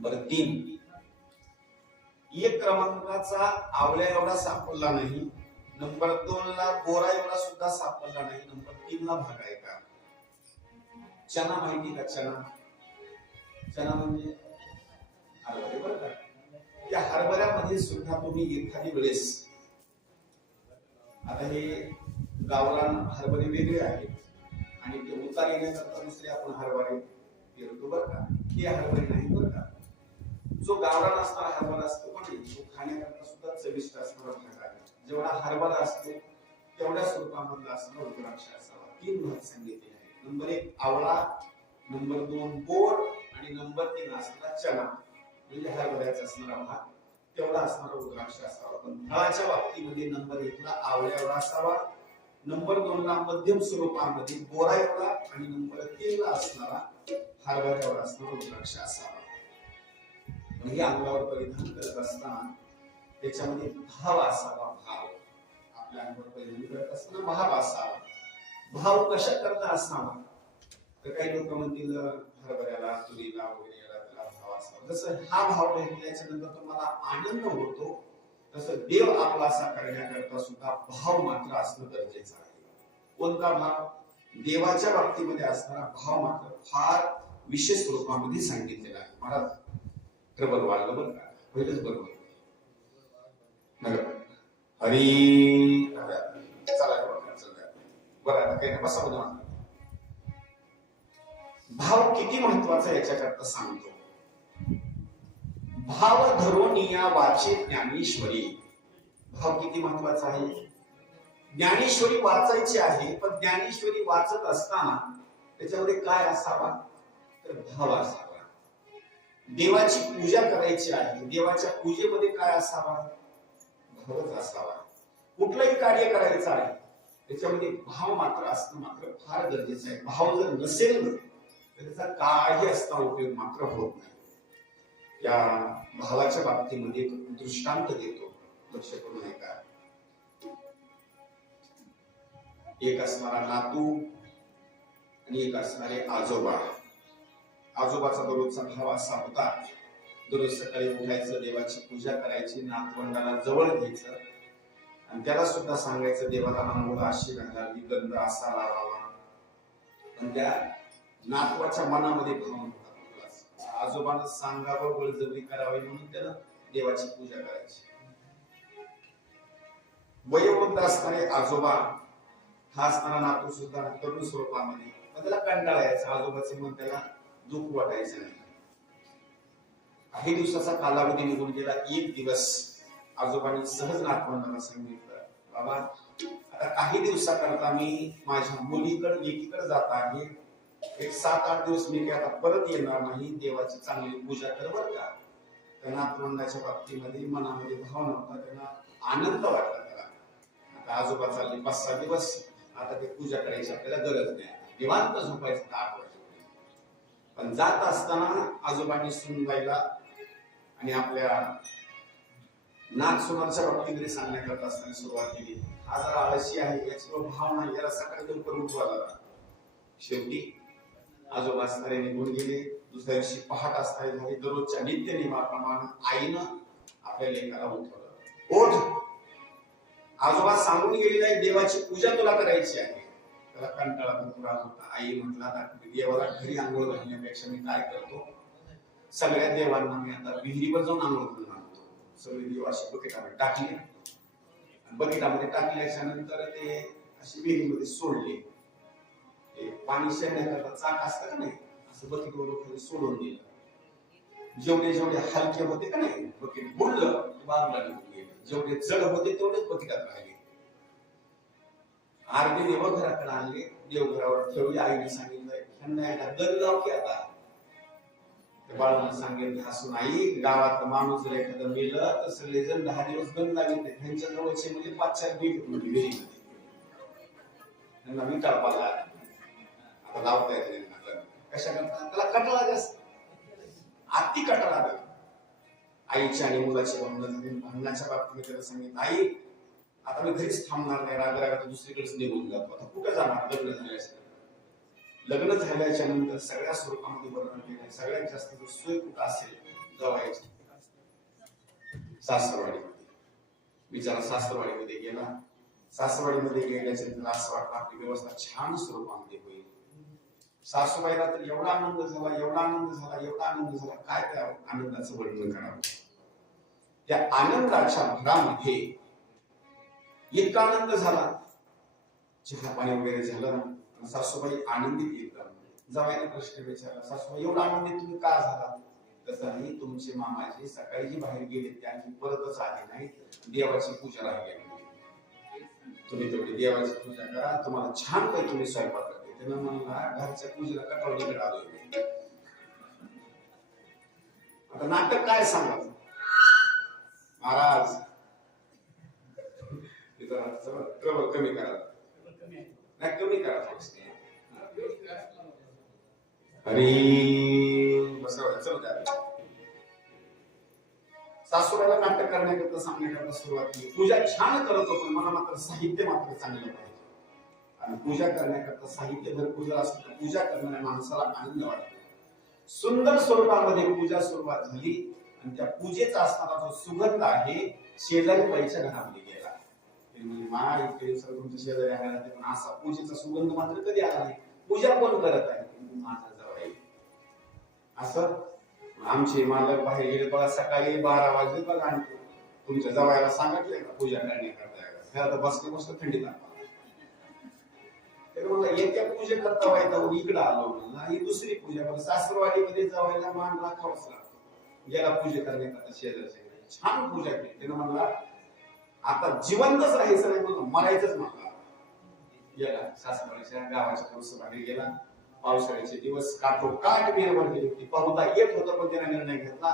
Number 3, एक क्रमांकाचा आवळ्या एवढा सापडला नाही. नंबर 2 ला बोरा एवढा सुद्धा सापडला नाही. नंबर 3 ला भाग आहे का? चना माहिती का? चना म्हणजे हरभरे बरं का. त्या हरभऱ्यामध्ये सुद्धा तुम्ही एखादी वेळेस, आता हे गावरान हरभरे वेगळे आहेत आणि ते उतार येण्याकरता दुसरे आपण हरभरे पेरतो बरं का. हे हरभरे नाही बरं का. जो गावरान असणारा हरभरा असतो पण तो खाण्याकरता सुद्धा चविष्ट असणारा भाग आहे. जेवढा हरभरा असतो तेवढ्या स्वरूपामधला असणारा रुद्राक्ष असावा. 3 भाग सांगितले आहेत. नंबर 1 आवळा, नंबर 2 बोर आणि नंबर 3 असणारा चना म्हणजे हरभऱ्याचा असणारा भाग तेवढा असणारा रुद्राक्ष असावा. पण फळाच्या बाबतीमध्ये नंबर 1 ला आवळ्या एवढा असावा, नंबर 2 ला मध्यम स्वरूपामध्ये बोरा एवढा आणि नंबर 3 ला असणारा हरभरा एवढा असणारा रुद्राक्ष असावा. म्हणजे अंगावर परिधान करत असताना त्याच्यामध्ये भाव असावा. भाव आपल्या अंगावर परिधान करत असताना भाव असावा. भाव कशा करता असावा? तर काही लोक म्हणतील हरभऱ्याला, तुरीला वगैरे त्याला भाव असावा. जसं हा भाव भेटल्याच्या नंतर तुम्हाला आनंद होतो, तसं देव आपलासा करण्याकरता सुद्धा भाव मात्र असणं गरजेचं आहे. कोणता भाव? देवाच्या बाबतीमध्ये असणारा भाव मात्र फार विशेष स्वरूपामध्ये सांगितलेला आहे. महाराज ट्रबल वाढलं बरं का. पहिलंच बरोबर हरी चला बरं आता काही बसा बघा. भाव किती महत्वाचा याच्याकरता सांगतो. भाव धरोनिया वाचे ज्ञानेश्वरी. भाव किती महत्वाचा आहे. ज्ञानेश्वरी वाचायची आहे, पण ज्ञानेश्वरी वाचत असताना त्याच्यामध्ये काय असावा? तर भाव असावा. देवाची पूजा करायची आहे, देवाच्या पूजेमध्ये काय असावा? भावच असावा. कुठलंही कार्य करायचं आहे त्याच्यामध्ये भाव मात्र असणं मात्र फार गरजेचं आहे. भाव जर नसेल तर त्याचा काही असता उपयोग मात्र होत नाही. या भावाच्या बाबतीमध्ये दृष्टांत देतो, लक्ष करून ऐका. एक असणारा नातू आणि एक असणारे आजोबा. आजोबाचा दररोजचा भाव असा होता, दररोज सकाळी उठायचं, देवाची पूजा करायची, नातवंडाला जवळ घ्यायचं आणि त्याला सुद्धा सांगायचं देवाला आंघोळ अशी घालावी, गंध असा लावावा. पण त्या नातवाच्या मनामध्ये भाव नव्हता. आजोबांना सांगावं, बळजबरी करावी म्हणून त्याला देवाची पूजा करायची. वयोवृद्ध असणारे आजोबा, हा असणारा नातू सुद्धा तरुण स्वरूपामध्ये, पण त्याला कंटाळा यायचा. आजोबाचे मन त्याला दुःख वाटायचं नाही. काही दिवसाचा कालावधी निघून गेला. एक दिवस आजोबांनी सहज नातवंडाला सांगितलं, बाबा आता काही दिवसाकरता मी माझ्या मुलीकडे एकीकडे जात आहे. एक 7-8 दिवस मी काय आता परत येणार नाही. देवाची चांगली पूजा कर बरं का. त्या नातवंडाच्या बाबतीमध्ये मनामध्ये भाव नव्हता, त्यांना आनंद वाटला. त्याला आता आजोबा चालले 5-6 दिवस, आता ते पूजा करायची आपल्याला गरज नाही, निवांत झोपायचं 8 वाजता. पण जात असताना आजोबांनी सुनबाईला आणि आपल्या नागसुनाच्या बाबतीमध्ये सांगण्याकरता असताना सुरुवात केली. हा जरा आळशी आहे, याच्यावर भाव नाही, याला सकाळी लवकर उठवायला. शेवटी आजोबा असणारे निघून गेले. दुसऱ्या दिवशी पहाट असणारे झाले. दररोजच्या नित्यनियमाप्रमाणे आईनं आपल्या लेकाला उठवलं. ओठ, आजोबा सांगून गेलेला आहे देवाची पूजा तुला करायची आहे. त्याला कंटाळा भरपूर आला होता. आई म्हटलं आता देवाला घरी आंघोळ घालण्यापेक्षा मी काय करतो, सगळ्या देवांना मी आता विहिरीवर जाऊन आंघोळ घालून आणतो. सगळे देव असे बकेटामध्ये टाकले. बकेटामध्ये टाकल्याच्या नंतर ते अशी विहिरीमध्ये सोडले. पाणी शेणण्याकरता चाक असतं का नाही, असं बकेटवर सोडून दिलं. जेवढे हलके होते का नाही, बकेट बुडलं, बाजूला निघून गेले. जेवढे जड होते तेवढेच बकेटात राहिले. आरती देवघराकडे आणले, देवघरावर ठेवले. आईने सांगितलं ह्यांना गण लाव की आता. बाळांना सांगितलं हसून, आई गावात माणूस जर एखादं मेलं तर सगळे जण 10 दिवस गण लावित. ह्यांच्या जवळचे म्हणजे 5-4 बीट म्हणजे विहिरीमध्ये त्यांना विटाळ पाला आता लावता येत नाही. कशा करता? त्याला कटला जास्त, अति कटला. आईच्या आणि मुलाच्या भांडणाच्या बाबतीत त्याला सांगितलं, आई आता मी घरीच थांबणार नाही, रागारागा दुसरीकडेच निघून जातो. आता कुठे जाणार? लग्न झाल्याच्या नंतर सगळ्या स्वरूपामध्ये वर्णन केलं. सगळ्यात जास्त सोय कुठं असेल जावायची सासरवाडीमध्ये. बिचारा सासरवाडीमध्ये गेला. सासरवाडीमध्ये गेल्याच्या त्याला असं वाटलं आपली व्यवस्था छान स्वरूपामध्ये होईल. सासूबाईला तर एवढा आनंद झाला, एवढा आनंद झाला, एवढा आनंद झाला, काय त्या आनंदाचं वर्णन करावं. त्या आनंदाच्या भरामध्ये इतका आनंद झाला, चहा पाणी वगैरे झालं ना, सासूबाई आनंदित एकदम. जावयाने प्रश्न विचारला, सासूबाई एवढा आनंदित तुम्ही का झाला? तसं नाही, तुमचे मामाजी सकाळी जी बाहेर गेले त्यांनी परतच आले नाही, देवाची पूजा राहिली. तुम्ही तेवढी देवाची पूजा करा, तुम्हाला छान पैकी मी स्वयंपाक करते. त्यानं म्हणला घरच्या पूजेला कटवडीकडे आलोय. आता नाटक काय सांगायचं महाराज, ट्रबल कमी करा, नाही कमी करा थोडस. अरे चल द्या. सासूबाईला नाटक करण्याकरता सांगण्याकरता सुरुवात केली. पूजा छान करत होतो, पण मला मात्र साहित्य मात्र चांगलं पाहिजे. आणि पूजा करण्याकरता साहित्य भरपूर जर असतं तर पूजा करणाऱ्या माणसाला आनंद वाटतो. सुंदर स्वरूपामध्ये पूजा सुरुवात झाली आणि त्या पूजेचा असणारा जो सुगंध आहे शेजारी बाईच्या घरामध्ये गेला. माय तुमच्या शेजारी आला, पण असा पूजेचा सुगंध मात्र कधी आला नाही. पूजा कोण करत आहे? माझा जावई. असं आमचे मालक बाहेर गेले बघा, सकाळी 12 वाजले बघा, आणि तुमच्या जावयाला सांगितलंय का पूजा करण्याकरता? बसले बसलं थंडी लागला. म्हणलं येत्या पूजे करता व्हायचा इकडे आलो म्हणला, ही दुसरी पूजा. पण सासरवाडीमध्ये जावायला मान राखावाच लागतो. याला पूजा करण्याकरता शेजारच्या छान पूजा केली. त्यानं म्हणला आता जिवंतच राहायचं नाही, म्हणून मरायचंच म्हणला. गेला सासरवाडीच्या गावाच्या कौसबाहेर गेला. पावसाळ्याचे दिवस काठोकाठ विहीर भरलेली होती. पाहुता येत होतं, पण त्याने निर्णय घेतला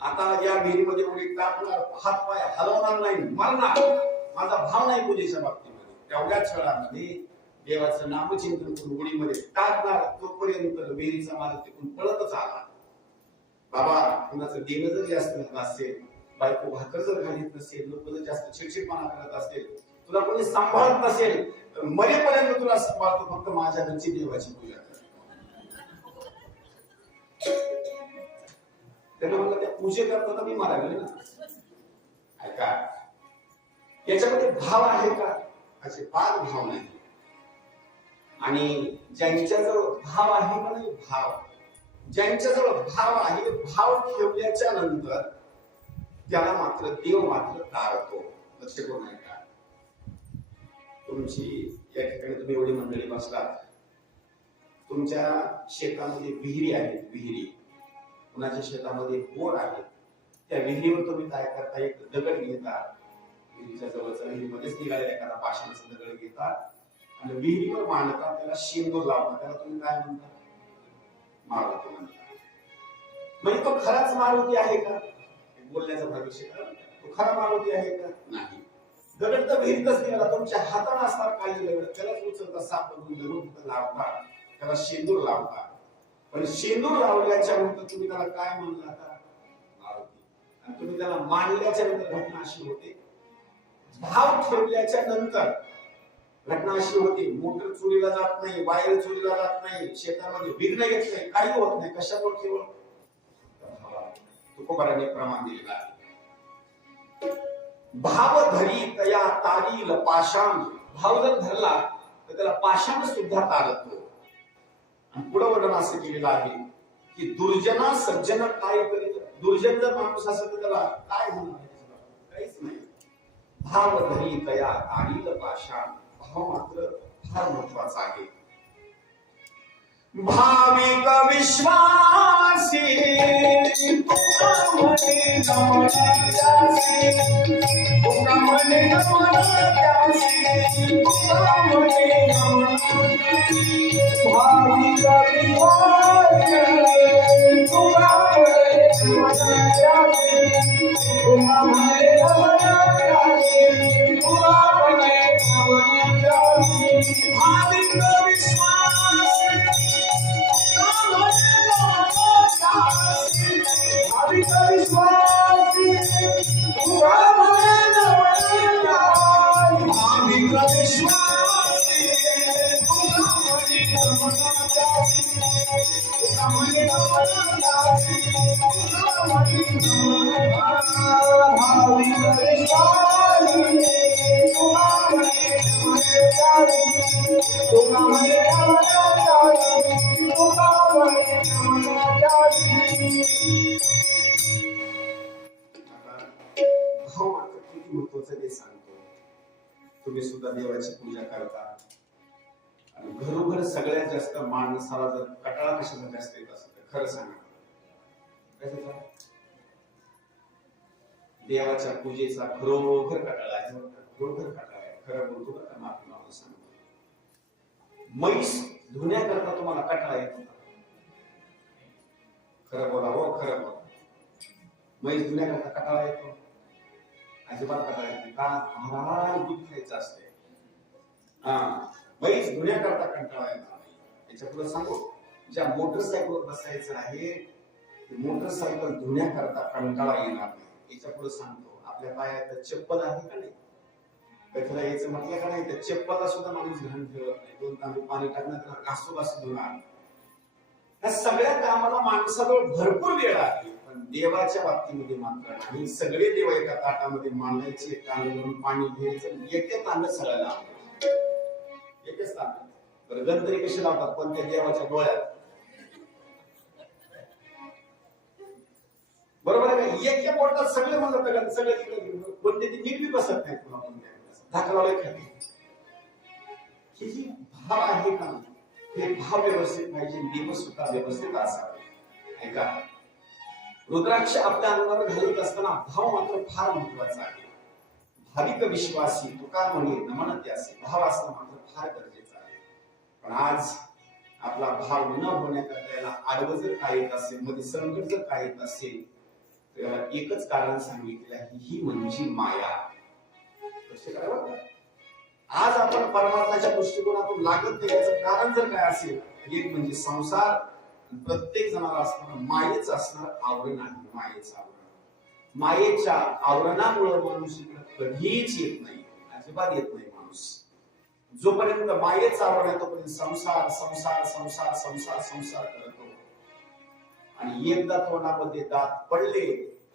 आता या विहिरीमध्ये उडी टाकणार, हात पाय हलवणार नाही, मरणार. माझा भाव नाही पूजेच्या बाबतीमध्ये. तेवढ्याच वेळामध्ये देवाचं नामचिंतन करून उडीमध्ये टाकणार, तोपर्यंत विहिरीचा मालक तिकडून पळतच आला. बाबा कुणाचं देणं जर जास्त झालं असेल, बायको भाकर जर घालीत नसेल, लोक जर जास्त चिडचिडपणा करत असेल, तुला कोणी सांभाळत नसेल, तर मरेपर्यंत तुला सांभाळतो, फक्त माझ्या घरची देवाची पूजा कर. त्याने म्हणलं त्या पूजेकरता तर मी मारायला ना. ऐका, याच्यामध्ये भाव आहे का? असे फार भाव नाही. आणि ज्यांच्याजवळ भाव आहे का नाही, भाव ज्यांच्याजवळ भाव आहे, भाव ठेवल्याच्या नंतर त्याला मात्र देव मात्र तारतो. लक्ष करून ऐका. तुमची या ठिकाणी तुम्ही एवढी मंडळी बसलात, तुमच्या शेतामध्ये विहिरी आहेत, विहिरी कुणाच्या शेतामध्ये बोर आहे. त्या विहिरीवर तुम्ही काय करता, एक दगड घेता, विहिरीच्या जवळचा विहिरीमध्येच निघालेला एखादा पाषाणाचा दगड घेता आणि विहिरीवर मांडता, त्याला शेंदूर लावता. त्याला तुम्ही काय म्हणता? मारुती म्हणता. म्हणजे तो खराच मारुती आहे का? बोलण्याचा भविष्य करा. तो खरा मारुती आहे का? नाही. दगड तर विहिरीतच निघाला, तुमच्या हाताने असणार काही दगड, त्यालाच उचलता, साप बघून लावता, त्याला शेंदूर लावता. पण शेंदूर लावल्याच्या नंतर तुम्ही त्याला काय म्हणला आता? मारुती. आणि तुम्ही त्याला मानल्याच्या नंतर घटना अशी होते, भाव ठेवल्याच्या नंतर घटना अशी होती, मोटर चोरीला जात नाही, वायर चोरीला जात नाही, शेतामध्ये विघ्न येत नाही, काही होत नाही. कशावर? केवळ तुकोबाराने प्रमाण दिलेला आहे. भाव धरी तया तारील पाषाण. भाव जर धरला तर त्याला पाषाण सुद्धा तारतो. आणि पुढे वर्णन असं केलेलं आहे की दुर्जना सज्जन काय करीत. दुर्जन जर माणूस असेल तर त्याला काय होणार? काहीच नाही. भाव धरी तया तारील पाषाण. भाव मात्र फार महत्वाचा आहे. भाविक विश्वासी तुकामने नमनासी, तुकामने नमनासी, तुकामने नमनासी. भाविक विश्वासी तुकामने नमनासी, तुकामने नमनासी, तुकामने नमनासी. भाविक विश्वासी भाविक विश्वासी तुकामने नमनासी, भाविक विश्वासी तुकामने नमनासी, तुकामने नमनासी. महत्वाचं ते सांगतो. तुम्ही सुद्धा देवाची पूजा करता आणि घरोघर सगळ्यात जास्त माणसाला जर कटाळा कशाचा जास्त येत असेल तर खरं सांगा कशाचा? देवाच्या पूजेचा खरोखर कटाळा आहे. खरोखर कटाळा आहे. खरं बोलतो का माफी मागून सांगतो. म्हैस धुण्याकरता तुम्हाला कटाळा येतो. खरं बोला हो, खरं बोला. म्हैस धुण्याकरता कटाळा येतो. अजिबात कटाळा येत नाही. का? महाराज दूध खायचं असते. म्हैस धुण्याकरता कंटाळा येणार नाही. याच्या पुढे सांगू, ज्या मोटरसायकलवर बसायचं आहे मोटरसायकल धुण्याकरता कंटाळा येणार नाही. याच्या पुढे सांगतो, आपल्या पायात चप्पल आहे का नाही? कथला यायचं म्हटलं का नाही, त्या चप्पलला सुद्धा माणूस घाण ठेवत नाही. 2 तांबे पाणी टाकण्यात घासू धुणार. या सगळ्या कामाला माणसाजवळ भरपूर वेळ आहे. पण देवाच्या बाबतीमध्ये मात्र नाही. सगळे देव एका ताटामध्ये मांडायचे, तांदूळ पाणी घ्यायचं, एके तांबे सगळ्याला एकच तांबे. बरं, गणतरी कशी लावतात? पण त्या देवाच्या डोळ्यात. बरोबर आहे का? एके बोटात सगळे म्हणतात, सगळे तिकडे पण ते नीट बी बसत नाही. तुला धाका लावले खाली. ही जी भाव आहे का, हे भाव व्यवस्थित पाहिजे. देव सुद्धा व्यवस्थित असावे. ऐका, रुद्राक्ष आपल्या अंगावर घालत असताना भाव मात्र फार महत्वाचा आहे. भाविक विश्वासी तुका म्हणे नमन त्यासे, भाव असणं मात्र फार गरजेचं आहे. पण आज आपला भाव न होण्याकरता याला आडवं जर काय येत असेल, मध्ये संकट जर काय येत असेल, तर याला एकच कारण सांगितलं आहे, ही म्हणजे माया. आज आपण परमात्म्याच्या दृष्टिकोनातून लागत नाही. याचं कारण जर काय असेल, एक म्हणजे संसार, प्रत्येक जणाला असणार मायेच असणार आवरण आहे. मायेचं आवरण, मायेच्या आवरणामुळे माणूस कधीच येत नाही, अजिबात येत नाही. माणूस जोपर्यंत मायेचं आवरण आहे तोपर्यंत संसार संसार संसार संसार संसार करतो. आणि एकदा तोंडामध्ये दात पडले,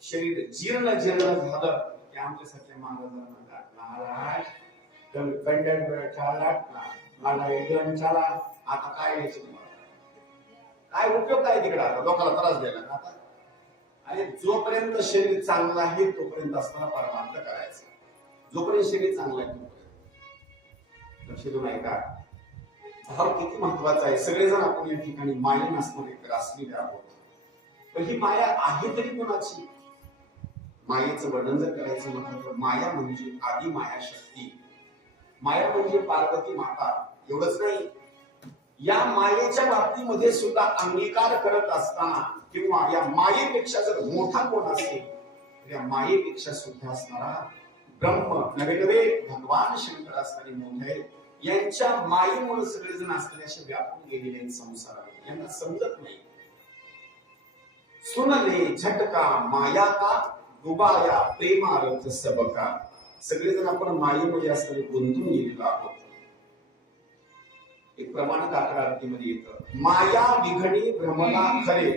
शरीर जीर्ण जीर्ण झालं की आमच्यासारख्या महाराजांना महाराज मला एकदम चला आता काय घ्यायचं तुम्हाला, काय उपयोग काय तिकडे आता लोकांना त्रास द्यायला आता. आणि जोपर्यंत शरीर चांगलं आहे तोपर्यंत असताना परमार्थ करायचं. जोपर्यंत शरीर चांगलं आहे तोपर्यंत. लक्ष देऊन ऐका, भाव किती महत्वाचा आहे. सगळेजण आपण या ठिकाणी माया नसणारे ग्रासलेले आहोत. पण ही माया आहे तरी कोणाची? मायेचं वर्णन जर करायचं म्हटलं तर माया म्हणजे आदी माया शक्ती. माया म्हणजे पार्वती माता. एवढंच नाही, या मायेच्या बाबतीमध्ये सुद्धा अंगीकार करत असताना किंवा या मायेपेक्षा जर मोठा कोण असेल तर या मायेपेक्षा सुद्धा असणारा ब्रह्म नवे भगवान शंकर असणारे मोठे आहेत. यांच्या मायेमुळे सगळेजण असणारे असे व्यापून गेलेले संसारामध्ये. यांना समजत नाही. सुनले झटका माया का डुबाया प्रेमारथ सबका. सगळेजण आपण मायेमध्ये असणारे गुंतून गेलेलो आहोत. एक प्रमाणित आकडार्थीमध्ये येतं, माया विघणे भ्रमला खरे.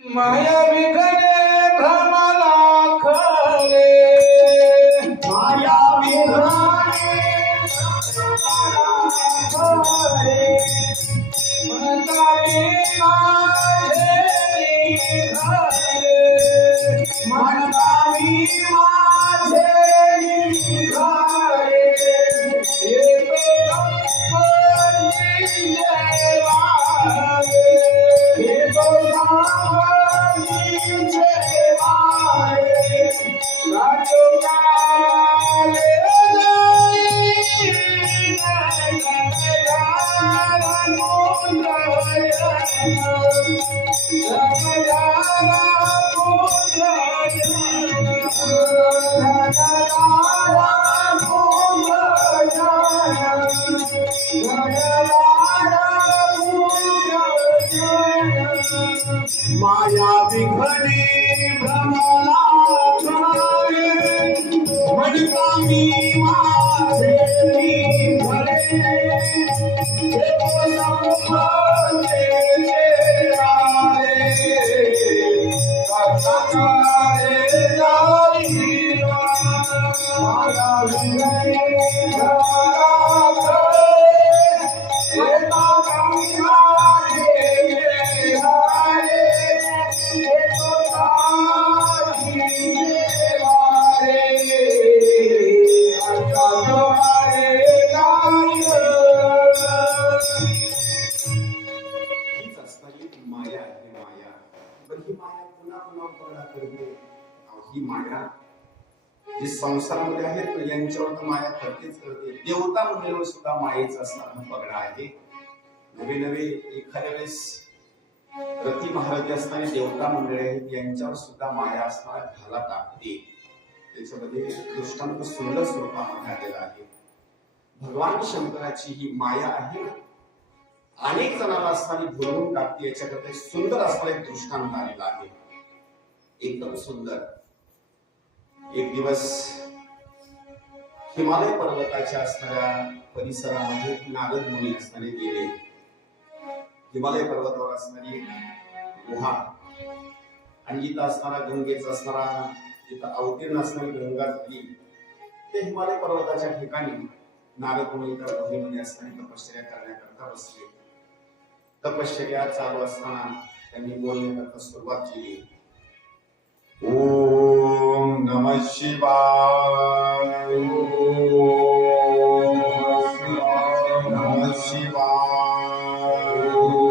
माया विघणे भ्रमला खरे. माया विघणे खरे. म्हणता मी माझे निघाले. म्हणता मी माझे निघाले. माया विघणे भ्रमला खरे. म्हणता मी माझे निघाले. संपत्तीचे आले. पण ही माया पुन्हा पुन्हा पगडा करते. ही माया जी संसारामध्ये आहेत ना, यांच्यावर तर माया करतेच करते. देवता मंडळीवर सुद्धा मायेचा असणारा पगडा आहे. नवे नवे एखाद्या वेळेस रती महारथी असणारे देवता मंडळी आहेत, यांच्यावर सुद्धा माया असणारा घाला टाकते. त्याच्यामध्ये दृष्टांत सुंदर स्वरूपामध्ये आलेला आहे. भगवान शंकराची ही माया आहे ना, अनेक जणांना असणारी भुलवून टाकते. याच्याकडे सुंदर असणारा एक दृष्टांत आलेला आहे, एकदम सुंदर. एक दिवस हिमालय पर्वताच्या असणाऱ्या परिसरामध्ये नारद मुनी असणारे गेले. हिमालय पर्वतावर असणारी गुहा आणि इथं असणारा गंगेचा असणारा, जिथं अवतीर्ण असणारी गंगा झाली, ते हिमालय पर्वताच्या ठिकाणी नारद मुनी त्या गुहेमध्ये असणारी तपश्चर्या करण्याकरता बसले. तपश्चर्या चालू असताना त्यांनी बोलण्याकरता सुरुवात केली. ओम नमः शिवाय, ओम नमः शिवाय, ओम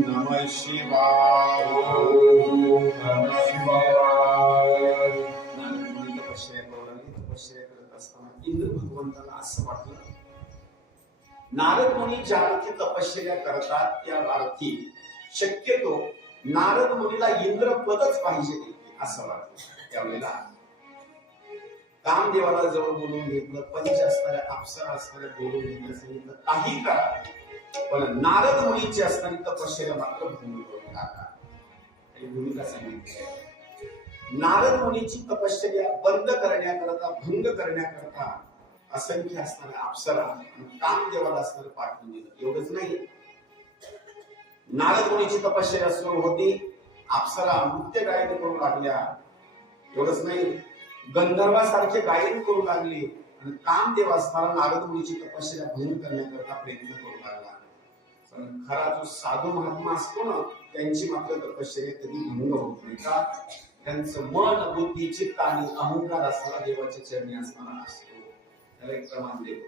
नमः शिवाय, ओम नमः शिवाय. तपश्चर्या करत असताना इंद्र भगवंताला असं वाटलं, नारद मुनी ज्या अर्थी तपश्चर्या करतात त्या अर्थी शक्यतो नारद मुनीला इंद्रपदच पाहिजे असं वाटतं. त्यावेळेला कामदेवाला जवळ बोलून घेतलं, पंच असणाऱ्या अप्सरा असणाऱ्या बोलून घेतलं, सांगितलं काही करा, पण नारद मुनीची असणारी तपश्चर्या मात्र भंग करून टाका. ही भूमिका सांगितली. नारद मुनीची तपश्चर्या बंद करण्याकरता, भंग करण्याकरता असंख्य असणाऱ्या अप्सरा आणि कामदेवाला असणारं पाठवून दिलं. एवढंच नाही, नारद मुनीची तपश्चर्या सुरू होती, अप्सरा नृत्य गायन करू लागल्या. एवढंच नाही, गंधर्वासारखे गायन करू लागले आणि कामदेव असणारा नारद मुनीची तपश्चर्या भंग करण्याकरता प्रयत्न करू लागला. पण खरा जो साधू महात्मा असतो ना, त्यांची मात्र तपश्चर्या कधी भंग होत नाही. का? त्यांचं मन, बुद्धी, चित्त आणि अहंकार असणारा देवाच्या चरणी असणारा असतो. त्याला एक प्रमाण देतो.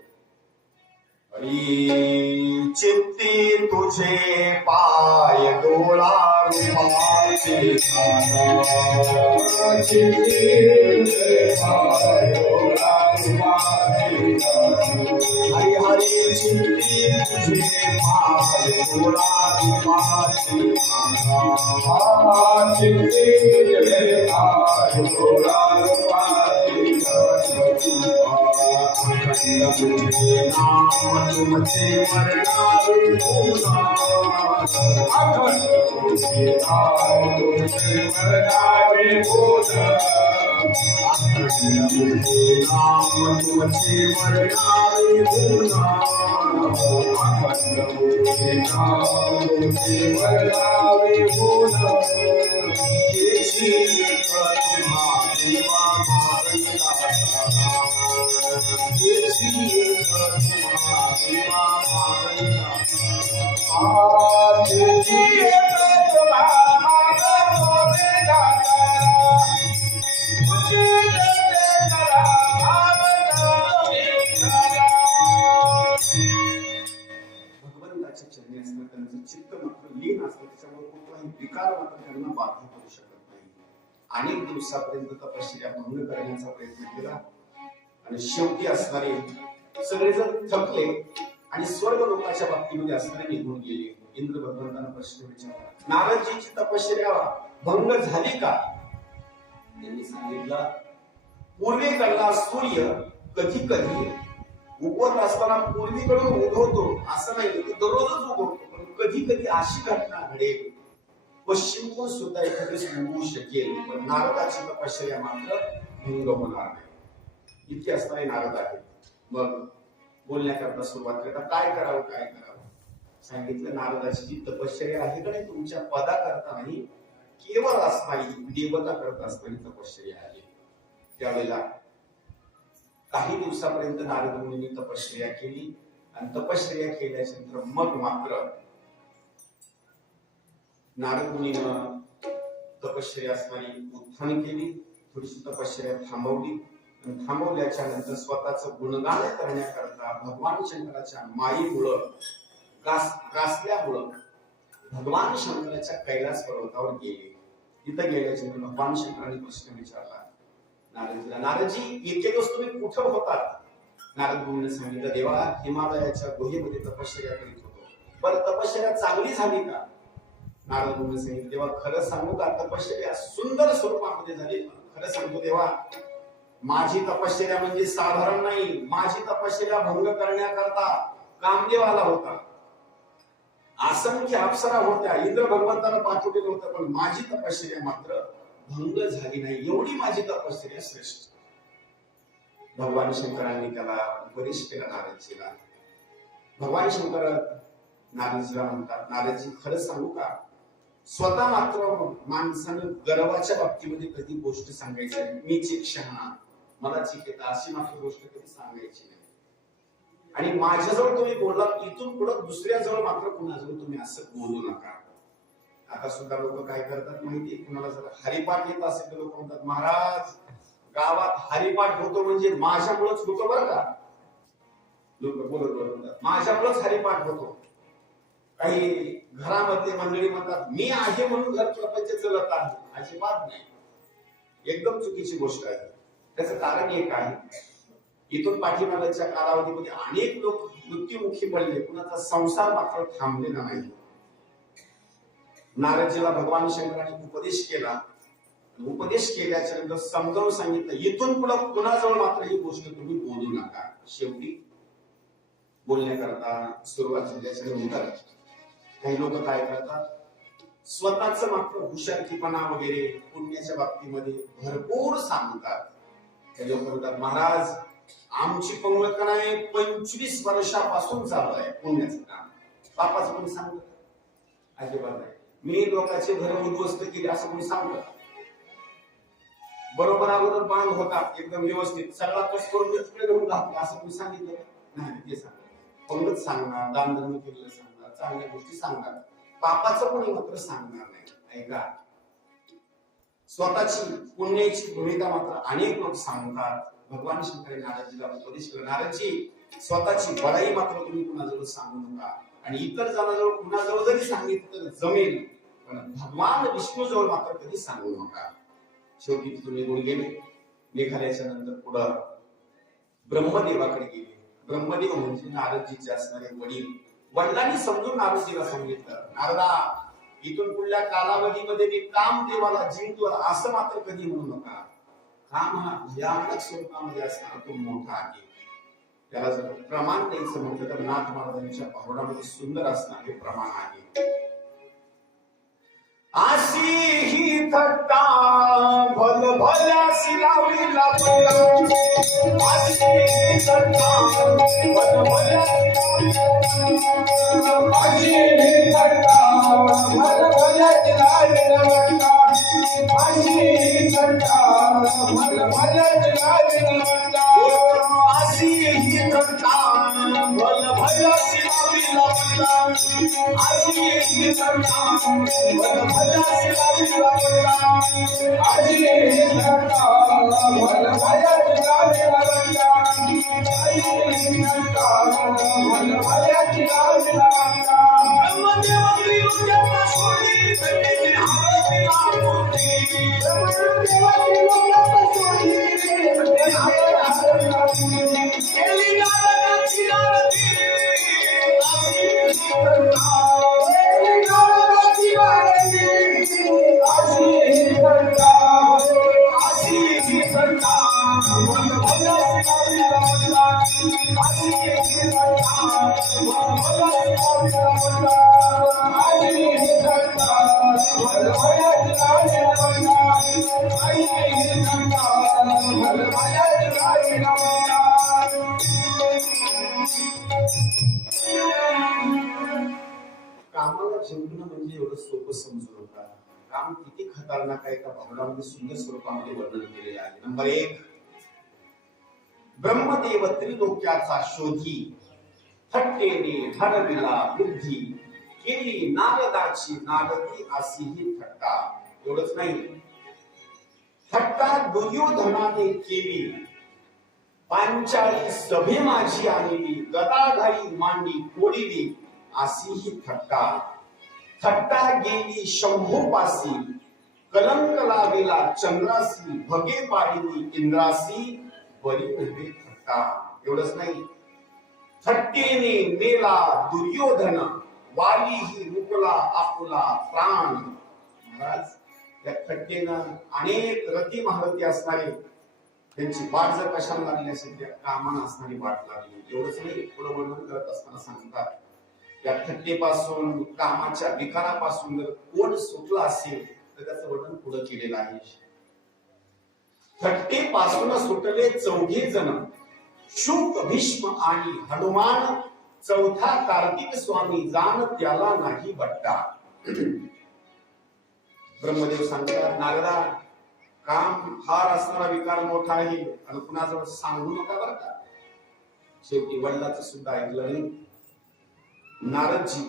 हरी चित्ती तुझे पाय डोळा रूपाचे खाना, चित्ती तुझे पाय डोळा रूपाचे खाना. हरी हरी चित्ती तुझे पाय डोळा रूपाचे खाना, चित्ती तुझे पाय डोळा रूपाचे खाना. नाम तुमचे वर्णावे बोला, अखंड तुझे नाम तुमचे वर्णावे बोला, अखंड तुझे नाम तुमचे वर्णावे बोला, अखंड तुझे नाम तुमचे वर्णावे बोला. येची एक तुम्हारी मागणी सारा, येची एक तुम्हारी मागणी सारा, येची एक तुम्हारी भगवंताच्या चरणी असणं, त्यांचं चित्त मात्र लीन असतं. त्याच्यामुळे कुठलाही विकार मात्र त्यांना बाधा करू शकत नाही. अनेक दिवसापर्यंत तपश्चर्या भंग करण्याचा प्रयत्न केला आणि शेवटी असणारे सगळेजण थकले आणि स्वर्ग लोकाच्या बाबतीमध्ये असणारे निघून गेले. इंद्र भगवंतांना प्रश्न विचारला, नारदजीची तपश्चर्या भंग झाली का? त्यांनी सांगितलं, पूर्वेकडला सूर्य कधी कधी उगवत असताना पूर्वीकडून उगवतो असं नाही, तो दररोजच उगवतो. पण कधी कधी अशी घटना घडेल, पश्चिमकडून सुद्धा एखादे उगवू शकेल, पण नारदाची तपश्चर्या मात्र भंग होणार नाही. इतके असणारे नारद आहेत. मग बोलण्याकरता सुरुवात करता, काय करावं काय करावं? सांगितलं, नारदाची जी तपश्चर्या आहे का नाही, तुमच्या पदाकरता नाही, केवळ असणारी देवता करता असणारी तपश्चर्या आहे. त्यावेळेला काही दिवसापर्यंत नारद मुनींनी तपश्चर्या केली आणि तपश्चर्या केल्याच्या नंतर मग मात्र नारद मुनीनं तपश्चर्या असणारी उत्थान केली. थोडीशी तपश्चर्या थांबवली आणि थांबवल्याच्या नंतर स्वतःचं गुणगान करण्याकरता भगवान शंकराच्या मायेमुळं ग्रासल्यामुळं भगवान शंकराच्या कैलास पर्वतावर गेले. तिथं गेल्याच्या भगवान शंकरांनी प्रश्न विचारला नारदजीला, नारदजी इतके दिवस तुम्ही कुठं होतात? नारद मुनीने सांगितलं, देवा हिमालयाच्या गुहेमध्ये तपश्चर्या करीत होतो. बरं तपश्चर्या चांगली झाली का? नारद मुनीने सांगितलं, देवा खरं सांगू का, तपश्चर्या सुंदर स्वरूपामध्ये झाली. खरं सांगतो देवा, माझी तपश्चर्या म्हणजे साधारण नाही. माझी तपश्चर्या भंग करण्याकरता कामदेव आला होता, असंख्य अप्सरा होत्या, इंद्र भगवंतानं पाठवलेलं होतं, पण माझी तपश्चर्या मात्र भंग झाली नाही. एवढी माझी तपश्चर्या श्रेष्ठ. भगवान शंकरांनी त्याला उपदेश केला नारदजीला. भगवान शंकर नारदजीला म्हणतात, नारदजी खरं सांगू का, स्वतः मात्र माणसानं गर्वाच्या बाबतीमध्ये कधी गोष्ट सांगायची नाही. मीच एक शहाणा, मला चिकेता, अशी मात्र गोष्ट कधी सांगायची नाही. आणि माझ्याजवळ तुम्ही बोललात, इथून पुढे दुसऱ्याजवळ मात्र कुणाजवळ तुम्ही असं बोलू नका. आता सुद्धा लोक काय करतात माहिती, कुणाला जर हरिपाठ येत असेल तर लोक म्हणतात, महाराज गावात हरिपाठ होतो म्हणजे माझ्यामुळेच होतो बरं का. लोक बोलत म्हणतात माझ्यामुळेच हरिपाठ होतो. काही घरामध्ये मंडळी म्हणतात, मी आहे म्हणून घर प्रपंच चलत आहे. अजिबात नाही, एकदम चुकीची गोष्ट आहे. त्याचं कारण एक आहे, इथून पाठीमागच्या कालावधीमध्ये अनेक लोक मृत्युमुखी पडले, कुणाचा संसार मात्र थांबलेला नाही. नारदजीला भगवान शंकरांनी उपदेश केला. उपदेश केल्याच्या नंतर समजावून सांगितलं, इथून पुढे कुणाजवळ मात्र ही गोष्ट तुम्ही बोलू नका. शेवटी बोलण्याकरता सुरुवात झाल्याच्या नंतर काही लोक काय करतात, स्वतःच मात्र हुशारकीपणा वगैरे पुण्याच्या बाबतीमध्ये भरपूर सांगतात. काही लोक म्हणतात, महाराज आमची पंगत नाही 25 वर्षापासून चालू आहे पुण्याचं काम. बापाचं कोणी सांगत? अजिबात नाही. मी लोकांचे घर उद्ध्वस्त केले असं कोणी सांगत? बरोबर अगोदर बांध होता एकदम व्यवस्थित, सगळा कस करून घेऊन घातला असं कोणी सांगितलं नाही. ते सांगतात पंगत सांगणार, दानधर्म केलेलं सांगणार, चांगल्या गोष्टी सांगणार, पापाचं कोणी मात्र सांगणार नाही. ऐका, स्वतःची पुण्याची भूमिका मात्र अनेक लोक सांगतात. भगवान शंकरांनी नारदजीला उपदेश केला, नारदजी स्वतःची बडाई मात्र तुम्ही कुणाजवळ सांगू नका. आणि इतर जणांजवळ कुणाजवळ जरी सांगितलं तर जमेल, पण भगवान विष्णूजवळ मात्र कधी सांगू नका. शेवटी तिथून निघून गेले. निघाल्याच्या नंतर पुढं ब्रह्मदेवाकडे गेले. ब्रह्मदेव म्हणजे नारदजीचे असणारे वडील. वडिलांनी समजून नारदजीला सांगितलं, नारदा इथून पुढल्या कालावधीमध्ये मी कामदेवाला जिंकलो असं मात्र कधी म्हणू नका. काम हा भयानक स्वरूपामध्ये असणारा तो मोठा आहे. त्याला जर प्रमाण द्यायचं म्हटलं तर नाथ महाराजांच्या पावडामध्ये सुंदर असणार हे प्रमाण आहे. आशी ही थट्टा भल भल्यासी लावी लागला, आशी ही थट्टा भल भल्यासी लावी, आशी ही थट्टा भल भल्यासी लावी लागला, आशी ही थट्टा भल भल्यासी लावी लागला, आशी ही थट्टा भल भल्यासी लावी लागला, आशी ही थट्टा भल भल्यासी लावी लागला, आशी ही थट्टा भल भल्यासी लावी लागला, आशी ही थट्टा भल भल्यासी लावी लागला. ब्रह्मदेवाची उद्यापना सोडी थंडीची हालती आपुती, ब्रह्मदेवाची उद्यापना सोडी थंडीची हालती आपुती, केली नारदाची आरती, आशी ही थट्टा, केली नारदाची आरती, आशी ही थट्टा, आशी ही थट्टा भल भल्यासी लावी लागला, आशी ही थट्टा भल भल्यासी लावी लागला, आशी ही थट्टा भल भल्यासी लावी लागला, आशी ही थट्टा भल भल्यासी लावी लागला. कामाला जिंकणं म्हणजे एवढं सोपं समजू नका. काम किती खतरनाक आहे का भावनामध्ये सुंदर स्वरूपामध्ये वर्णन केलेले आहे. नंबर 1, ब्रह्मदेव त्रिलोक्याचा शोधी, थट्टेने ठरविला बुद्धी, केली नारदाची नारदी अशी ही थट्टा. एवढंच नाही, थट्टा दुर्योधनाने केली, पांचाळी सभे माझी आलेली, गदाघाई मांडी फोडिली, आसी ही थट्टा, थट्टा गेली शंभूपासी, कलंक लाविला चंद्रासी, भगे पाडिली इंद्रासी, बरी नव्हे थट्टा. एवढंच नाही, थट्टेने मेला दुर्योधन, वाली ही मुकला आपुला प्राण. महाराज त्या थट्टेनं अनेक रती महारथी असणारे त्यांची वाट जर कशाला लागली असेल, त्या कामानं असणारी वाट लागली. एवढंच नाही, पुढे वर्णन करत असताना सांगतात, या थट्टेपासून कामाच्या विकारापासून जर कोण सुटला असेल तर त्याचं वर्णन पुढे केलेलं आहे. थट्टेपासून सुटले चौघे जण, शुक भीष्म आणि हनुमान, चौथा कार्तिक स्वामी जाण त्याला नाही बट्टा. ब्रह्मदेव सांगतात, नारदा काम हार असणारा विकार मोठा आहे आणि कुणाजवळ सांगू नका बरं का. शेवटी वडिलाचं सुद्धा ऐकलं नाही. नारदजी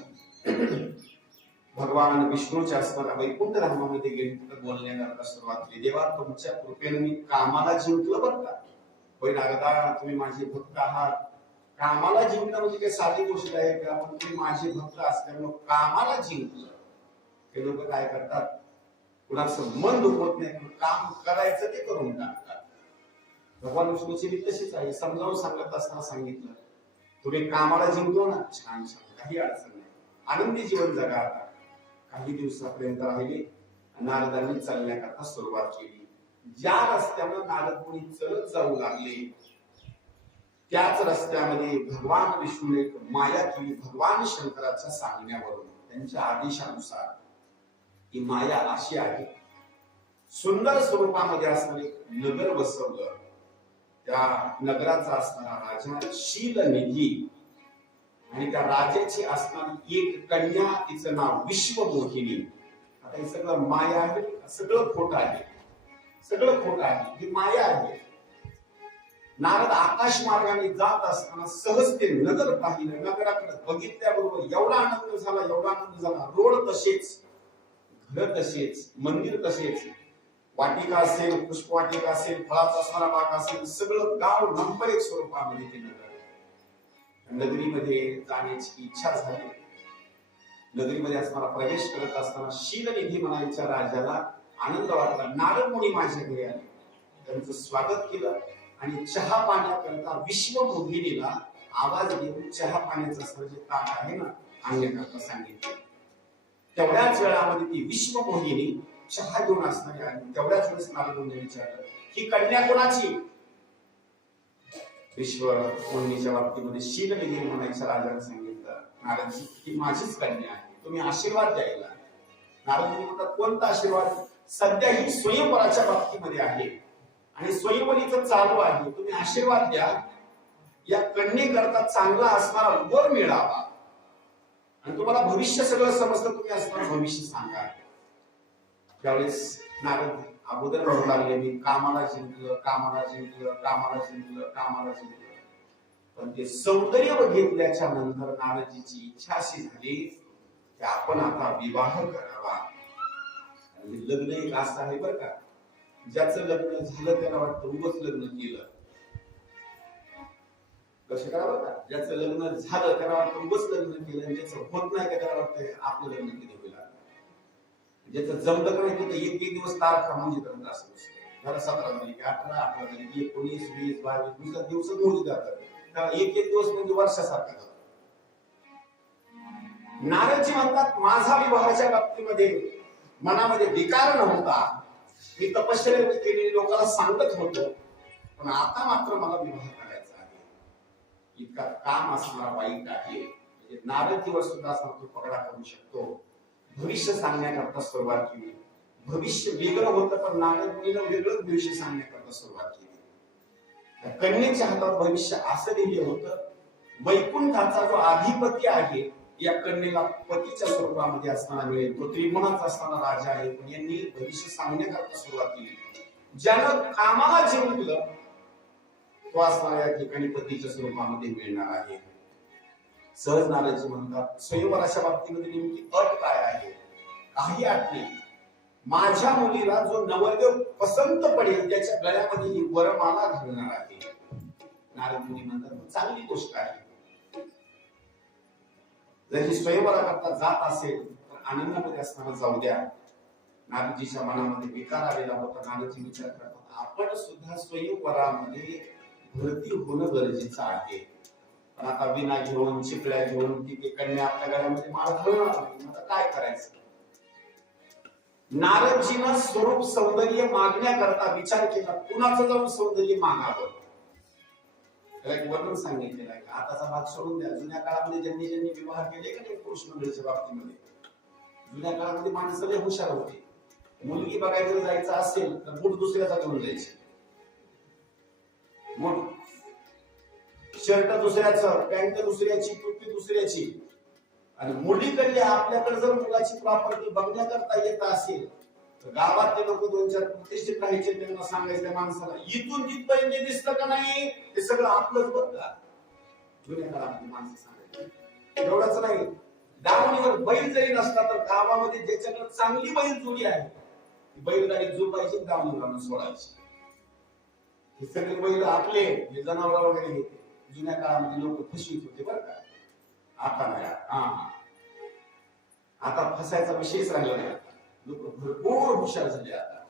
भगवान विष्णूच्या असणाऱ्या वैकुंठ धामामध्ये गेले, तिथं बोलण्याला सुरुवात केली. देवा तुमच्या कृपेने मी कामाला जिंकलं बरं का. होय नारदा, तुम्ही माझे भक्त आहात. कामाला जिंकणं म्हणजे काही साधी गोष्ट आहे का? पण तुम्ही माझे भक्त असल्यामुळे कामाला जिंकलं. हे लोक काय करतात, कुणाचं मन दुखवत नाही, काम करायचं ते करून टाकतात. भगवान विष्णूची भी तशीच आहे. समजावून सांगत असताना सांगितलं, तुम्ही कामाला जिंकलो ना, छान छान, काही अडचण नाही, आनंदी जीवन जगा. आता काही दिवसापर्यंत राहिले, नारदांनी चालण्याकरता सुरुवात केली. ज्या रस्त्यानं नारद मुनी चलत जाऊ लागले, त्याच रस्त्यामध्ये भगवान विष्णूने एक माया केली. भगवान शंकराच्या सांगण्यावरून, त्यांच्या आदेशानुसार ही माया अशी आहे, सुंदर स्वरूपामध्ये असणारे नगर बसवलं. त्या नगराचा असणारा राजा शीलनिधी आणि त्या राजाची असणारी एक कन्या, तिचं नाव विश्वमोहिनी. आता हे सगळं माया आहे, सगळं खोट आहे, सगळं खोट आहे, ही माया आहे. नारद आकाश मार्गाने जात असताना सहज ते नगर पाहिलं. नगराकडे बघितल्याबरोबर एवढा आनंद झाला, एवढा आनंद झाला. रोड तसेच, घर तसेच, मंदिर तसेच, वाटिका असेल, पुष्पवाटिका असेल, फळाचा असणारा बाग असेल, सगळं गाव नंबर एक स्वरूपामध्ये ते नगर. नगरीमध्ये जाण्याची इच्छा झाली. नगरीमध्ये असणारा प्रवेश करत असताना शीलनिधी म्हणायच्या राजाला आनंद वाटला. नारद मुनी माझ्या घरी आले, त्यांचं स्वागत केलं आणि चहा पाण्याकरता विश्वमोहिनीला आवाज देऊन चहा पाण्याचं असं जे ताट आहे ना, आणण्याकरता सांगितलं. तेवढ्याच वेळामध्ये ती विश्वमोहिनी चहा घेऊन असणारी आली. तेवढ्याच वेळेस नारदांनी विचारलं, ही कन्या कोणाची? विश्वमोहिनीच्या बाबतीमध्ये शीलनिधी म्हणायच्या राजाने सांगितलं, नारदजी ही माझीच कन्या आहे, तुम्ही आशीर्वाद द्यायला. नारद मुनी म्हणतात, कोणता आशीर्वाद? सध्या ही स्वयंवराच्या बाबतीमध्ये आहे आणि स्वयंवरीचं चालू आहे, तुम्ही आशीर्वाद द्या, या कन्येकरता चांगला असणारा वर मिळावा आणि तुम्हाला भविष्य सगळं समजतं, तुम्ही असणारं भविष्य सांगा. त्यावेळेस नारद अगोदर म्हणू लागले, मी कामाला जिंकलं, कामाला जिंकलं, कामाला जिंकलं, कामाला जिंकलं. पण ते सौंदर्य बघितल्याच्या नंतर नारदजीची इच्छा अशी झाली की आपण आता विवाह करावा. आणि लग्न एक असं आहे बरं का, ज्याचं लग्न झालं त्याला वाटतं उगाच लग्न केलं. कसं करावं का? ज्याचं लग्न झालं त्याला वाटतं उगाच लग्न केलं, आणि ज्याचं होत नाही त्याला वाटतं आपलं लग्न कधी होईल. ज्याचं जमलं का नाही तिथं एक दिवस तारखा म्हणजे करत असतो. जरा 17 तारीख, 18, 18 तारीख, 19, 20, 22 दुसऱ्या दिवस मोजून जातात. त्याला एक दिवस म्हणजे वर्षासारखा जातो. नारदजी म्हणतात, माझा विवाहाच्या बाबतीमध्ये मनामध्ये विकार नव्हता, मी तपश्चर्या केलेली लोकांना सांगत होतो, पण आता मात्र मला विवाह करायचा आहे. इतका काम असणारा वाईट आहे. म्हणजे नारदजीवर सुद्धा असा तो पगडा करू शकतो. भविष्य सांगण्याकरता सुरुवात केली. भविष्य वेगळं होतं, पण नारद मुनीनं वेगळंच भविष्य सांगण्याकरता सुरुवात केली. त्या कन्येच्या हातात भविष्य असं लिहिलं होतं, वैकुंठाचा जो अधिपती आहे या कन्येला पतीच्या स्वरूपामध्ये असताना मिळेल. तो त्रिगुणाचा असताना राजा आहे, पण यांनी भविष्य सांगण्याकरता सुरुवात केली. ज्यानं कामाला जिंकलं तो असणारा या ठिकाणी पतीच्या स्वरूपामध्ये मिळणार आहे. सहज नारदजी म्हणतात, स्वयंवराच्या बाबतीमध्ये नेमकी अट काय आहे? काही अट नाही. माझ्या मुलीला जो नवरदेव पसंत पडेल त्याच्या गळ्यामध्ये ही वरमाला घालणार आहे. नारद मुनी म्हणतात, चांगली गोष्ट आहे. जर ही स्वयंवरा करता जात असेल तर आनंदामध्ये असताना जाऊ द्या. नारदजीच्या मनामध्ये विकार आलेला होता. नारदजी विचार करतात आपण सुद्धा स्वयंवरामध्ये भरती होणं गरजेचं आहे. पण आता विना घेऊन चिपळ्या घेऊन ती कन्या आपल्या गळ्यामध्ये माळ घालणार नाही. आता काय करायचं? नारदजीनं स्वरूप सौंदर्य मागण्याकरता विचार केला कुणाचं जाऊन सौंदर्य मागावं. त्याला एक वर्णन सांगितलेलं आहे. आताचा भाग सोडून द्या. जुन्या काळामध्ये ज्यांनी ज्यांनी विवाह केले का नाही पुरुष मंडळीच्या बाबतीमध्ये, जुन्या काळामध्ये माणसं लय हुशार होते. मुलगी बघायला जायचं असेल तर बूट दुसऱ्याचा घेऊन जायचे, शर्ट दुसऱ्याचं, पॅन्ट दुसऱ्याची, टोपी दुसऱ्याची. आणि मुलीकडे आपल्याकडे जर मुलाची प्रॉपर्टी बघण्याकरता येत असेल तर गावातले लोक दोन चार प्रतिष्ठित राहायचे, त्यांना सांगायचं माणसाला इथून तिथपर्यंत जे दिसतं का नाही ते सगळं आपलंच बघा. जुन्या काळामध्ये माणसं सांगायचे. एवढंच नाही, दावणीवर बैल जरी नसला तर गावामध्ये ज्याच्याकडे चांगली बैल जोडी आहे बैलगाडी झोपायची, दावणीवर आणून सोडायची. हे सगळे बैल आपले जे जनावर वगैरे होते जुन्या काळामध्ये लोक फसवीत होते बरं का. आता नाही, आता फसायचा विषयच राहिला नाही. लोक भरपूर हुशार झाले आता.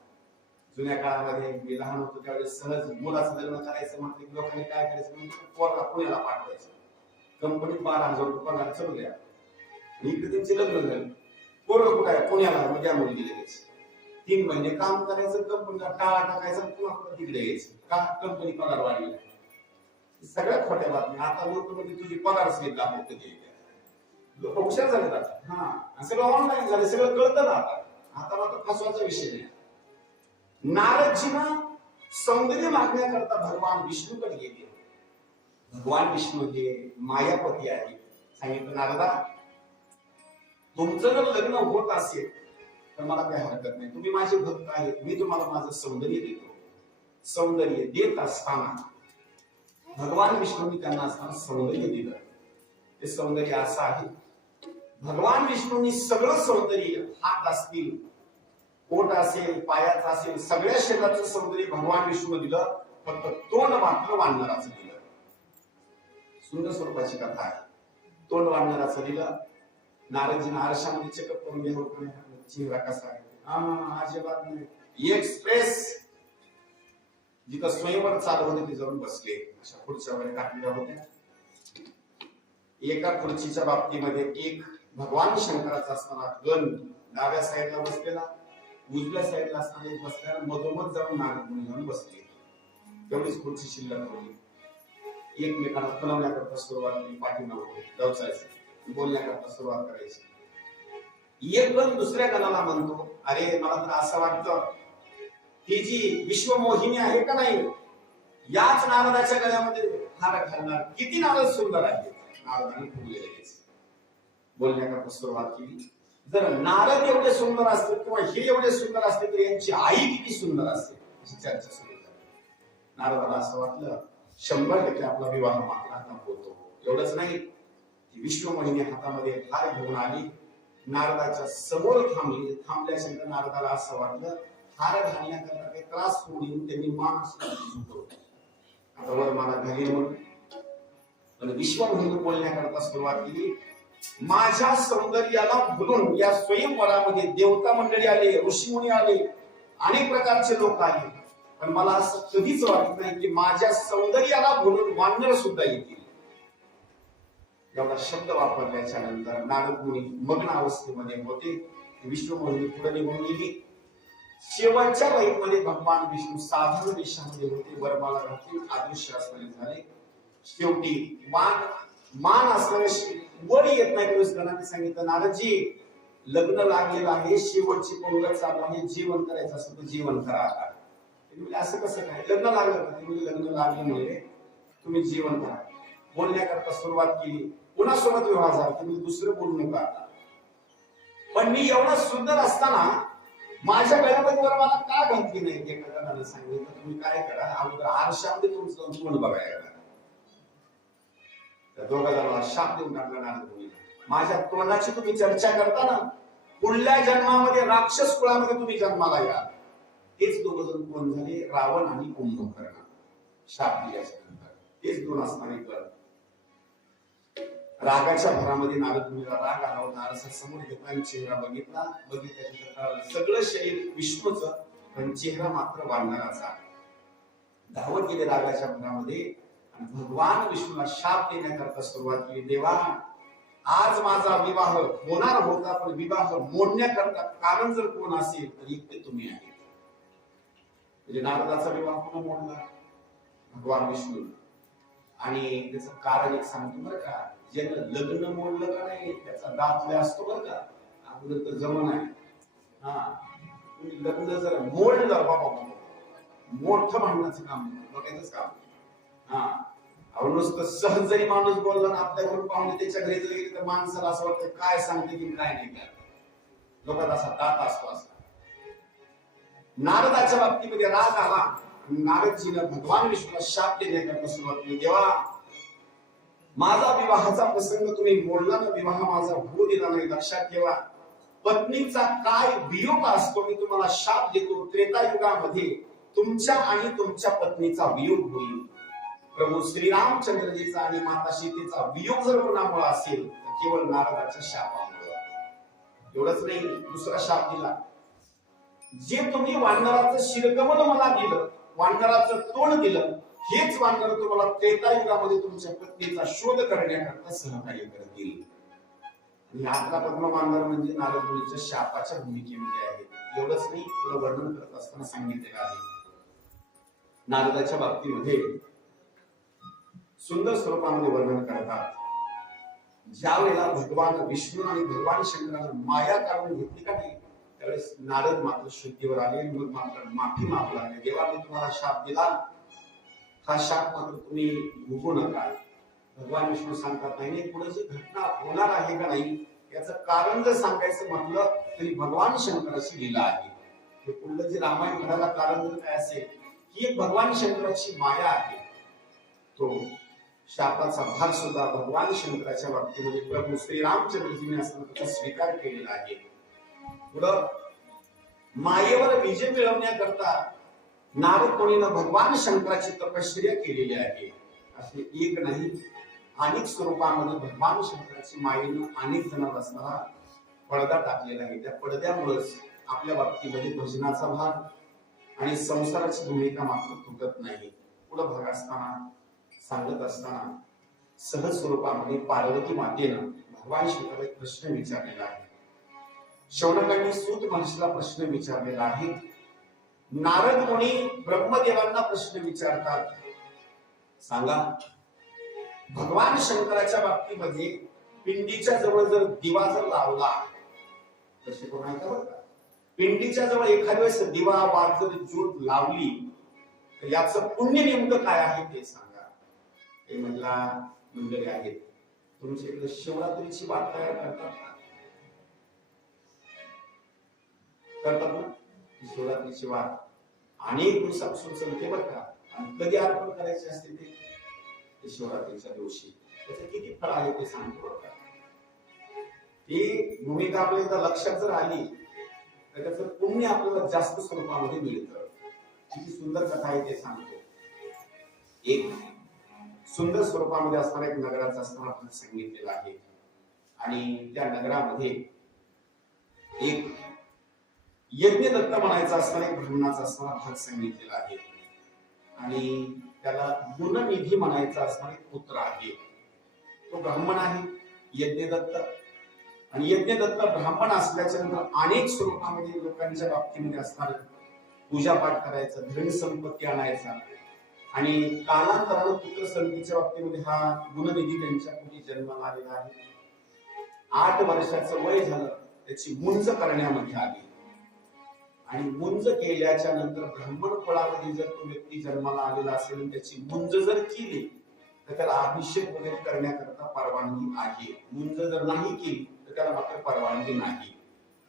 जुन्या काळामध्ये मी लहान होतो त्यावेळेस सहज मुलाचं लग्न करायचं म्हटलं की लोकांनी काय करायचं, पोरगा पुण्याला पाठवायचं. कंपनीत 12,000 रुपये पगार चालू द्या. इकडे त्यांचे लग्न झाले. पोरग कुठे आहे? पुण्याला. मग त्या मुलगी लगेच 3 महिने काम करायचं, कंपनीला टाळा टाकायचा, पुन्हा तिकडे यायचं. का? कंपनी पगार वाढली. सगळ्यात खोट्या बातम्या. आता लोक म्हणजे तुझी पगार स्लिप दाखवते ते. लोक हुशार झाले आता. सगळं ऑनलाईन झालं, सगळं कळतं ना आता. आता मात्र फसवायचा विषय नाही. नारदजीनं सौंदर्य मागण्याकरता भगवान विष्णूकडे गेले. भगवान विष्णू हे मायापती आहे. सांगितलं नारदा तुमचं जर लग्न होत असेल तर मला काही हरकत नाही. तुम्ही माझे भक्त आहेत, मी तुम्हाला माझं सौंदर्य देतो. सौंदर्य देत असताना भगवान विष्णूंनी त्यांना असताना सौंदर्य दिलं. ते सौंदर्य असं आहे, भगवान विष्णूंनी सगळं सौंदर्य, हात असतील, पोट असेल, पायाचं असेल, सगळ्या शरीराचं सौंदर्य भगवान विष्णू दिलं. फक्त तोंड मात्र वानराचं दिलं. सुंदर स्वरूपाची कथा आहे. तोंड वानराचं दिलं. नारदजीनं आरशामध्ये चेकअप करून घ्यावं चेहरा कसा आहे. अजिबात नाही. एक्सप्रेस जिथं स्वयंवर चालू होते ते जाऊन बसले. अशा खुर्च्या वगैरे टाकलेल्या होत्या. एका खुर्चीच्या बाबतीमध्ये एक भगवान शंकराचा असताना गण डाव्या साईडला बसलेला, उजव्या साईडला असताना एक बसल्याला मधोमध जाऊन नारद जाऊन बसले. तेवढीच खुर्ची शिल्लक होती. एकमेकांना फुलवण्याकरता सुरुवात केली. पाठीमागे दवचायचं, बोलण्याकरता सुरुवात करायची. एक गण दुसऱ्या गणाला म्हणतो अरे मला तर असं वाटतं ही जी विश्वमोहिनी आहे का नाही याच नारदाच्या गळ्यामध्ये हार घालणार. किती नारद सुंदर आहे. नारदाने फुगले लगेच. बोलण्याकरता सुरुवात केली. जर नारद एवढे सुंदर असते किंवा हे एवढे सुंदर असते तर यांची आई किती सुंदर असते अशी चर्चा सुरू झाली. नारदाला असं वाटलं 100% आपला विवाह मात्र आता होतो. एवढंच नाही, विश्वमोहिनी हातामध्ये हार घेऊन आली. नारदाच्या समोर थांबली. थांबल्यानंतर नारदाला असं वाटलं हार घालण्याकरता काही त्रास होईल, त्यांनी मान झुकवली. आता वर मला घरी म्हणून पण विश्वमोहिनी बोलण्याकरता सुरुवात केली. माझ्या सौंदर्याला भुलून या स्वयंवरामध्ये देवता मंडळी आले, ऋषीमुनी आले, अनेक प्रकारचे लोक आले. पण मला असं कधीच वाटत नाही की माझ्या सौंदर्याला भुलून वानर सुद्धा येतील. एवढा शब्द वापरल्याच्या नंतर नारद मुनी मग्न अवस्थेमध्ये होते. विश्वमोहिनी पुढे निघून गेली. शेवटच्या लाईनमध्ये भगवान विष्णू साधारण वेशामध्ये होते. वरमाला घातली, अदृश्य असलेले झाले. शेवटी मान असणारे वर येत नाही. दिवस गणाने सांगितलं नारदजी लग्न लागलेलं आहे, शेवटची पंगत चालू आहे, जेवण करायचं असं तर जेवण करा. असं कसं काय लग्न लागलं का? लग्न लागलं म्हणजे तुम्ही जेवण करा. बोलण्याकरता सुरुवात केली. कोणासोबत विवाह झाला तुम्ही दुसरं बोलू नका. पण मी एवढा सुंदर असताना माझ्या गळ्यामध्ये वर मला का घातली नाही? एका जणाने सांगितलं तुम्ही काय करा, अगोदर आरशामध्ये तुमचं तोंड बघायला. त्या दोघा जणांना शाप देऊन टाकला नारद मुनीला. माझ्या तोंडाची तुम्ही चर्चा करता ना, पुढल्या जन्मामध्ये राक्षस कुळामध्ये तुम्ही जन्माला या. तेच दोघ जण कोण झाले? रावण आणि कुंभकर्ण. शाप दिल्याच्या नंतर तेच दोन असणारे गण. रागाच्या भरामध्ये नारद मुनीला राग आला होता. अरसा समोर घेतला, चेहरा बघितल्यानंतर कळालं सगळं शरीर विष्णूचं, पण चेहरा मात्र वानराचा. धावत गेले रागाच्या भरामध्ये आणि भगवान विष्णूला शाप देण्याकरता सुरुवात केली. देवा, आज माझा विवाह होणार होता, पण विवाह मोडण्याकरता कारण जर कोण असेल तर एक ते तुम्ही आहे. म्हणजे नारदाचा विवाह कोण मोडला? भगवान विष्णू. आणि त्याचं कारण एक सांगतो बरं का, ज्यानं लग्न मोडलं का नाही त्याचा दात असतो बरं का, अगोदर तर जमन आहे. तुम्ही लग्न जर मोडलं बाबा, मोठं भांडणाचं काम, बघायचंच काम. नुसतं सहज जरी माणूस बोलला ना आपल्या घरून पाहुणे त्याच्या घरी जर गेले तर माणसाला असं वाटतं काय सांगते की काय नाही. काय लोकांचा असा दात असतो. असा नारदाच्या बाबतीमध्ये राग आला. नारदजीनं भगवान विष्णूला शाप देण्याकरता सुरुवात केली. देवा, माझा विवाहाचा प्रसंग तुम्ही मोडला ना, विवाह माझा होऊ दिला नाही. लक्षात ठेवा, पत्नीचा काय वियोग असतो मी तुम्हाला शाप देतो. त्रेतायुगामध्ये तुमच्या आणि तुमच्या पत्नीचा वियोग होईल. प्रभू श्रीरामचंद्रजीचा आणि माता सीतेचा वियोग जर कोणामुळे असेल तर केवळ नारदाच्या शापामुळे. एवढंच नाही, दुसरा शाप दिला. जे तुम्ही वानराचं शिरकमल मला दिलं, वानराचं तोंड दिलं, हेच वानर तुम्हाला त्रेतायुगामध्ये तुमच्या पत्नीचा शोध करण्याकरता सहकार्य करतील. आणि आतला पद्म वानर म्हणजे नारद मुनीच्या शापाच्या भूमिकेमध्ये आहे. एवढंच नाही, तुला वर्णन करत असताना सांगितलेलं आहे. नारदाच्या बाबतीमध्ये सुंदर स्वरूपामध्ये वर्णन करतात. ज्या वेळेला भगवान विष्णू आणि भगवान शंकरानं माया काढून घेतली का नाही, त्यावेळेस नारद मात्र शुद्धीवर आले. मग मात्र माफी मागू लागले. देवा, मी तुम्हाला शाप दिला, हा शाप मात्र तुम्ही भोगू नका. भगवान विष्णू सांगतात, नाही पुढे जी घटना होणार आहे का नाही याचं कारण जर सांगायचं म्हटलं तरी भगवान शंकराची लीला आहे. हे पुढलं जे रामायण घडायला कारण जर काय असेल, ही एक भगवान शंकराची माया आहे. तो शापाचा भाग सुद्धा भगवान शंकराच्या बाबतीमध्ये प्रभू श्रीरामचंद्रजीने असं स्वीकार केलेला आहे. पुढं मायेवर विजय मिळवण्याकरता नारद मुनीनं भगवान शंकराची तपश्चर्या केलेली आहे. असे एक नाही, अनेक स्वरूपामध्ये भगवान शंकराची मायेनं अनेक जणांवर असणारा पडदा टाकलेला आहे. त्या पडद्यामुळेच आपल्या बाबतीमध्ये भजनाचा भाग आणि संसाराची भूमिका मात्र तुटत नाही. पुढं भाग असताना सांगत असताना सहज स्वरूपामध्ये पार्वती मातेनं भगवान शंकराला एक प्रश्न विचारलेला आहे. शौनकांनी सूत महर्षीला प्रश्न विचारलेला आहे. नारद मुनी ब्रह्मदेवांना प्रश्न विचारतात, सांगा भगवान शंकराच्या बाबतीमध्ये पिंडीच्या जवळ जर दिवा जर लावला, तसे कोण आहे का? पिंडीच्या जवळ एखाद्या वेळेस दिवा वात जर ज्योत लावली तर याचं पुण्य नेमकं काय आहे ते सांगा. हे म्हणला मंडळी आहेत, तुमच्या इकडे शिवरात्रीची वाट तयार करतात ना? शिवरात्रीची वाट अनेक दिवसापासून चालते बरं का. आणि कधी अर्पण करायचे असते ते शिवरात्रीच्या दिवशी. त्याचे किती फळ आहे ते सांगतो बरं का. ती भूमिका आपल्या एकदा लक्षात जर आली तर त्याचं पुण्य आपल्याला जास्त स्वरूपामध्ये मिळतं. किती सुंदर कथा आहे ते सांगतो. एक सुंदर स्वरूपामध्ये असणारा एक नगराचा असणारा भाग सांगितलेला आहे. आणि त्या नगरामध्ये एक यज्ञदत्त म्हणायचा असणारा एक ब्राह्मणाचा असणारा भाग सांगितलेला आहे. आणि त्याला गुणनिधी म्हणायचा असणारा एक पुत्र आहे. तो ब्राह्मण आहे यज्ञदत्त. आणि यज्ञदत्त ब्राह्मण असल्याच्या नंतर अनेक स्वरूपामध्ये लोकांच्या बाबतीमध्ये असणार पूजापाठ करायचा, धन संपत्ती आणायचा. आणि कालांतरानं पुत्र संततीच्या बाबतीमध्ये हा गुणनिधी त्यांच्या पूर्वी जन्माला आलेला आहे. 8 वर्षाचं वय झालं, त्याची मुंज करण्यामध्ये आली. आणि मुंज केल्याच्या नंतर ब्राह्मण कुळामध्ये जर तो व्यक्ती जन्माला आलेला असेल आणि त्याची मुंज जर केली तर त्याला अभिषेक वगैरे करण्याकरता परवानगी आहे. मुंज जर नाही केली तर त्याला मात्र परवानगी नाही.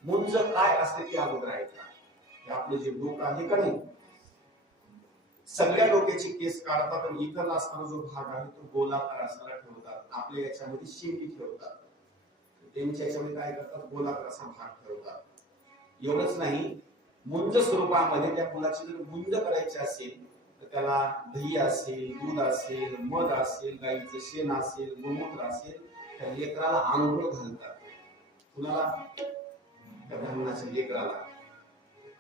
मुंज काय असते ते अगोदर ऐका. हे आपले जे डोकं आहे का नाही, सगळ्या डोक्याची केस काढतात आणि इथं असणारा जो भाग आहे तो गोलाकार असणारा ठेवतात. आपल्या याच्यामध्ये शेंडी ठेवतात, त्यांच्या याच्यामध्ये काय करतात, गोलाकार असा भाग ठेवतात. एवढंच नाही, मुंज स्वरूपामध्ये त्या मुलाची जर मुंज करायची असेल तर त्याला दही असेल, दूध असेल, मध असेल, गाईचं शेण असेल, गोमूत्र असेल, त्या लेकराला आंघोळ घालतात. कुणाला? त्या ब्राह्मणाच्या लेकराला.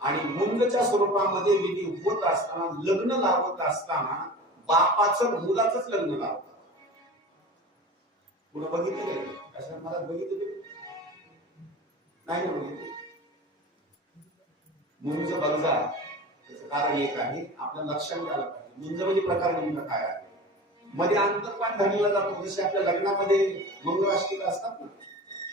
आणि मुंजच्या स्वरूपामध्ये विधी होत असताना, लग्न लावत असताना बापाचं मुलाचंच लग्न लावतात. पुढे बघितलं काय? कशा मला बघितलं नाही ना बघितलं. मुंज बगजा त्याचं कारण एक आहे, आपल्या लक्षात आलं पाहिजे. मुंज म्हणजे प्रकार नेमका काय आहे. मध्ये अंतरपाठ घडला जातो. जसे आपल्या लग्नामध्ये मंगळाष्टक असतात ना,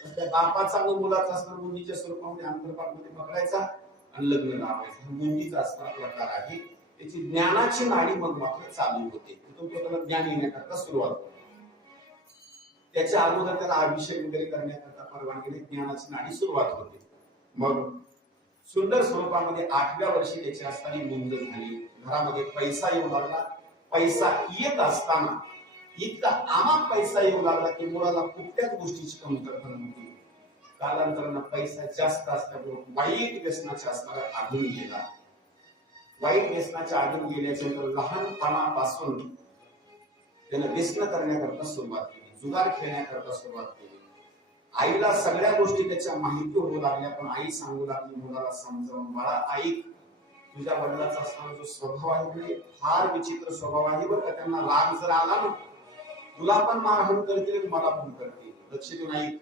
तसं त्या बापाचा आणि मुलाचा असणार मुंजीच्या स्वरूपामध्ये अंतरपाठ मध्ये पकडायचा आणि लग्न लावायचं. मुंजीचा असणारा प्रकार आहे. त्याची ज्ञानाची नाडी मग मात्र चालू होते. तिथून त्याला ज्ञान येण्याकरता सुरुवात होते. त्याच्या अगोदर त्याला अभिषेक वगैरे करण्याकरता परवानगीने ज्ञानाची नाडी सुरुवात होते. मग सुंदर स्वरूपामध्ये 8व्या वर्षी त्याची असताना मुंज झाली. घरामध्ये पैसा येऊ लागला. पैसा येत असताना इतका आमाप पैसा येऊ लागला की मुलाला कुठल्याच गोष्टीची कमतरता नव्हती. कालांतरानं पैसा जास्त असल्यामुळे वाईट व्यसनाच्या असणारा आढळून गेला. वाईट व्यसनाच्या आढळून गेल्याच्या नंतर लहानपणापासून त्यानं व्यसन करण्याकरता सुरुवात केली. जुगार खेळण्याकरता सुरुवात केली. आईला सगळ्या गोष्टी त्याच्या माहिती होऊ लागल्या, पण आई सांगू लागली मुलाला समजावून, बाळा ऐक, तुझ्या वडिलाचा असणारा जो स्वभाव आहे फार विचित्र स्वभाव आहे बरं का. त्यांना राग जर आला ना, तुला पण मारहाण करतील, मला पण करतील. लक्ष देऊन ऐक.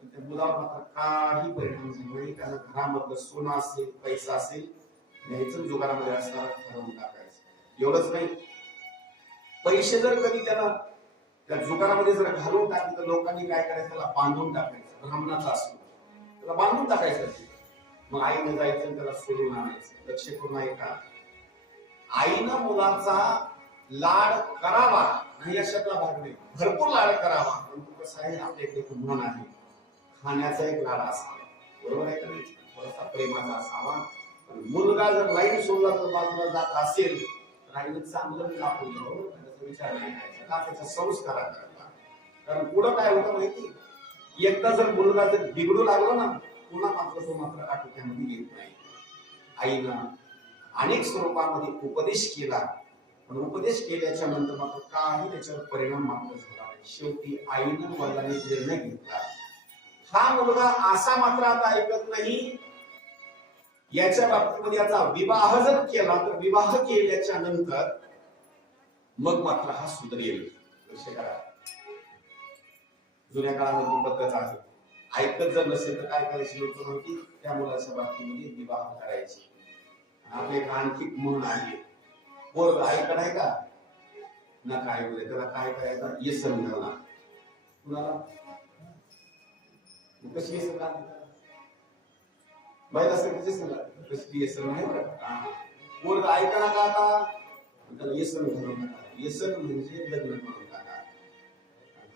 पण त्या मुलावर मात्र काही परिणाम झाला नाही. कारण घरामधलं सोनं असेल, पैसा असेल, न्यायचं जुगारामध्ये असणारा ठरवून टाकायचं. एवढंच नाही, पैसे जर कधी त्याला त्या जुगारामध्ये जर घालून टाकले तर लोकांनी काय करायचं, त्याला बांधून टाकायचं. ब्राह्मणाचा असतो त्याला बांधून टाकायचं. मग आईने जायचं त्याला सोडून आणायचं. लक्ष करून ऐका, आईनं मुलाचा लाड करावा नाही अशातला भाग नाही, भरपूर लाड करावा. परंतु कसं आहे, आपल्या इथे म्हण आहे, खाण्याचा एक लाड असावा. बरोबर आहे का नाही? थोडासा प्रेमाचा असावा. मुलगा जर लाईन सोडला तर बाजूला जात असेल तर आईनं चांगलं दाखवून द्यावं, त्याचा विचार नाही करायचा का, त्याचा संस्कार करावा. कारण पुढं काय होतं माहिती, एकदा जर मुलगा जर बिघडू लागला ना, पुन्हा मात्र तो मात्र आटोक्यामध्ये येत नाही. आईनं अनेक स्वरूपामध्ये उपदेश केला, पण उपदेश केल्याच्या नंतर मात्र काही त्याच्यावर परिणाम मात्र झाला नाही. शेवटी आईनं वडिलांनी निर्णय घेतला, हा मुलगा असा मात्र आता ऐकत नाही, याच्या बाबतीमध्ये याचा विवाह जर केला तर विवाह केल्याच्या नंतर मग मात्र हा सुधरेल. लक्ष करा, जुन्या काळामध्ये पद्धत आहे. ऐकत जर नसेल तर काय करायची लोक माहिती, त्या मुलाच्या बाबतीमध्ये विवाह करायचे. आपले एक आणखी म्हण आहे, पोरग ऐकत आहे का ना, काय बोले त्याला काय करायचं, येसन घाला. कुणाला कशी येसन घालतात बाईला कशी येसन नाही बरं. पोरग ऐकणार का आता, त्याला येसन घालून टाका. येसन म्हणजे लग्न करून टाका.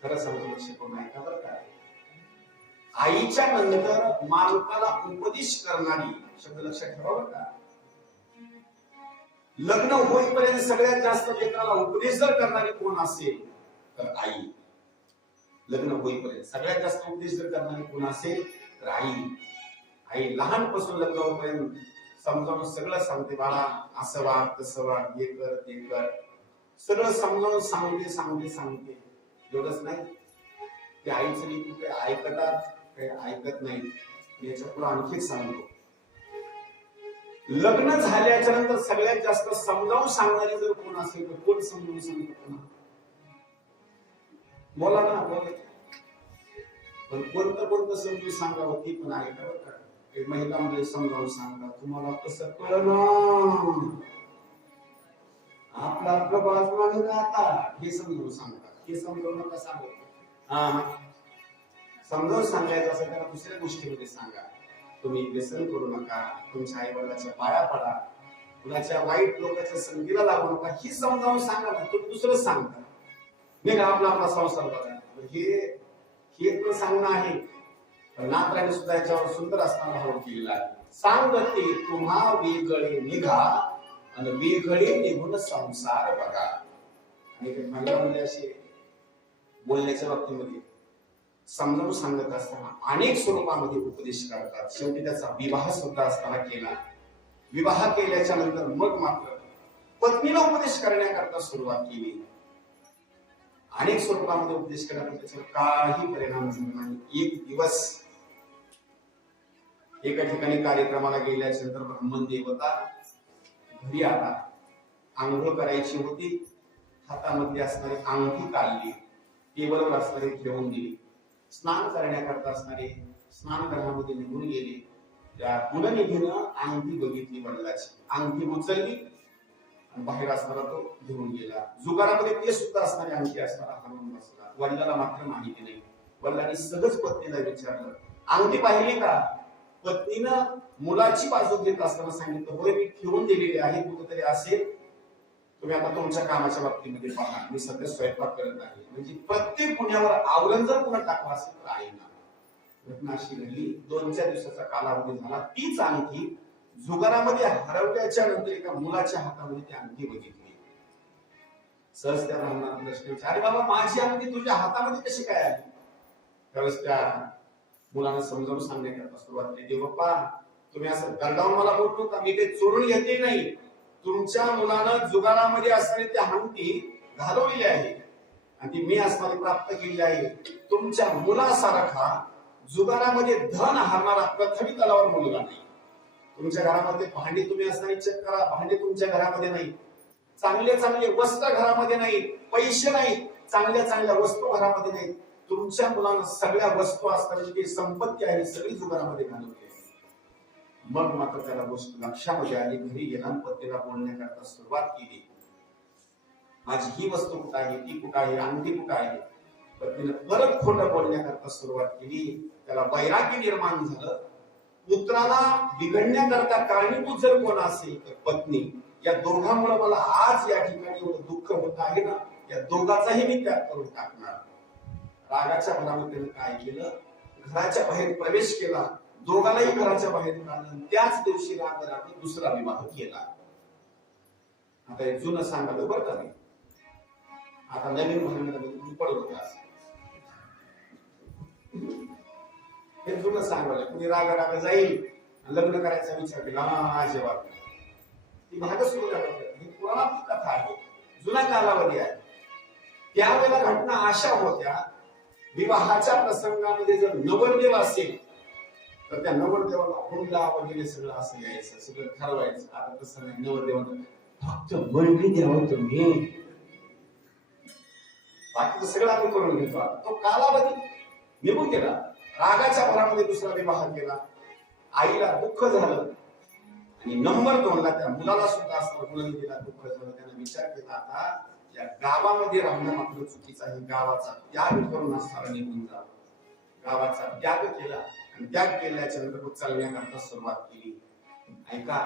खरं सांगतो, लक्ष करून ऐका बरं का. आईच्या नंतर मालकाला उपदेश करणारी, शब्द लक्षात ठेवा बरं का. लग्न होईपर्यंत सगळ्यात जास्त लेकराला उपदेश जर करणारी कोण असेल तर आई. लग्न होईपर्यंत सगळ्यात जास्त उपदेश जर करणारी कोण असेल तर आई. आई लहानपासून लग्न होईपर्यंत समजावून सगळं सांगते, बाळा असं वाग, तसं वाग, हे कर, ते कर, सगळं समजावून सांगते सांगते सांगते. एवढंच नाही, ते आईचं लेकरू काही ऐकतात काही ऐकत नाही. याच्या पुढे आणखी सांगतो, लग्न झाल्याच्या नंतर सगळ्यात जास्त समजावून सांगणारी जर कोण असेल तर कोण समजावून सांगतो पुन्हा? बोला ना, बोला. पण कोणतं समजून सांगावं ती पण ऐका बरं का. महिलांमध्ये समजावून सांगा, तुम्हाला कसं कळलं, आपला आपला बाजूला राहता हे समजावून सांगा. हे समजावून नका सांगू. समजावून सांगायचं असेल त्याला दुसऱ्या गोष्टीमध्ये सांगा. तुम्ही व्यसन करू नका, तुमच्या आई वडिलांच्या पाया पडा, कुणाच्या वाईट लोकांच्या संगीला लागू नका, ही समजावून सांगा ना. तुम्ही दुसरं सांगता नाही का, आपला आपला संसार बघा. हे पण सांगणं आहे. नाथराने सुद्धा याच्यावर सुंदर असताना भाव केलेला आहे. सांगते तुम्हा वेगळे निघा आणि वेगळे निघून संसार बघा. आणि महिलांमध्ये असे बोलण्याच्या बाबतीमध्ये समजावून सांगत असताना अनेक स्वरूपामध्ये उपदेश करतात. शेवटी त्याचा विवाह सुद्धा असताना केला. विवाह केल्याच्या नंतर मग मात्र पत्नीला उपदेश करण्याकरता सुरुवात केली. अनेक स्वरूपामध्ये उपदेश केला पण त्याच्यावर काही परिणाम झाला नाही. एक दिवस एका ठिकाणी कार्यक्रमाला गेल्याच्या नंतर ब्राह्मण देवता घरी आला. आंघोळ करायची होती, हातामध्ये असणारी अंगठी काढली, टेबलवर असणारी ठेवून दिली. स्नान करण्याकरता असणारे स्नानगृहामध्ये निघून गेले. त्या पुननिधीनं अंगठी बघितली वडिलाची, अंगठी उचलली आणि बाहेर असणारा तो घेऊन गेला. जुगारामध्ये ते सुद्धा असणारी अंगठी असणारा हरवून बसला. वडिलाला मात्र माहिती नाही. वडिलांनी सहज पत्नीला विचारलं, अंगठी पाहिली का? पत्नीनं मुलाची बाजू घेत असताना सांगितलं, होय मी ठेवून दिलेली आहे, कुठेतरी असेल, तुम्ही आता तुमच्या कामाच्या बाबतीमध्ये पहा, मी सध्या स्वयंपाक करत आहे. म्हणजे प्रत्येक गुन्ह्यावर आवरण जर पुन्हा टाकला असेल तर आहे ना. घटना अशी घडली. 2-4 दिवसाचा कालावधी झाला. तीच अंगठी जुगारामध्ये हरवल्याच्या नंतर एका मुलाच्या हातामध्ये ती अंगठी बघितली. सहज त्या ब्राह्मणाला प्रश्न विचारला, अरे बाबा, माझी अंगठी तुझ्या हातामध्ये कशी काय आली? त्यावेळेस त्या मुलानं समजावून सांगण्याकरता सुरुवात केली, देवप्पा, तुम्ही असं गरडावून मला बोलतो नका, मी काही चोरून घेतली नाही. तुमच्या मुलानं जुगारामध्ये असणारी ती अंगठी घालवलेली आहे आणि ती मी असणारी प्राप्त केलेली आहे. तुमच्या मुलासारखा जुगारामध्ये धन हारणारा प्रथमी तलावर मुलगा नाही. तुमच्या घरामध्ये भांडी तुम्ही असणारी चेक करा, भांडी तुमच्या घरामध्ये नाही. चांगले चांगले वस्त्र घरामध्ये नाही, पैसे नाही, चांगल्या चांगल्या वस्तू घरामध्ये नाही. तुमच्या मुलानं सगळ्या वस्तू असणारी जी संपत्ती आहे सगळी जुगारामध्ये घालवली. मग मात्र त्याला गोष्ट लक्षामध्ये आली. घरी गेला, पत्नीला बोलण्याकरता सुरुवात केली, माझी ही वस्तू कुठं आहे, ती कुठं आहे, अंगठी कुठं आहे. पत्नीनं परत खोटं बोलण्याकरता सुरुवात केली. त्याला वैराग्य निर्माण झालं. पुत्राला बिघडण्याकरता कारणीभूत जर कोण असेल तर पत्नी. या दोघांमुळे मला आज या ठिकाणी एवढं दुःख होत आहे ना, या दोघाचाही मी त्याग करून टाकणार. रागाच्या भरामध्ये काय केलं, घराच्या बाहेर प्रवेश केला, दोघांनाही घराच्या बाहेर काढलं. त्याच दिवशी रागाने दुसरा विवाह केला. आता हे जुनं सांगायला बरं का, आता नवीन भानगडीमध्ये तुम्ही पडत होता. हे जुनं सांगायला कुणी रागा जाईल लग्न करायचा विचार केला, अजिबात ती भाग सुरू करतात. ही पुराणातली कथा आहे, जुना कालावधी आहे. त्यावेळेला घटना अशा होत्या, विवाहाच्या प्रसंगामध्ये जर नवरदेव असेल तर त्या नवरदेवाला हुंडा वगैरे सगळं असं यायचं, सगळं ठरवायचं. आता तसं नाही, नवरदेवानं फक्त वर्गणी द्यावं तुम्ही, बाकीचं सगळं आम्ही करून घेतो. तो कालावधी निघून गेला. रागाच्या भरामध्ये दुसरा विवाह केला. आईला दुःख झालं आणि नंबर 2ला त्या मुलाला सुद्धा असं मुलाला दुःख झालं. त्यानं विचार केला, आता या गावामध्ये राहणं मात्र चुकीचं आहे, गावाचा त्याग करून असणारा निघून जा. गावाचा त्याग केला आणि त्याग केल्याच्या नंतर चालण्याकरता सुरुवात केली. ऐका,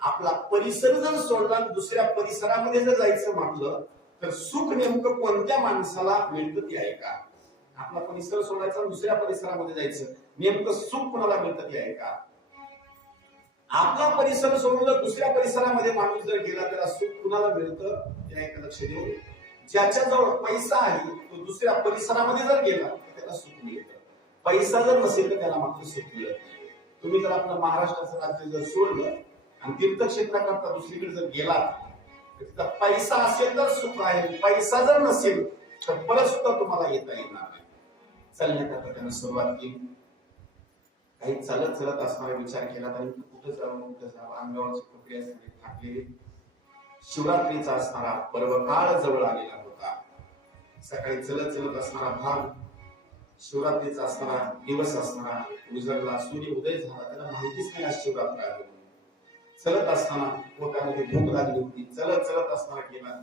आपला परिसर जर सोडला, दुसऱ्या परिसरामध्ये जर जायचं म्हटलं तर सुख नेमकं कोणत्या माणसाला मिळतं ते ऐका. आपला परिसर सोडायचा, दुसऱ्या परिसरामध्ये जायचं, नेमकं सुख कोणाला मिळतं ते ऐका. आपला परिसर सोडून दुसऱ्या परिसरामध्ये माणूस जर गेला त्याला सुख कुणाला मिळतं ते ऐका. लक्ष देऊन, ज्याच्याजवळ पैसा आहे तो दुसऱ्या परिसरामध्ये जर गेला तर त्याला सुख मिळतं. पैसा जर नसेल तर त्याला मात्र सुख मिळत नाही. तुम्ही जर आपलं महाराष्ट्राचं राज्य जर सोडलं आणि तीर्थक्षेत्राकरता दुसरीकडे जर गेला तर तिथं पैसा असेल तर सुख आहे, पैसा जर नसेल तर परत सुद्धा तुम्हाला येता येणार नाही. चालण्याकरता त्यानं सुरुवात केली. काही चालत चालत असणारा विचार केला, तरी कुठं जावं, अंगावरचे कपडे असणारे टाकलेले. शिवरात्रीचा असणारा पर्व काळ जवळ आलेला होता. सकाळी चलत चलत असणारा भाग, शिवरात्रीचा असणारा दिवस असणारा, उजळला, सूर्य उदय झाला, त्याला माहितीच नाही आज शिवरात्र आहे. चलत असताना पोटामध्ये भूक लागली होती. चलत चलत असताना गेला.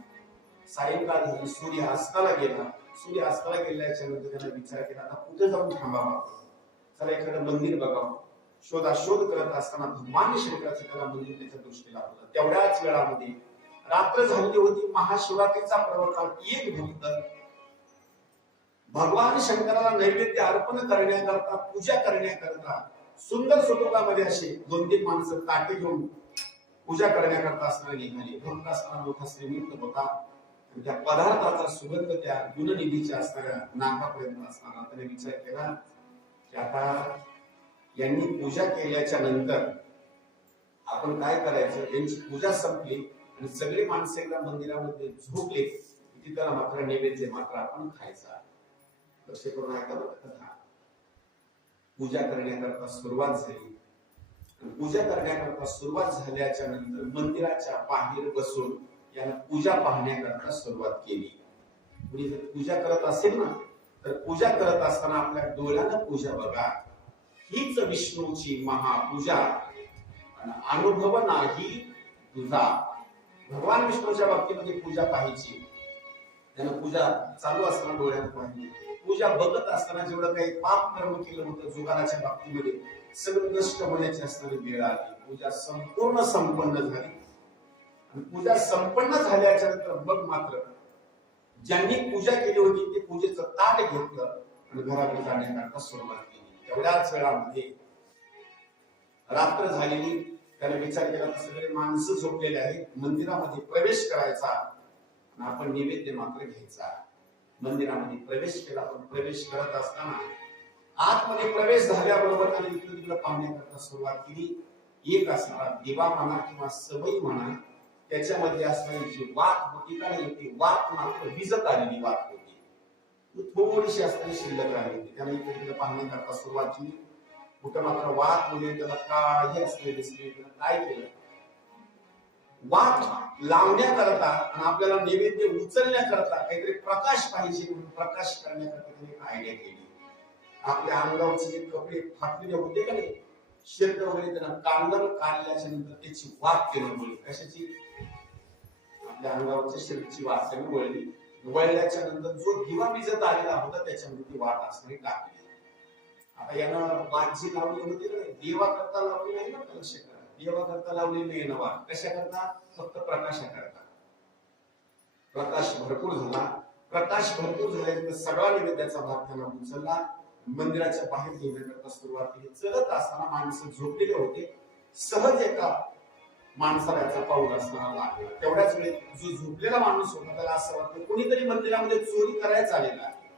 सायंकाळ झाली, सूर्य अस्ताला गेला. सूर्य अस्ताला गेल्याच्या नंतर त्याने विचार केला, आता कुठे जाऊन थांबावा, चला एखादं मंदिर बघावं. शोध करत असताना भगवान शंकराचं त्याला मंदिर त्याच्या दृष्टीला होतं. तेवढ्याच वेळामध्ये रात्र झालेली होती. महाशिवरात्रीचा पर्व काळ. एक भक्त भगवान शंकराला नैवेद्य अर्पण करण्याकरता, पूजा करण्याकरता सुंदर स्वरूपामध्ये असे 2-3 माणसं ताटे घेऊन पूजा करण्याकरता असणारे निघाले. भक्त असताना मोठा श्रीमंत होता. त्या पदार्थाचा सुगंध त्या गुणनिधीच्या असणाऱ्या नाकापर्यंत असताना त्याने विचार केला की आता यांनी पूजा केल्याच्या नंतर आपण काय करायचं. यांची पूजा संपली आणि सगळे माणसं एकदा मंदिरामध्ये झोपले. तिथं मात्र नैवेद्य मात्र आपण खायचा. लक्ष करून ऐका बरं कथा. पूजा करण्याकरता सुरुवात झाली. पूजा करण्याकरता सुरुवात झाल्याच्या नंतर मंदिराच्या बाहेर बसून याला पूजा पाहण्याकरता सुरुवात केली. कुणी जर पूजा करत असेल ना, तर पूजा करत असताना आपल्या डोळ्यानं पूजा बघा. हीच विष्णूची महापूजा आणि अनुभव नाही तुझा. भगवान विष्णूच्या बाबतीमध्ये पूजा पाहायची. त्यानं पूजा चालू असताना डोळ्यानं पाहिली. पूजा बघत असताना जेवढं काही पाप कर्म केलं होतं जुगाराच्या बाबतीमध्ये सगळं नष्ट होण्याची असणारी वेळ आली. पूजा संपूर्ण संपन्न झाली. आणि पूजा संपन्न झाल्याच्या नंतर मग मात्र ज्यांनी पूजा केली होती ते पूजेचं ताट घेतलं आणि घराकडे जाण्याकरता सुरुवात केली. तेवढ्याच वेळामध्ये रात्र झालेली. त्याने विचार केला तर सगळे माणसं झोपलेले आहेत. मंदिरामध्ये प्रवेश करायचा आणि आपण नैवेद्य मात्र घ्यायचा. मंदिरामध्ये प्रवेश केला. पण प्रवेश करत असताना आतमध्ये प्रवेश झाल्याबरोबर त्याने इकडे तिकडे पाहण्याकरता सुरुवात केली. एक असणारा दिवा म्हणा किंवा सवयी म्हणा, त्याच्यामध्ये असणारी जी वात होती का नाही, ती वात मात्र विजत आलेली वात होती. थोडीशी असणारी शिल्लक राहिली होती. त्याने इकडे तिकडे पाहण्याकरता सुरुवात केली. कुठं मात्र वात वगैरे त्याला काही असले दिसले. काय केलं, वात लावण्याकरता आणि आपल्याला नैवेद्य उचलण्याकरता काहीतरी प्रकाश पाहिजे म्हणून प्रकाश करण्याकरता त्याने एक आयडिया केली. आपल्या अंगावरचे जे कपडे फाटलेले होते का नाही, शर्ट वगैरे त्यांना काढल्याच्या नंतर त्याची वात त्यानं वळली. कशाची? आपल्या अंगावरच्या शर्टची वात त्याने वळली. वळल्याच्या नंतर जो दिवा विजत आलेला होता त्याच्यामध्ये ती वात असणारी टाकली. आता यानं वात जी लावली होती ना, देवा करता लावली नाही ना, लक्ष करा. देवा करता लावली नाही ना वात. कशा करता? फक्त प्रकाशाकरता. प्रकाश भरपूर झाला. प्रकाश भरपूर झाल्यानंतर सगळा नैवेद्याचा भाग त्याला उचलला. मंदिराच्या बाहेर घेण्याकरता सुरुवात केली. चलत असताना माणसं झोपलेले होते. सहज एका माणसाला याचा पाऊल असणारा लागला. तेवढ्याच वेळेत जो झोपलेला माणूस होता त्याला असं वाटलं कोणीतरी मंदिरामध्ये चोरी करायला आलेला आहे.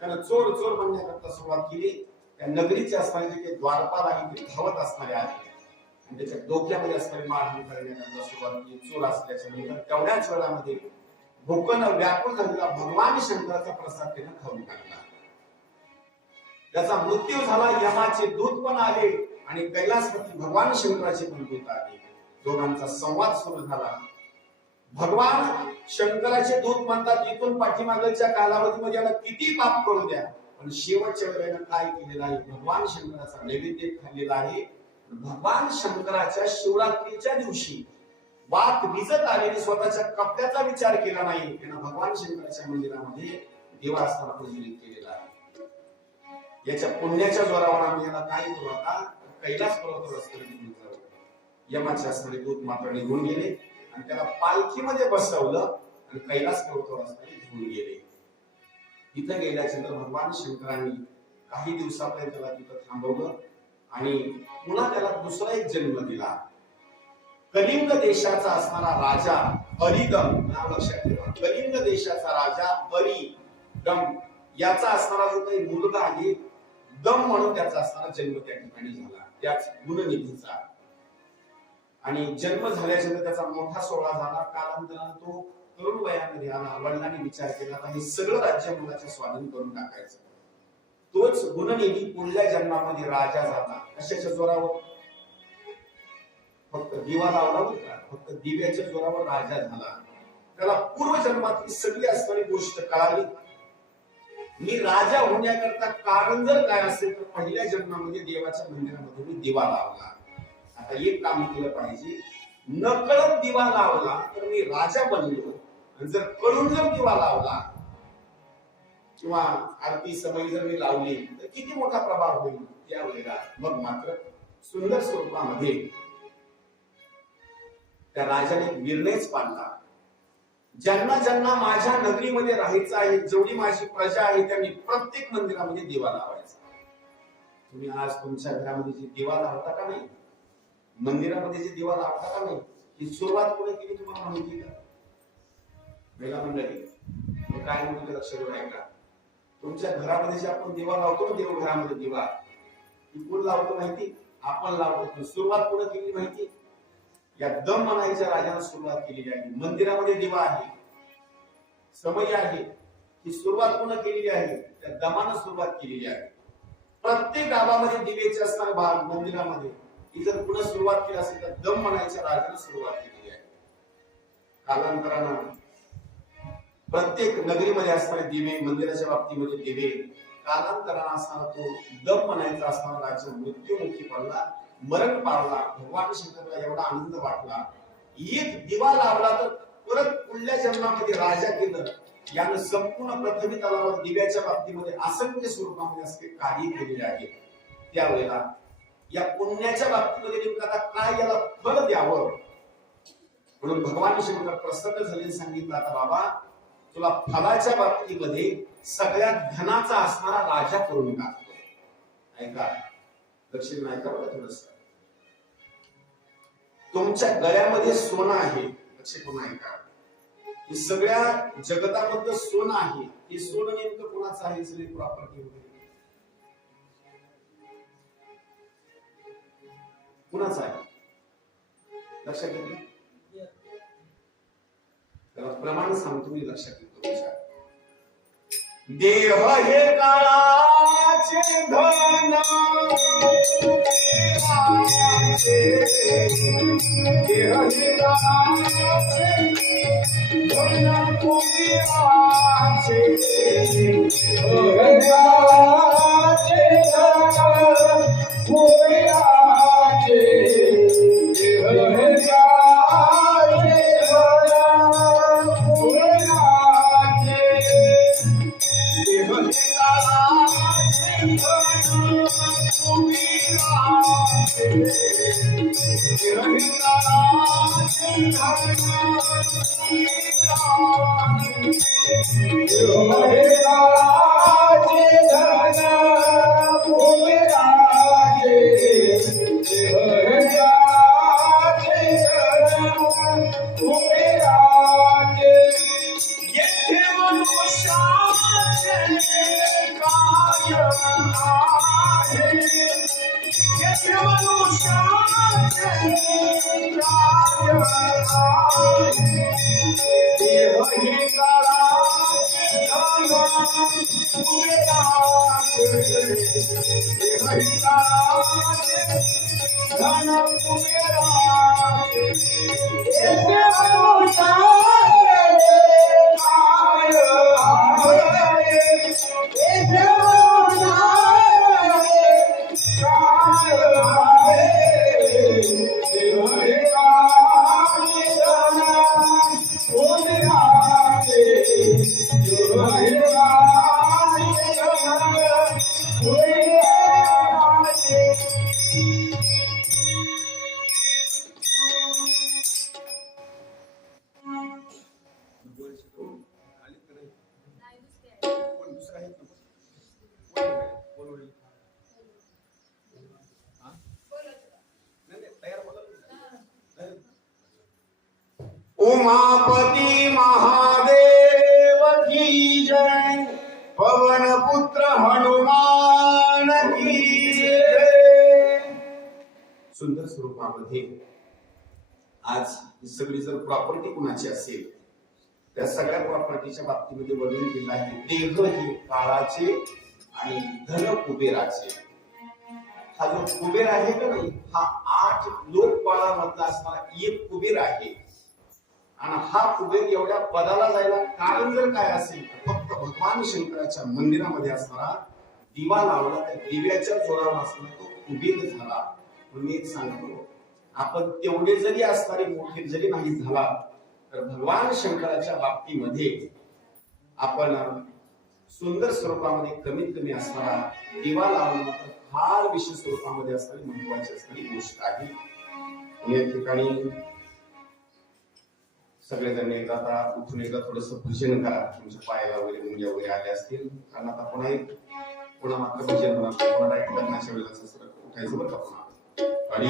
त्यानं चोर चोर म्हणण्याकरता सुरुवात केली. त्या नगरीचे असणारे जे काही द्वारपाल आहे ते धावत असणारे आले आणि त्याच्या डोक्यामध्ये असणारी मारहाण करण्याकरता सुरुवात केली. चोर असल्याच्या नंतर तेवढ्याच वेळामध्ये भोकन व्याकुळ झालेला भगवान शंकराचा प्रसाद त्यानं खाऊन टाकला. त्याचा मृत्यू झाला. यमाचे दूत पण आले आणि कैलासपती भगवान शंकराचे पण दूत आले. दोघांचा संवाद सुरू झाला. भगवान शंकराचे दूत म्हणतात इथून पाठीमागच्या कालावधीमध्ये याला किती पाप करू द्या, पण शेवटच्या वेळेला काय केलेलं आहे, भगवान शंकराचा नैवेद्य खाल्लेला आहे. भगवान शंकराच्या शिवरात्रीच्या दिवशी वात विजत आलेली स्वतःच्या कपड्याचा विचार केला नाही. त्यानं भगवान शंकराच्या मंदिरामध्ये दिवा असताना प्रज्वलित केलेला आहे. याच्या पुण्याच्या जोरावर आम्ही याला काय करू, आता कैलास पर्वतावर असणारे घेऊन जाऊ. यमाचे असणारे दूत मात्र निघून गेले आणि त्याला पालखीमध्ये बसवलं आणि कैलास पर्वतावर असणारे घेऊन गेले. तिथं गेल्याच्या नंतर भगवान शंकरांनी काही दिवसापर्यंत त्याला तिथं थांबवलं आणि पुन्हा त्याला दुसरा एक जन्म दिला. कलिंग देशाचा असणारा राजा अरिदम, नाव लक्षात ठेवा, कलिंग देशाचा राजा अरिदम याचा असणारा जो काही मुलगा आहे दम म्हणून त्याचा असणारा जन्म त्या ठिकाणी झाला, त्याच गुणनिधीचा. आणि जन्म झाल्याच्या नंतर त्याचा मोठा सोहळा झाला. कालांतराने तो तरुण वयामध्ये आला. वडिलांनी विचार केला हे सगळं राज्य मुलाच्या स्वाधीन करून टाकायचं. तोच गुणनिधी पुढल्या जन्मामध्ये राजा झाला. कशाच्या जोरावर? फक्त दिवा लावला होता, फक्त दिव्याच्या जोरावर राजा झाला. त्याला पूर्वजन्मातली सगळी असणारी गोष्ट कळाली. मी राजा होण्याकरता कारण जर काय असेल तर पहिल्या जन्मामध्ये देवाच्या मंदिरामध्ये मी दिवा लावला. आता एक काम केलं पाहिजे, नकळत दिवा लावला तर मी राजा बनलो, आणि जर कळून जर दिवा लावला किंवा आरती समय जर मी लावली तर किती मोठा प्रभाव होईल. त्यावेळेला मग मात्र सुंदर स्वरूपामध्ये त्या राजाने निर्णयच पाडला, ज्यांना ज्यांना माझ्या नगरीमध्ये राहायचं आहे, जेवढी माझी प्रजा आहे त्यांनी प्रत्येक मंदिरामध्ये दिवा लावायचा. तुम्ही आज तुमच्या घरामध्ये जे दिवा लावता का नाही, मंदिरामध्ये जे दिवा लावता का नाही, ही सुरुवात कोणी केली तुम्हाला माहिती का? महिला मंडळी काय म्हणतो लक्ष देऊन ऐका. तुमच्या घरामध्ये जे आपण दिवा लावतो ना, देवघरामध्ये दिवा, ती कोण लावतो माहिती? आपण लावतो. सुरुवात कोण केली माहिती? या दम म्हणायच्या राजाने सुरुवात केलेली आहे. मंदिरामध्ये दिवा आहे, समय आहे, ही सुरुवात कोण केलेली आहे? त्या दमानं सुरुवात केलेली आहे. प्रत्येक गावामध्ये दिवेचे असणारे भाग मंदिरामध्ये ही जर पुन्हा सुरुवात केली असेल तर दम म्हणायच्या राजाने सुरुवात केलेली आहे. कालांतरानं प्रत्येक नगरीमध्ये असणारे दिवे, मंदिराच्या बाबतीमध्ये दिवे, कालांतरानं असणारा तो दम म्हणायचा असणारा राजा मृत्युमुखी पडला, मरण पावला. भगवान शंकरला एवढा आनंद वाटला, एक दिवा लावला तर परत पुढल्या जन्मामध्ये राजा केलं. यानं संपूर्ण पृथ्वी तलावर दिव्याच्या बाबतीमध्ये असंख्य स्वरूपामध्ये असे कार्य केलेले आहे. त्यावेळेला या पुण्याच्या बाबतीमध्ये नेमकं आता काय याला फल द्यावं म्हणून भगवान शंकर प्रसन्न झाले. सांगितलं, आता बाबा तुला फलाच्या बाबतीमध्ये सगळ्यात धनाचा असणारा राजा करून टाकतो. ऐका, दक्षिण ऐका बघा थोडस. तुमच्या गळ्यामध्ये सोनं आहे, लक्ष करून ऐका. हे सगळ्या जगतामधलं सोनं आहे. हे सोनं नेमकं कोणाचं आहे? सगळी प्रॉपर्टी वगैरे कुणाचं आहे? लक्षात घेतलं? त्याला प्रमाण सांगतो मी, लक्षात घेतो. देह हे काळाचे धन, देह हे काळाचे धन कुबेराचे, उमापती महादेव की जय, पवन पुत्र हनुमान की जय. सुंदर स्वरूपामध्ये आज ही सगळी जर प्रॉपर्टी कुणाची असेल त्या सगळ्या प्रॉपर्टीच्या बाबतीमध्ये वर्णन केलं आहे. देह हे काळाचे आणि धन कुबेराचे. हा जो कुबेर आहे का नाही, हा 8 लोकपाळामधला असणारा एक कुबेर आहे. आणि हा कुबेर एवढ्या पदाला जायला कारण जर काय असेल तर फक्त भगवान शंकराच्या मंदिरामध्ये असणारा दिवा लावला, त्या दिव्याच्या जोरावर असणारा तो कुबेर झाला. म्हणून एक सांगतो, आपण तेवढे जरी असणारे मोठे जरी नाही झाला तर भगवान शंकराच्या बाबतीमध्ये आपण सुंदर स्वरूपामध्ये कमीत कमी असणारा दिवा लावणं मात्र फार विशेष स्वरूपामध्ये असणारी महत्वाची असणारी गोष्ट आहे. या ठिकाणी सगळेजण एकदा आता उठून एकदा थोडस भजन करा. तुमच्या पायाला वगैरे मुंग्या वगैरे आल्या असतील, कारण आता पुन्हा मात्र भजन होणार. पुन्हा डायरेक्ट लग्नाच्या वेळेला उठायचं बरं का पुन्हा. हरी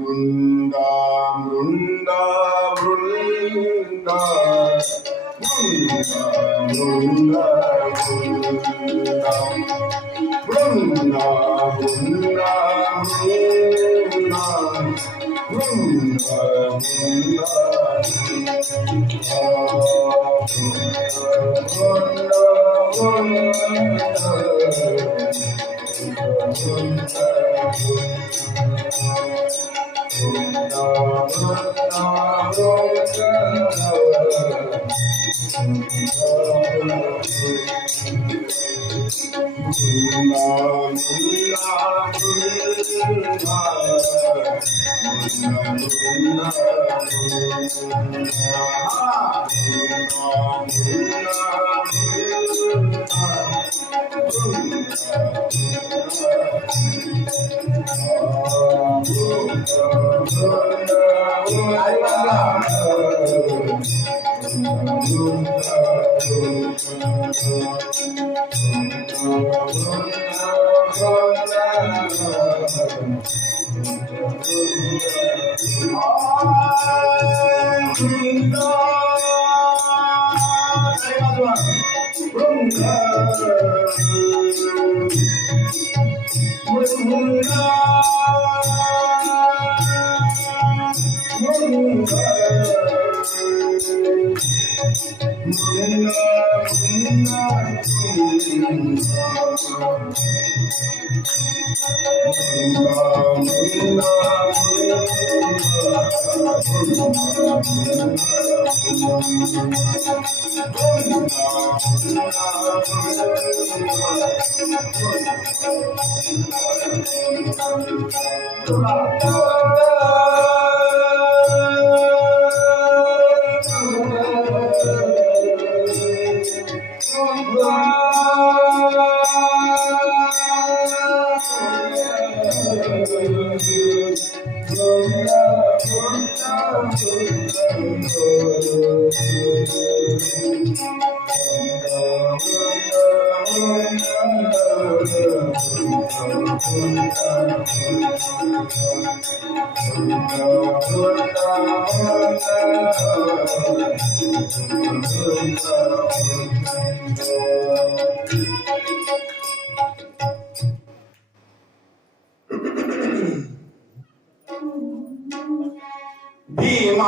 वृंदा वृंदा वृंदा वृंदा वृंदा वृंदा वृंदा वृंदा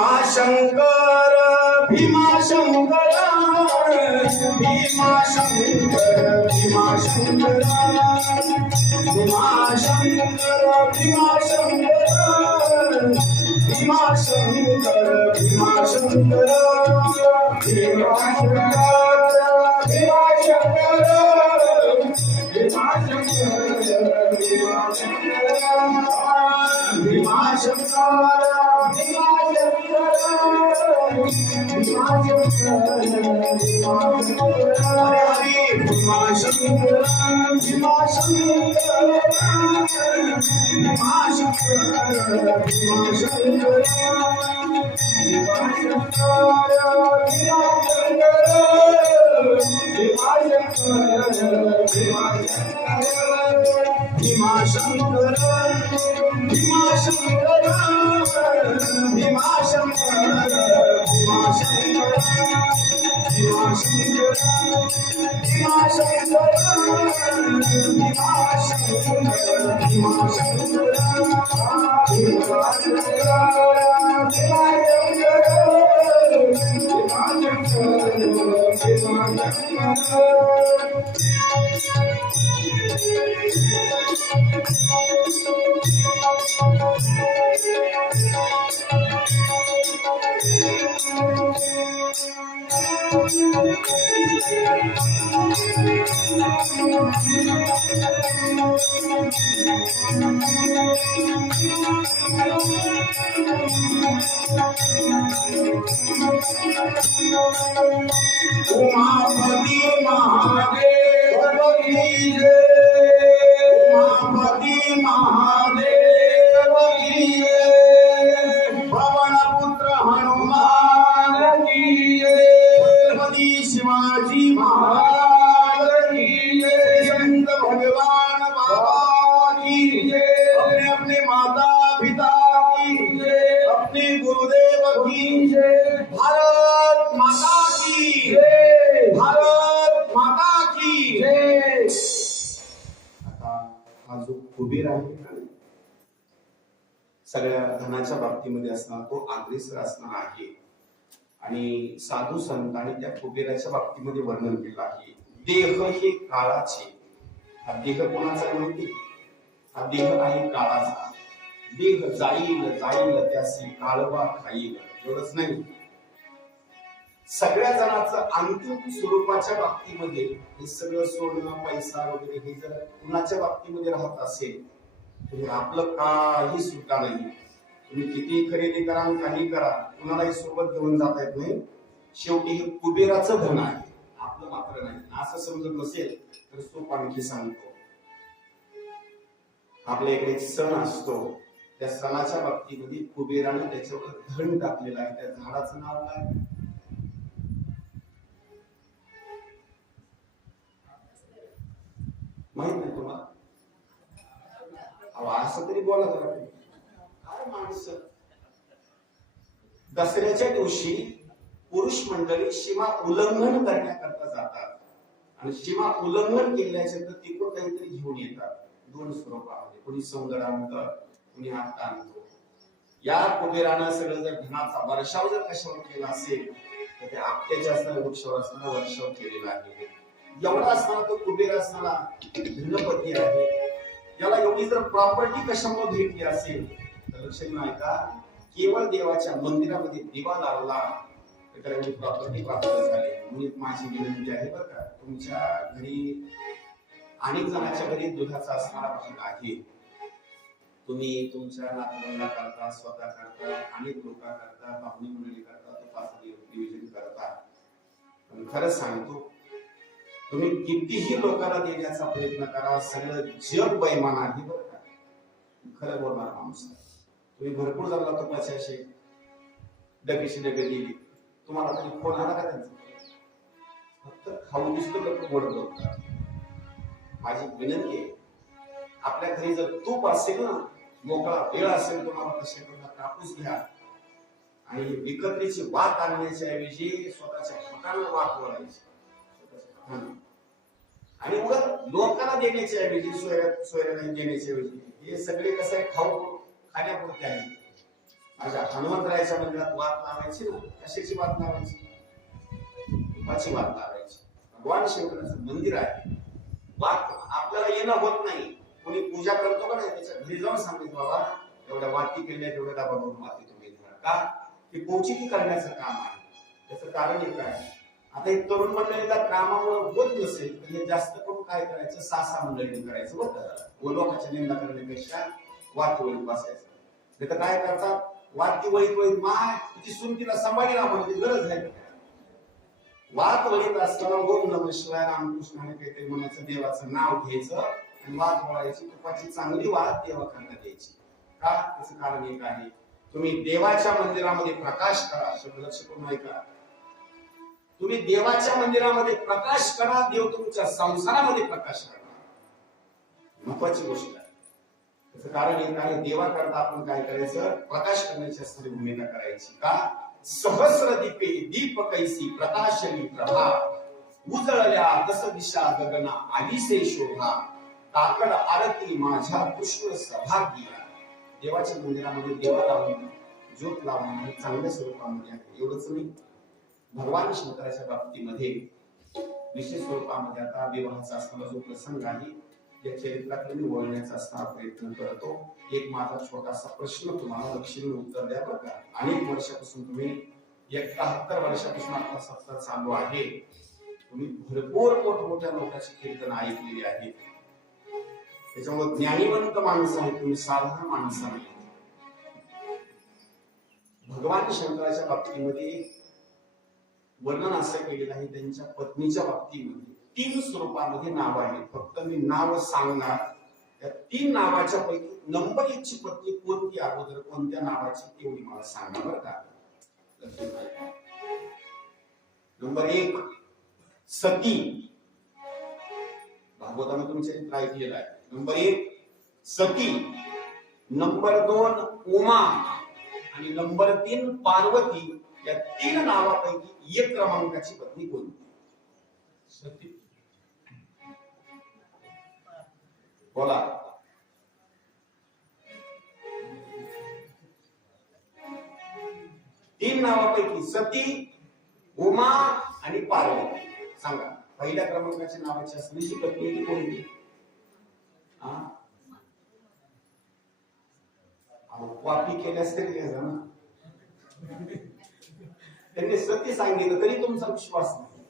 भीमाशंकर भीमाशंकर भीमाशंकर भीमाशंकर भीमाशंकर भीमाशंकर भीमाशंकर भीमाशंकर उमापति महादेव की जय, उमापति महादेव की जय, पवन पुत्र हनुमान की जय, छत्रपति शिवाजी महाराज की जय, संत भगवान बाबा की जय, अपने अपने माता पिता की जय, अपने गुरुदेव की जय, भारत माता की जय, भारत माता की जय. आता हा जो कुबेर आहे सगळ्या धनाच्या बाबतीमध्ये असणार तो अग्रेसर असणार आहे. आणि साधू संत आणि त्या कुबेराच्या बाबतीमध्ये वर्णन केलं आहे. देह हे काळाचे. हा देह कोणाचा आहे माहिती? हा देह आहे काळाचा. देह जाईल जाईल त्यासी काळवा खाईल. एवढंच नाही, सगळ्या जणांचं अंतिम स्वरूपाच्या बाबतीमध्ये हे सगळं सोडणं पैसा वगैरे हे जर कुणाच्या बाबतीमध्ये राहत असेल तर आपलं काही सुटा नाही. तुम्ही किती खरेदी करा काही करा कुणालाही सोबत घेऊन जाता येत नाही. शेवटी हे कुबेराचं धन आहे, आपलं मात्र नाही. असं समजत नसेल तर सोप आणखी सांगतो. आपल्या इकडे एक सण असतो, त्या सणाच्या बाबतीमध्ये कुबेराने त्याच्यावर धन टाकलेलं आहे. त्या झाडाचं नाव काय? माहित नाही तुम्हाला? असं तरी बोला जरा. काय माणसं, दसऱ्याच्या दिवशी पुरुष मंडळी सीमा उल्लंघन करण्याकरता जातात आणि सीमा उल्लंघन केल्याच्या तर तिकडून काहीतरी घेऊन येतात. दोन स्वरूपामध्ये, कोणी सौंदर्य आणतं, कोणी आत्ता आणतो. या कुबेरानं सगळं जर धनाचा वर्षाव जर कशावर केला असेल तर त्या आपट्याच्या असणाऱ्या वृक्षावर असणारा वर्षाव केलेला आहे. एवढा असणारा तो कुबेर असणारा धनपती आहे. याला एवढी जर प्रॉपर्टी कशामुळे भेटली असेल तर लक्षात नाही का, केवळ देवाच्या मंदिरामध्ये दिवा लावला तर त्याला एवढी प्रॉपर्टी प्राप्त झाली. म्हणून माझी विनंती आहे बरं का, तुमच्या घरी अनेक जणांच्या घरी दुधाचा असणारा भाग आहे. तुम्ही तुमच्या नातवांना करता, स्वतः करता, अनेक लोक करता, पाहुणे मंडळी करता, तुपाचं नियोजन करता. पण खरं सांगतो, तुम्ही कितीही लोकांना देण्याचा प्रयत्न करा, सगळं जग बैमान आहे बरं का. खरं बोलणार माणूस. तुम्ही भरपूर जणांना तुपाचे असे डबेशी डबे दिली, तुम्हाला तरी फोन आला का त्यांचा? फक्त खाऊ दिसतो लोक गोड बोलतात. माझी विनंती आहे, आपल्या घरी जर तूप असेल ना, मोकळा वेळ असेल तुम्हाला, तसे कापूस घ्या आणि विकत्रीची वात आणण्याच्या ऐवजी स्वतःच्या हाताने वात वळायची आणि उगाच लोकांना देण्याच्या ऐवजी सोयऱ्याला देण्याच्या ऐवजी हे सगळे कसं आहे, खाऊ खाण्यापुरते आहे. माझ्या हनुमंतरायाच्या मंदिरात वात लावायची ना, कशाची वात लावायची? तुपाची वात लावायची. भगवान शंकराचं मंदिर आहे. वात आपल्याला येणं होत नाही, कोणी पूजा करतो का नाही त्याच्या घरी जाऊन सांगितलं बाबा एवढ्या वाती केल्या तेवढ्या दाबा करून वाती तुम्ही घ्या का, की पोचीती करण्याचं काम आहे. त्याचं कारण एक आहे, आता एक तरुण मंडळीला कामामुळे होत नसेल तर हे जास्त करून काय करायचं, सासा मंडळीने करायचं बरं. व लोकांच्या निंदा करण्यापेक्षा वाती वळीत बसायचं. नाही तर काय करतात, वाती वळीत वळीत माय तिची सून तिला सांभाळली ना, म्हणजे गरज आहे. वात वळीत असताना ओम नमः शिवाय रामकृष्णाने काहीतरी म्हणायचं, देवाचं नाव घ्यायचं आणि वात वळायची. तुपाची चांगली वात देवाकडनं द्यायची. का? त्याचं कारण एक आहे, तुम्ही देवाच्या मंदिरामध्ये प्रकाश करा. शब्द लक्ष करून ऐका. तुम्ही देवाच्या मंदिरामध्ये प्रकाश करा, देव तुमच्या संसारामध्ये प्रकाश करा. महत्वाची गोष्ट आहे. त्याचं कारण एक आहे, देवाकरता आपण काय करायचं, प्रकाश करण्याची असणारी भूमिका करायची. का? सहस्र दीपे दीप कैसी प्रकाशनी प्रभा, उजळल्या तस दिशा गगना आदिसे शोभा, ताकड आरती माझ्या कृष्ण सभाग्या. देवाच्या मंदिरामध्ये देवा लावून ज्योत लावून हे चांगल्या स्वरूपामध्ये आहे. एवढंच नाही, भगवान शंकराच्या बाबतीमध्ये विशेष स्वरूपामध्ये आता विवाहाचा असणारा जो प्रसंग आहे या चरित्राकडे मी वळण्याचा असणारा प्रयत्न करतो. एक माझा छोटासा प्रश्न तुम्हाला लक्षणीय उत्तर द्या बरं का. अनेक वर्षापासून तुम्ही 71 वर्षापासून आपला सत्संग चालू आहे. तुम्ही भरपूर मोठमोठ्या लोकांची कीर्तन ऐकलेली आहेत. त्याच्यामुळे ज्ञानीवंत माणसं आहेत, तुम्ही साधारण माणसं नाही. भगवान शंकराच्या बाबतीमध्ये वर्णन असं केलेलं आहे, त्यांच्या पत्नीच्या बाबतीमध्ये 3 स्वरूपामध्ये नाव आहेत. फक्त मी नाव सांगणार. त्या 3 नावाच्या पैकी नंबर 1 ची पत्नी कोणती, अगोदर कोणत्या नावाची तेवढी मला सांगा बरं का. नंबर 1 सती, भागवतामध्ये तुमच्या चरित्र ऐकलेलं आहे. नंबर 1 सती, नंबर 2 उमा आणि नंबर 3 पार्वती. या 3 नावापैकी 1 क्रमांकाची पत्नी कोणती? सती. बोला. तीन नावापैकी सती, उमा आणि पार्वती. सांगा पहिल्या क्रमांकाच्या नावाची असलेली जी पत्नी आहे ती कोणती? वापी केल्यास तरी काय झालं? त्यांनी सती सांगितलं तरी तुमचा विश्वास नाही.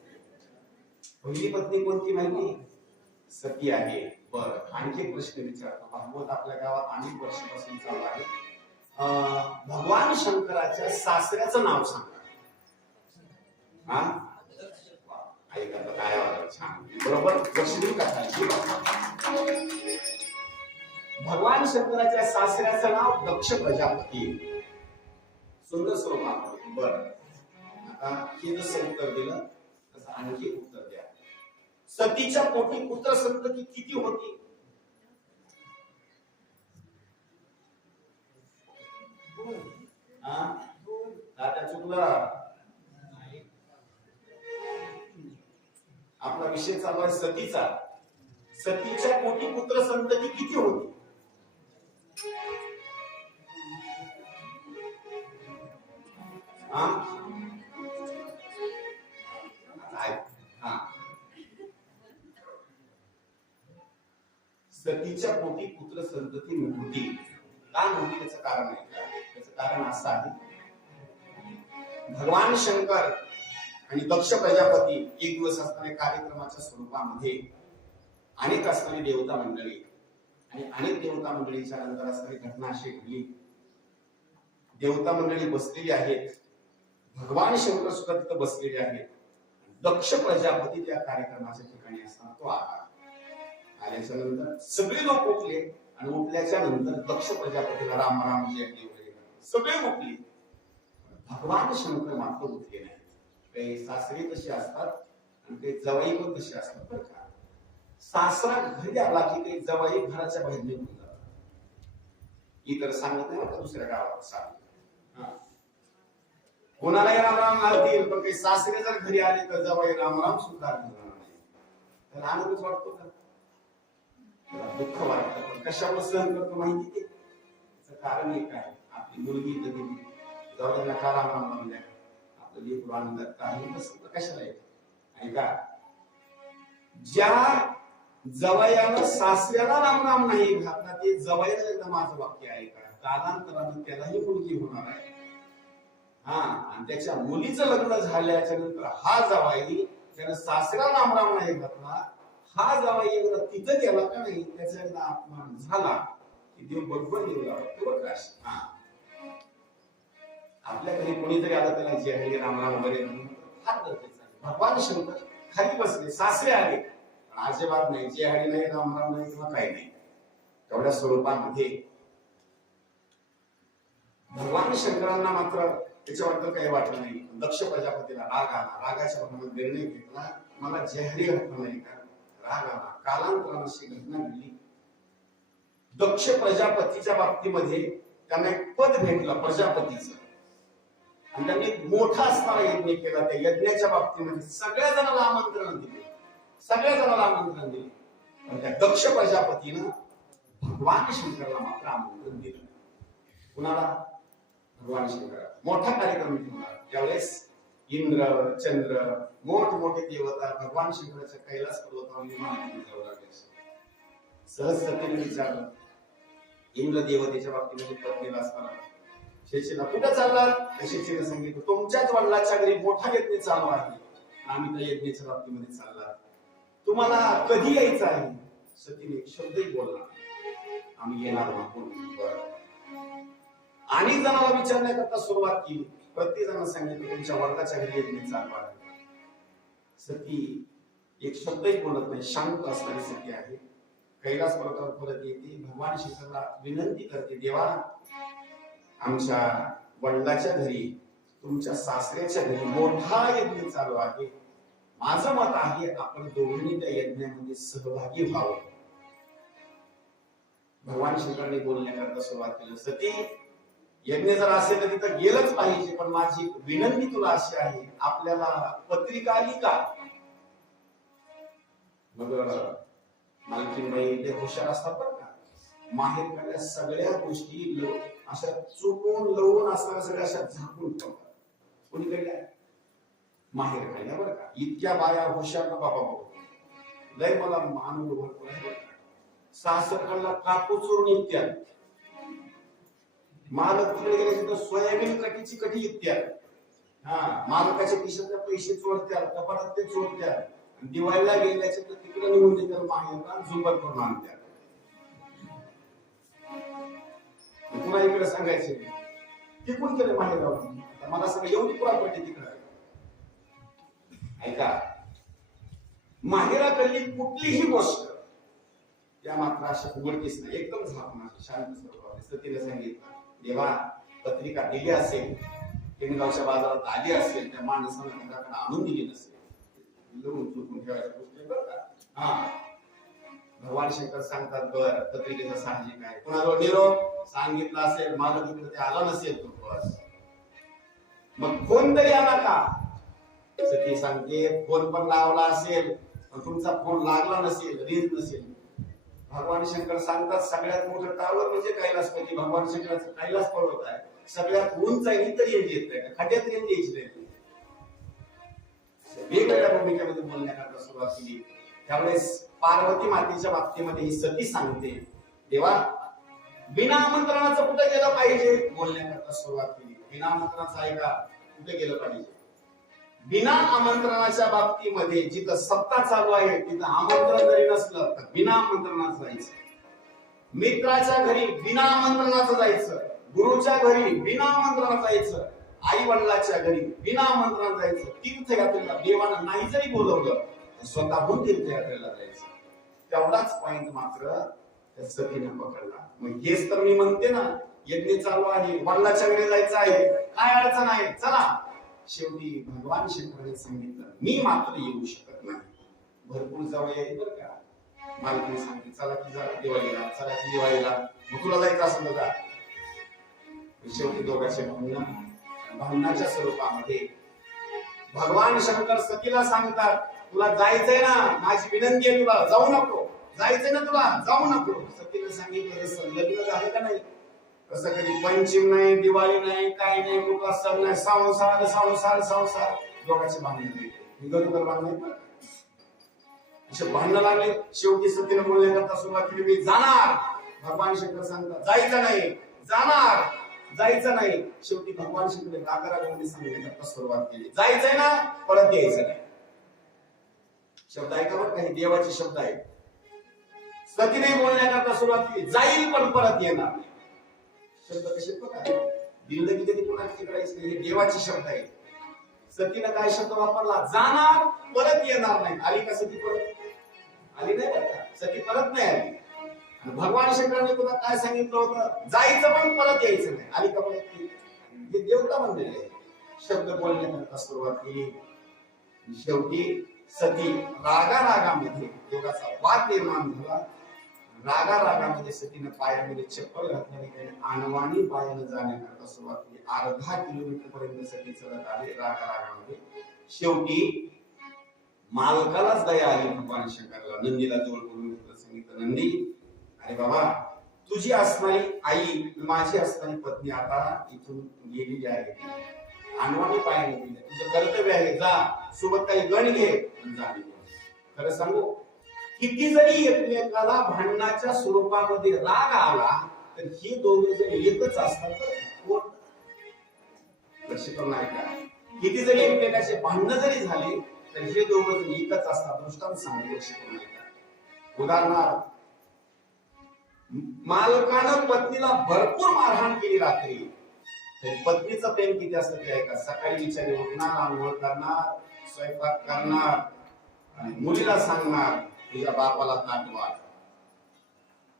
पहिली पत्नी कोणती माहिती? सती आहे. बरं, आणखी एक प्रश्न विचारतो. भागवत आपल्या गावात अनेक वर्षापासून चालू आहे. भगवान शंकराच्या सासऱ्याचं नाव सांगा. ऐका काय वाटत? छान, बरोबर. लक्ष देऊ का? भगवान शंकराच्या सासऱ्याचं नाव दक्ष प्रजापती. सुंदर स्वरूपामध्ये. बरं, आता हे जसं उत्तर दिलं तसं आणखी उत्तर द्या. सतीच्या पोटी पुत्र संतती किती होती? दादा चुकला. आपला विषय चालू आहे सतीचा. सतीच्या पोटी पुत्र संतती किती होती? सतीच्या पोटी पुत्र संतती नव्हती. का नव्हती त्याचं कारण आहे. त्याचं कारण असं आहे, भगवान शंकर आणि दक्ष प्रजापती एक दिवस असणाऱ्या कार्यक्रमाच्या स्वरूपामध्ये अनेक असणारी देवता मंडळी आणि अनेक देवता मंडळीच्या नंतर असणारी घटना अशी घडली. देवता मंडळी बसलेली आहेत, भगवान शंकर सुद्धा तिथं बसलेले आहेत. दक्ष प्रजापती त्या कार्यक्रमाच्या ठिकाणी असताना तो आला. आल्याच्या नंतर सगळे लोक उठले आणि उठल्याच्या नंतर दक्ष प्रजापतीला राम राम जय देव सगळे उठले. भगवान शंकर मात्र उठले नाही. काही सासरे तसे असतात आणि काही जवाई पण तसे असतात बरं का. सासरा घरी आला की काही जवाई घराच्या बाहेर निघून जातात. इतर सांगत नाही का दुसऱ्या गावात सांग कोणालाही राम राम घालतील, पण काही सासरे जर घरी आले तर जवाई राम राम सुद्धा घालणार नाही. तर आनंदच वाटतो का? दुःख वाटतं. पण कशावर सहन करतो माहिती? त्याचं कारण एक आहे, आपली मुलगी तर गेली, जाऊ नका राम राम म्हणल्या, आपलं लेकरू आनंदात काही नसतं कशाला येत. ऐका, ज्या जवयानं सासऱ्याला राम राम नाही घातला ते जवयाला एकदा माझं वाक्य ऐका, कालांतरानं त्यालाही मुलगी होणार आहे. आणि त्याच्या मुलीचं लग्न झाल्याच्या नंतर हा जवाई त्यानं सासऱ्याला राम राम नाही घातला, हा जवाई एकदा तिथं गेला का नाही त्याचा एकदा अपमान झाला की देव बरोबर येऊ लागतो. आपल्या घरी कोणीतरी आलं त्याला जे आहे राम राम वगैरे फार गरजेचं आहे. भगवान शंकर खाली बसले, सासरे आले, अजिबात नाही जे हरी नाही राम राम नाही किंवा काही नाही. तेवढ्या स्वरूपामध्ये भगवान शंकरांना मात्र त्याच्याबद्दल काही वाटलं नाही. दक्ष प्रजापतीला राग आला, रागाच्या भरात निर्णय घेतला, मला जहरी घटना नाही का राग आला. कालांतराने अशी घटना घडली. दक्ष प्रजापतीच्या बाबतीमध्ये त्यांना एक पद भेटलं प्रजापतीचं, आणि त्यांनी एक मोठा असणारा यज्ञ केला. त्या यज्ञाच्या बाबतीमध्ये सगळ्या जणांना आमंत्रण दिले, सगळ्या जणांना आमंत्रण दिले, पण त्या दक्ष प्रजापतीनं भगवान शंकराला मात्र आमंत्रण दिलं. कुणाला? भगवान शंकर. मोठा कार्यक्रम ठेवला. त्यावेळेस इंद्र चंद्र मोठमोठे देवता भगवान शंकराच्या कैलास पर्वतावर विमानाने जाऊ लागले. सहज सतीने विचारलं, इंद्र देवतेच्या बाबतीमध्ये पत्नीला असताना शेषीला कुठं चालला? शेषीने सांगितलं, तुमच्याच वडिलाच्या घरी मोठा यज्ञ चालू आहे, आम्ही त्या यज्ञाच्या बाबतीमध्ये चालला, तुम्हाला कधी यायचं आहे? सतीने एक शब्दही बोलला, आम्ही येणार नाही. अनेक जणांना विचारण्याकरता सुरुवात केली. प्रत्येक जणांना सांगितलं तुमच्या वडिलाच्या घरी यज्ञ चालू आहे. सती एक शब्दही बोलत नाही, शांत असणारी सती आहे. कैलास पर्वतावर परत येते, भगवान शंकराला विनंती करते, देवा आमच्या वडिलाच्या घरी तुमच्या सासऱ्याच्या घरी मोठा यज्ञ चालू आहे, माझं मत आहे आपण दोघांनी त्या यज्ञामध्ये सहभागी व्हावं. भगवान शंकराने बोलण्याकरता सुरुवात केली, सती यज्ञ जर असेल तर तिथं गेलंच पाहिजे, पण माझी विनंती तुला अशी आहे, आपल्याला पत्रिका आली का? मग मालकीनबाई ते हुशार असतात बरं का, माहेरकडल्या सगळ्या गोष्टी अशा चुकून लवून असताना सगळ्या अशा झाकून ठेवतात. कोणीकडे आहे माहेर खायला बरं का. इतक्या बाया हुशार ना बाबा बाबा, लय मला अनुभव भरपूर आहे बरं का. सासरकडला कापूस चोरून इत्याद, मालक तिकडे गेले तर सोयाबीन कटीची कटी इत्याद. हा, मालकाच्या खिशातले पैसे चोरत्यात, कपाटात ते चोरत्यात, दिवाळीला गेल्याचे तर तिकडे निघून देतात माहेरला, जुंबर करून आणत्यात. तुला इकडे सांगायचे ते कोण केलं माहेर गावात, मला सगळं एवढी पुरा पडते तिकडे. ऐका, माहेराकडली कुठलीही गोष्ट या मात्र अशा उघडकीस नाही, एकदम झाकून शांत स्वभावाने सतीने सांगितलं, देवा पत्रिका दिली असेल, गावच्या बाजारात आली असेल, त्या माणसानं घराकडे आणून दिली नसेल, चुकून ठेवायच्या गोष्टी बरं का. हा, भगवान शंकर सांगतात बर पत्रिकेचा साहजिक आहे, कुणाजवळ निरोप सांगितला असेल, माझं तिकडे ते आला नसेल तो बस, मग फोन तरी आला का. सती सांगते फोन पण लावला असेल पण तुमचा फोन लागला नसेल, रेंज नसेल. भगवान शंकर सांगतात सगळ्यात मोठं टावर म्हणजे कैलासपती, भगवान शंकराचं कैलास पर्वत आहे, सगळ्यात उंच आहे, तरी रेंज येत नाही, खड्यात रेंज यायची नाही. वेगवेगळ्या भूमिकेमध्ये बोलण्याकरता सुरुवात केली. त्यावेळेस पार्वती मातेच्या बाबतीमध्ये ही सती सांगते, देवा बिना आमंत्रणाचं कुठे गेलं पाहिजे, बोलण्याकरता सुरुवात केली. बिना आमंत्रणाचं ऐका, कुठे गेलं पाहिजे. बिना आमंत्रणाच्या बाबतीमध्ये जिथं सत्ता चालू आहे तिथं आमंत्रण जरी नसलं तर बिना आमंत्रणाचं जायचं. मित्राच्या घरी बिना आमंत्रणाचं जायचं, गुरुच्या घरी बिना आमंत्रणाचं जायचं, आई वडिलाच्या घरी बिना आमंत्रणाचं जायचं. तीर्थयात्रेला देवानं नाही जरी बोलवलं तर स्वतःहून तीर्थयात्रेला जायचं. तेवढाच पॉइंट मात्र त्या सतीने पकडला. मग हेच तर मी म्हणते ना, यज्ञ चालू आहे, वडिलाच्या घरी जायचं आहे, काय अडचण आहे, चला. शेवटी भगवान शंकराने सांगितलं मी मात्र येऊ शकत नाही, भरपूर जावई आहे बरं का. मालकीने सांगितलं चला की जरा दिवाळीला, चला की दिवाळीला, मग तुला जायचं असेल का. शेवटी दोघांचे भावनाच्या स्वरूपामध्ये भगवान शंकर सतीला सांगतात तुला जायचंय ना, माझी विनंती आहे तुला जाऊ नको, जायचंय ना तुला जाऊ नको. सतीने सांगितलं जसं लग्न झालं का नाही तसं कधी पंचम नाही, दिवाळी नाही, काय नाही, कुठला सण नाही, संसार संसार संसार. दोघांचे भांडण गरुकर भांडण असे भांडणं लागले. शेवटी सतीने बोलण्याकरता सुरुवात केली, मी जाणार. भगवान शंकर सांगतात जायचं नाही, जाणार, जायचं नाही. शेवटी भगवान शंकर रागारागाने सांगण्याकरता सुरुवात केली, जायचंय ना परत यायचं नाही. शब्द ऐका बरं, काही देवाचे शब्द आहेत. सतीने बोलण्याकरता सुरुवात केली, जाईल पण परत येणार. शब्द कसे बघा, दिलगी कधी कोणाची करायची नाही, हे देवाचे शब्द आहेत. सतीने काय शब्द वापरला, जाणार परत येणार नाही. आली का सती परत? आली नाही बरं का, सती परत नाही आली. आणि भगवान शंकराने तुला काय सांगितलं होतं, जायचं पण परत यायचं नाही. आली का परत? हे देवता मंदिर आहे. शब्द बोलण्याकरता सुरुवात केली. शेवटी सती रागारागामध्ये दोघांचा वाद निर्माण झाला. रागारागामध्ये सतीने पायामध्ये चप्पल घातल्याने आणवाणी पायाने जाण्याकरता सुरुवात केली. अर्धा किलोमीटर पर्यंत सती चलत आले रागारागामध्ये. शेवटी मालकालाच दया आली भगवान शंकराला. नंदीला जवळ बोलून घेतलं, सांगितलं नंदी अरे बाबा तुझी असणारी आई माझी असणारी पत्नी आता इथून गेलेली आहे, आणवाणी पायाने गेली, तुझं कर्तव्य आहे, जा सोबत काही गण घे जा. खरं सांगू, किती जरी एकमेकाला भांडणाच्या स्वरूपामध्ये राग आला तर हे दोघे जर एकच असतात तर लक्ष करून ऐका, किती जरी एकमेकाचे भांडण जरी झाले तर हे दोघे जर एकच असतात. दृष्टांत सांगू, लक्ष करून ऐका. उदाहरणार्थ, मालकानं पत्नीला भरपूर मारहाण केली रात्री, पत्नीचं प्रेम किती असतं ते ऐका. सकाळी बिचारी उठणार, आंघोळ करणार, स्वयंपाक करणार आणि मुलीला सांगणार तुझ्या बापाला ताट वाढ.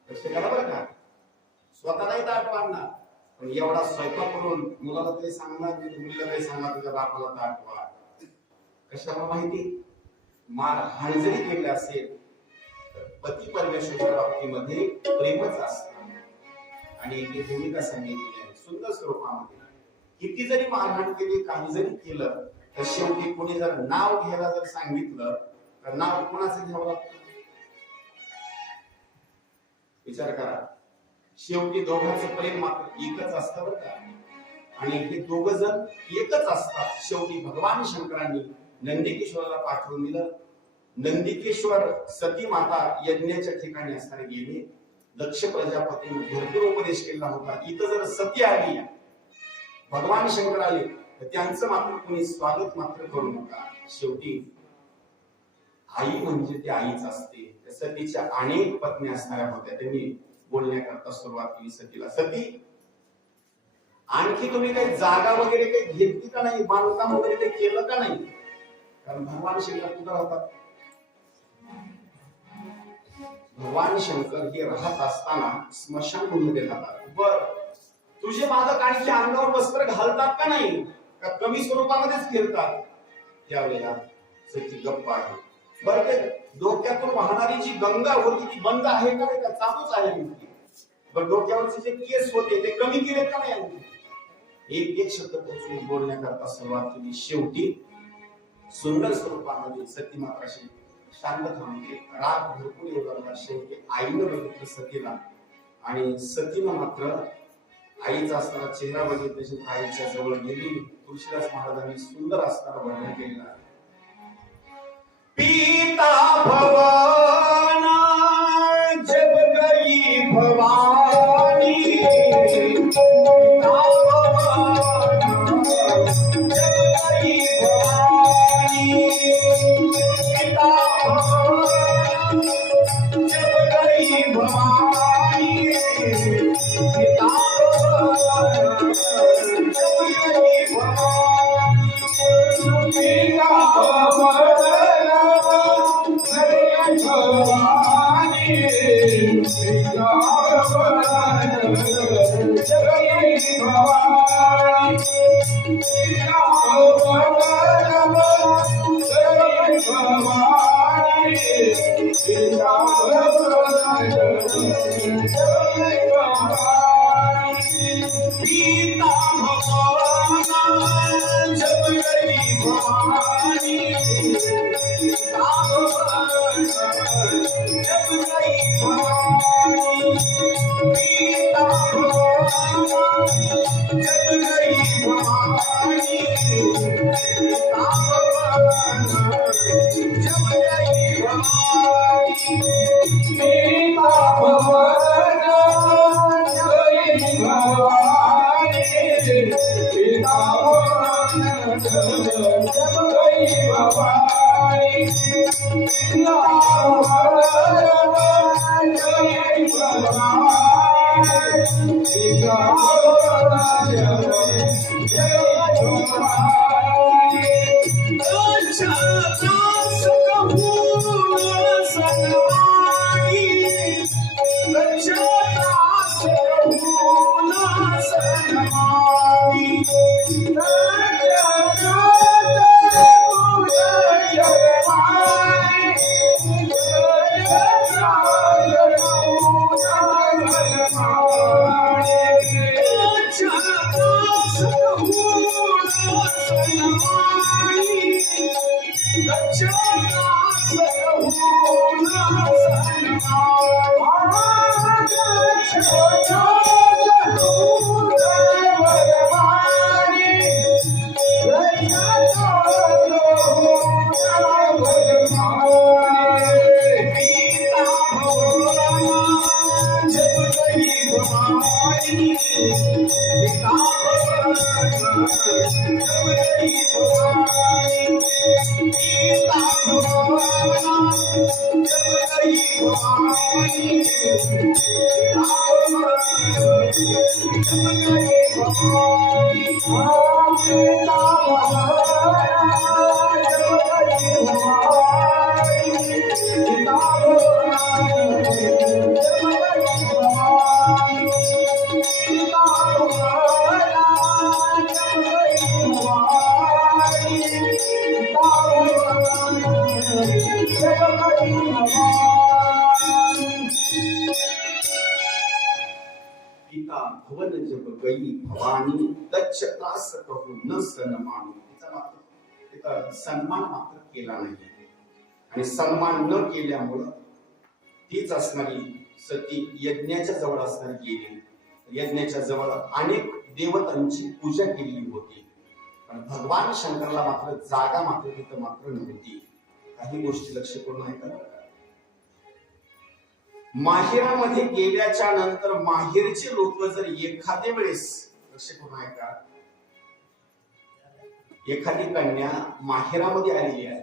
लक्ष करा बरं का, स्वतः नाही ताट वाढणार पण एवढा स्वयंपाक करून मुलाला तरी सांगणार, मुलीला तरी सांगणार तुझ्या बापाला ताट वाढ. कशाला माहिती, मारहाण जरी केली असेल तर पती परमेश्वराच्या बाबतीमध्ये प्रेमच असतं. आणि ही भूमिका सांगितली आहे सुंदर स्वरूपामध्ये. किती जरी मारहाण केली, काही जरी केलं तर शेवटी कोणी जर नाव घ्यायला जर सांगितलं तर नाव कोणाचं घ्यावं लागतं विचार करा. शेवटी दोघांचं प्रेम मात्र एकच असतं बरं का. आणि हे दोघ जण एकच असतात. शेवटी भगवान शंकरांनी नंदिकेश्वराला पाठवून दिलं. नंदिकेश्वर सती माता यज्ञाच्या ठिकाणी असताना गेली. दक्ष प्रजापतीने भरपूर उपदेश केला होता. इथं जर सती आली, भगवान शंकर आले, तर त्यांचं मात्र कोणी स्वागत मात्र करू नका. शेवटी आई म्हणजे ती आईच असते. सतीच्या अनेक पत्नी असणाऱ्या होत्या. त्यांनी बोलण्याकरता सुरुवात केली सतीला, सती आणखी तुम्ही काही जागा वगैरे काही घेतली का नाही, बांधकाम वगैरे काही केलं का नाही? कारण भगवान शंकर कुठं राहतात? भगवान शंकर हे राहत असताना स्मशानभूमीमध्ये राहतात. बर, तुझे मालक आणखी अंगावर वस्त्र घालतात का नाही, का कमी स्वरूपामध्येच फिरतात? त्यावेळेला सती गप्प आहे. बरं, ते डोक्यातून वाहणारी जी गंगा होती ती बंद आहे का नाही, का चालूच आहे? बरं, डोक्यावरचे जे केस होते ते कमी केले का नाही? एक एक शब्द पोचून बोलण्याकरता सुरुवात केली. शेवटी सुंदर स्वरूपामध्ये सती मात्राशी शांत थांबते. राग भरपूर येऊ लागला. शेवटी आईनं बघितलं सतीला, आणि सतीनं मात्र आईचा असणारा चेहरा बघितल्याशी आईच्या जवळ गेली. तुळशीदास महाराजांनी सुंदर असणारा वर्णन केलेलं आहे. पिता भवन जब गई भवानी, पिता भवन जब गई भवानी, पिता भवन जब गई भवानी, पिता भवन जब गई भवानी, पिता भवन सन्मान मात्र केला नाही. आणि सन्मान न केल्यामुळं तीच असणारी सती यज्ञाच्या जवळ असणारी गेली. यज्ञाच्या जवळ अनेक देवतांची पूजा केलेली होती. पण भगवान शंकराला मात्र जागा मात्र तिथं मात्र नव्हती. काही गोष्टी लक्ष करून ऐका. माहेरामध्ये गेल्याच्या नंतर माहेरचे लोक जर एखाद्या वेळेस लक्ष करून ऐका, एखादी कन्या माहेरामध्ये आलेली आहे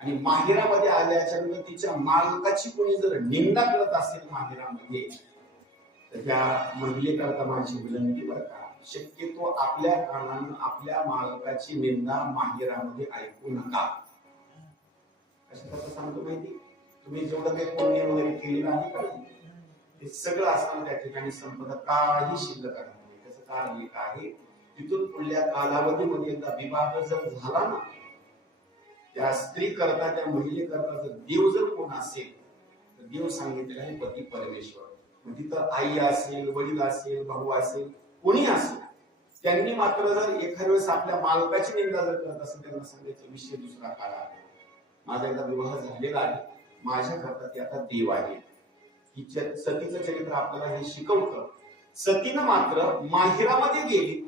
आणि माहेरामध्ये आल्याच्या नंतर तिच्या मालकाची कोणी जर निंदा करत असेल माहेरामध्ये, तर त्या महिलेकरता माझी विनंती बरं का, शक्यतो आपल्या कानानं आपल्या मालकाची निंदा माहेरामध्ये ऐकू नका. कशाचं सांगतो माहिती, तुम्ही जेवढं काही पुण्य वगैरे केलेलं आहे का ते सगळं असताना त्या ठिकाणी संपदा काही शिल्लक आहे. त्याचं कारण एक आहे, तिथून पुढल्या कालावधीमध्ये एकदा विवाह जर झाला ना, त्या स्त्री करता त्या महिले करता जर देव जर कोण असेल तर देव सांगितलेलं आहे पती परमेश्वर. तिथं आई असेल, वडील असेल, भाऊ असेल, कोणी असेल, त्यांनी मात्र जर एखाद्या वेळेस आपल्या मालकाची निंदा जर करत असेल, त्यांना सांगायचं विषय दुसरा काळ आहे. माझा एकदा विवाह झालेला आहे, माझ्या करता ते आता देव आहे. ही सतीचं चरित्र आपल्याला हे शिकवतं. सतीनं मात्र माहेरामध्ये गेली,